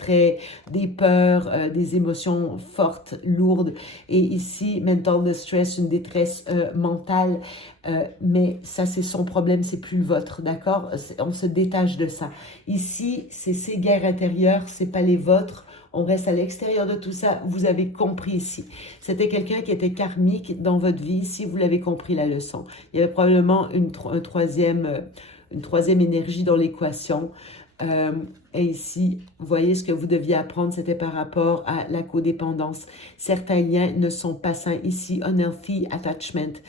des peurs, des émotions fortes, lourdes. Et ici, mental distress, une détresse mentale. Mais ça, c'est son problème, c'est plus le vôtre, d'accord? On se détache de ça. Ici, c'est ses guerres intérieures, c'est pas les vôtres. On reste à l'extérieur de tout ça. Vous avez compris ici. C'était quelqu'un qui était karmique dans votre vie, si vous l'avez compris la leçon. Il y avait probablement une troisième énergie dans l'équation. Et ici, vous voyez, ce que vous deviez apprendre, c'était par rapport à la codépendance. Certains liens ne sont pas sains. Ici, unhealthy attachment,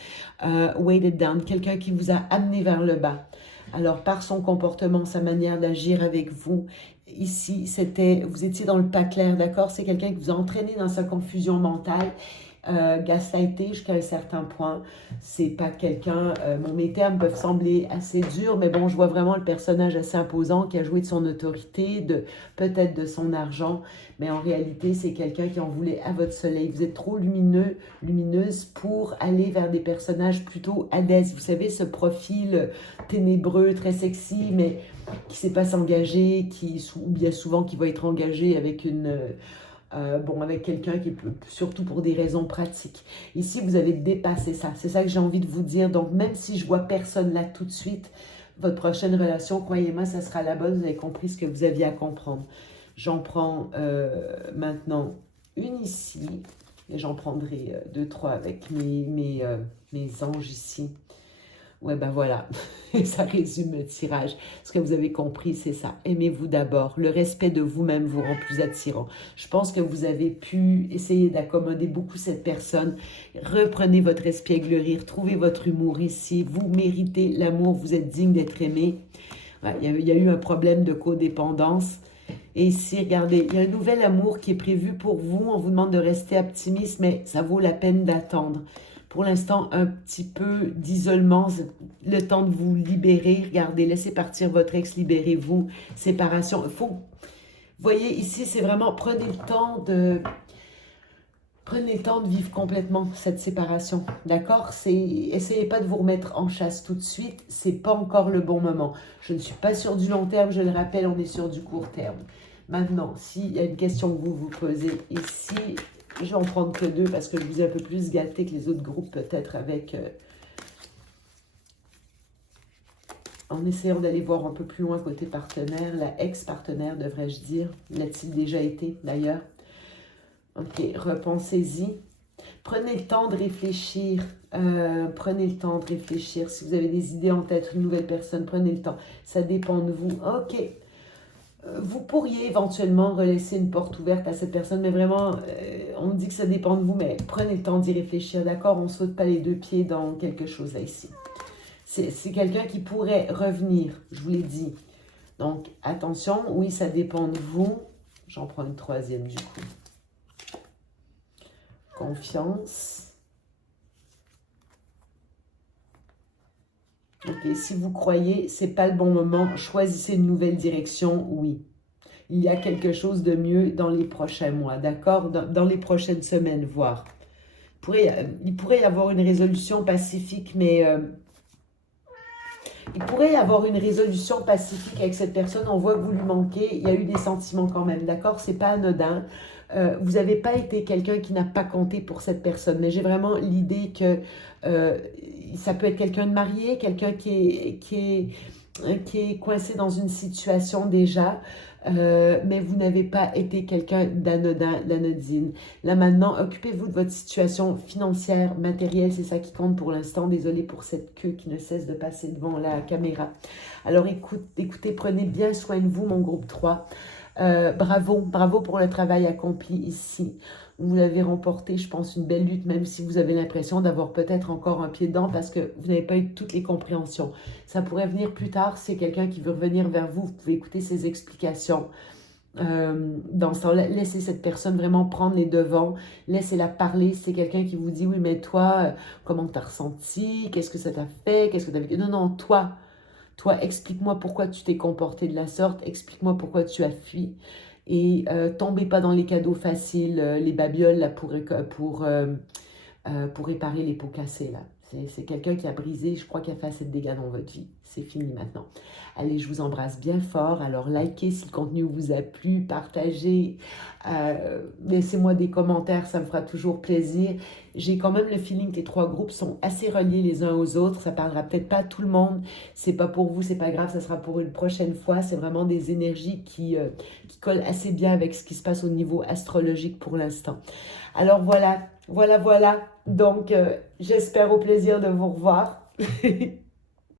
weighted down, quelqu'un qui vous a amené vers le bas. Alors, par son comportement, sa manière d'agir avec vous, ici, vous étiez dans le pas clair, d'accord? C'est quelqu'un qui vous a entraîné dans sa confusion mentale, gaslighté jusqu'à un certain point. C'est pas quelqu'un, mes termes peuvent sembler assez durs, mais bon, je vois vraiment le personnage assez imposant qui a joué de son autorité, peut-être de son argent, mais en réalité, c'est quelqu'un qui en voulait à votre soleil. Vous êtes trop lumineuse pour aller vers des personnages plutôt hadès. Vous savez, ce profil ténébreux, très sexy, mais qui ne sait pas s'engager, ou bien souvent qui va être engagé avec avec quelqu'un qui peut, surtout pour des raisons pratiques. Ici, vous avez dépassé ça. C'est ça que j'ai envie de vous dire. Donc, même si je vois personne là tout de suite, votre prochaine relation, croyez-moi, ça sera la bonne. Vous avez compris ce que vous aviez à comprendre. J'en prends maintenant une ici. Et j'en prendrai 2, 3 avec mes anges ici. Ouais, ben voilà, ça résume le tirage. Ce que vous avez compris, c'est ça. Aimez-vous d'abord. Le respect de vous-même vous rend plus attirant. Je pense que vous avez pu essayer d'accommoder beaucoup cette personne. Reprenez votre espièglerie, retrouvez votre humour ici. Vous méritez l'amour, vous êtes digne d'être aimé. Ouais, il y a eu un problème de codépendance. Et ici, regardez, il y a un nouvel amour qui est prévu pour vous. On vous demande de rester optimiste, mais ça vaut la peine d'attendre. Pour l'instant, un petit peu d'isolement, le temps de vous libérer. Regardez, laissez partir votre ex, libérez-vous. Séparation. Vous voyez, ici, c'est vraiment, prenez le temps de vivre complètement cette séparation. D'accord? Essayez pas de vous remettre en chasse tout de suite. C'est pas encore le bon moment. Je ne suis pas sur du long terme, je le rappelle, on est sur du court terme. Maintenant, s'il y a une question que vous vous posez ici, je vais en prendre que 2 parce que je vous ai un peu plus gâté que les autres groupes, peut-être avec... en essayant d'aller voir un peu plus loin côté partenaire, la ex-partenaire, devrais-je dire. L'a-t-il déjà été, d'ailleurs? Ok, repensez-y. Prenez le temps de réfléchir. Prenez le temps de réfléchir. Si vous avez des idées en tête, une nouvelle personne, prenez le temps. Ça dépend de vous. Ok. Vous pourriez éventuellement relaisser une porte ouverte à cette personne, mais vraiment, on dit que ça dépend de vous, mais prenez le temps d'y réfléchir, d'accord? On ne saute pas les 2 pieds dans quelque chose là, ici. C'est quelqu'un qui pourrait revenir, je vous l'ai dit. Donc, attention, oui, ça dépend de vous. J'en prends une troisième du coup. Confiance. Ok, si vous croyez, c'est pas le bon moment, choisissez une nouvelle direction, oui. Il y a quelque chose de mieux dans les prochains mois, d'accord? Dans les prochaines semaines, voire. Il pourrait y avoir une résolution pacifique, mais il pourrait y avoir une résolution pacifique avec cette personne. On voit que vous lui manquez. Il y a eu des sentiments quand même, d'accord? C'est pas anodin. Vous n'avez pas été quelqu'un qui n'a pas compté pour cette personne. Mais j'ai vraiment l'idée que ça peut être quelqu'un de marié, quelqu'un qui est coincé dans une situation déjà. Mais vous n'avez pas été quelqu'un d'anodin, d'anodine. Là maintenant, occupez-vous de votre situation financière, matérielle, c'est ça qui compte pour l'instant. Désolée pour cette queue qui ne cesse de passer devant la caméra. Alors écoutez, prenez bien soin de vous, mon groupe 3. Bravo pour le travail accompli ici. Vous avez remporté, je pense, une belle lutte, même si vous avez l'impression d'avoir peut-être encore un pied dedans parce que vous n'avez pas eu toutes les compréhensions. Ça pourrait venir plus tard, c'est quelqu'un qui veut revenir vers vous, vous pouvez écouter ses explications. Dans ce temps-là, laissez cette personne vraiment prendre les devants, laissez-la parler. C'est quelqu'un qui vous dit, oui, mais toi, comment tu as ressenti? Qu'est-ce que ça t'a fait? Qu'est-ce que tu as vécu? Non, non, toi, explique-moi pourquoi tu t'es comporté de la sorte, explique-moi pourquoi tu as fui. Et tombez pas dans les cadeaux faciles, les babioles là, pour réparer les pots cassés. Là. C'est quelqu'un qui a brisé, je crois, qui a fait assez de dégâts dans votre vie. C'est fini maintenant. Allez, je vous embrasse bien fort. Alors, likez si le contenu vous a plu, partagez, laissez-moi des commentaires, ça me fera toujours plaisir. J'ai quand même le feeling que les trois groupes sont assez reliés les uns aux autres. Ça parlera peut-être pas à tout le monde. C'est pas pour vous, c'est pas grave, ça sera pour une prochaine fois. C'est vraiment des énergies qui collent assez bien avec ce qui se passe au niveau astrologique pour l'instant. Alors voilà. Donc, j'espère au plaisir de vous revoir.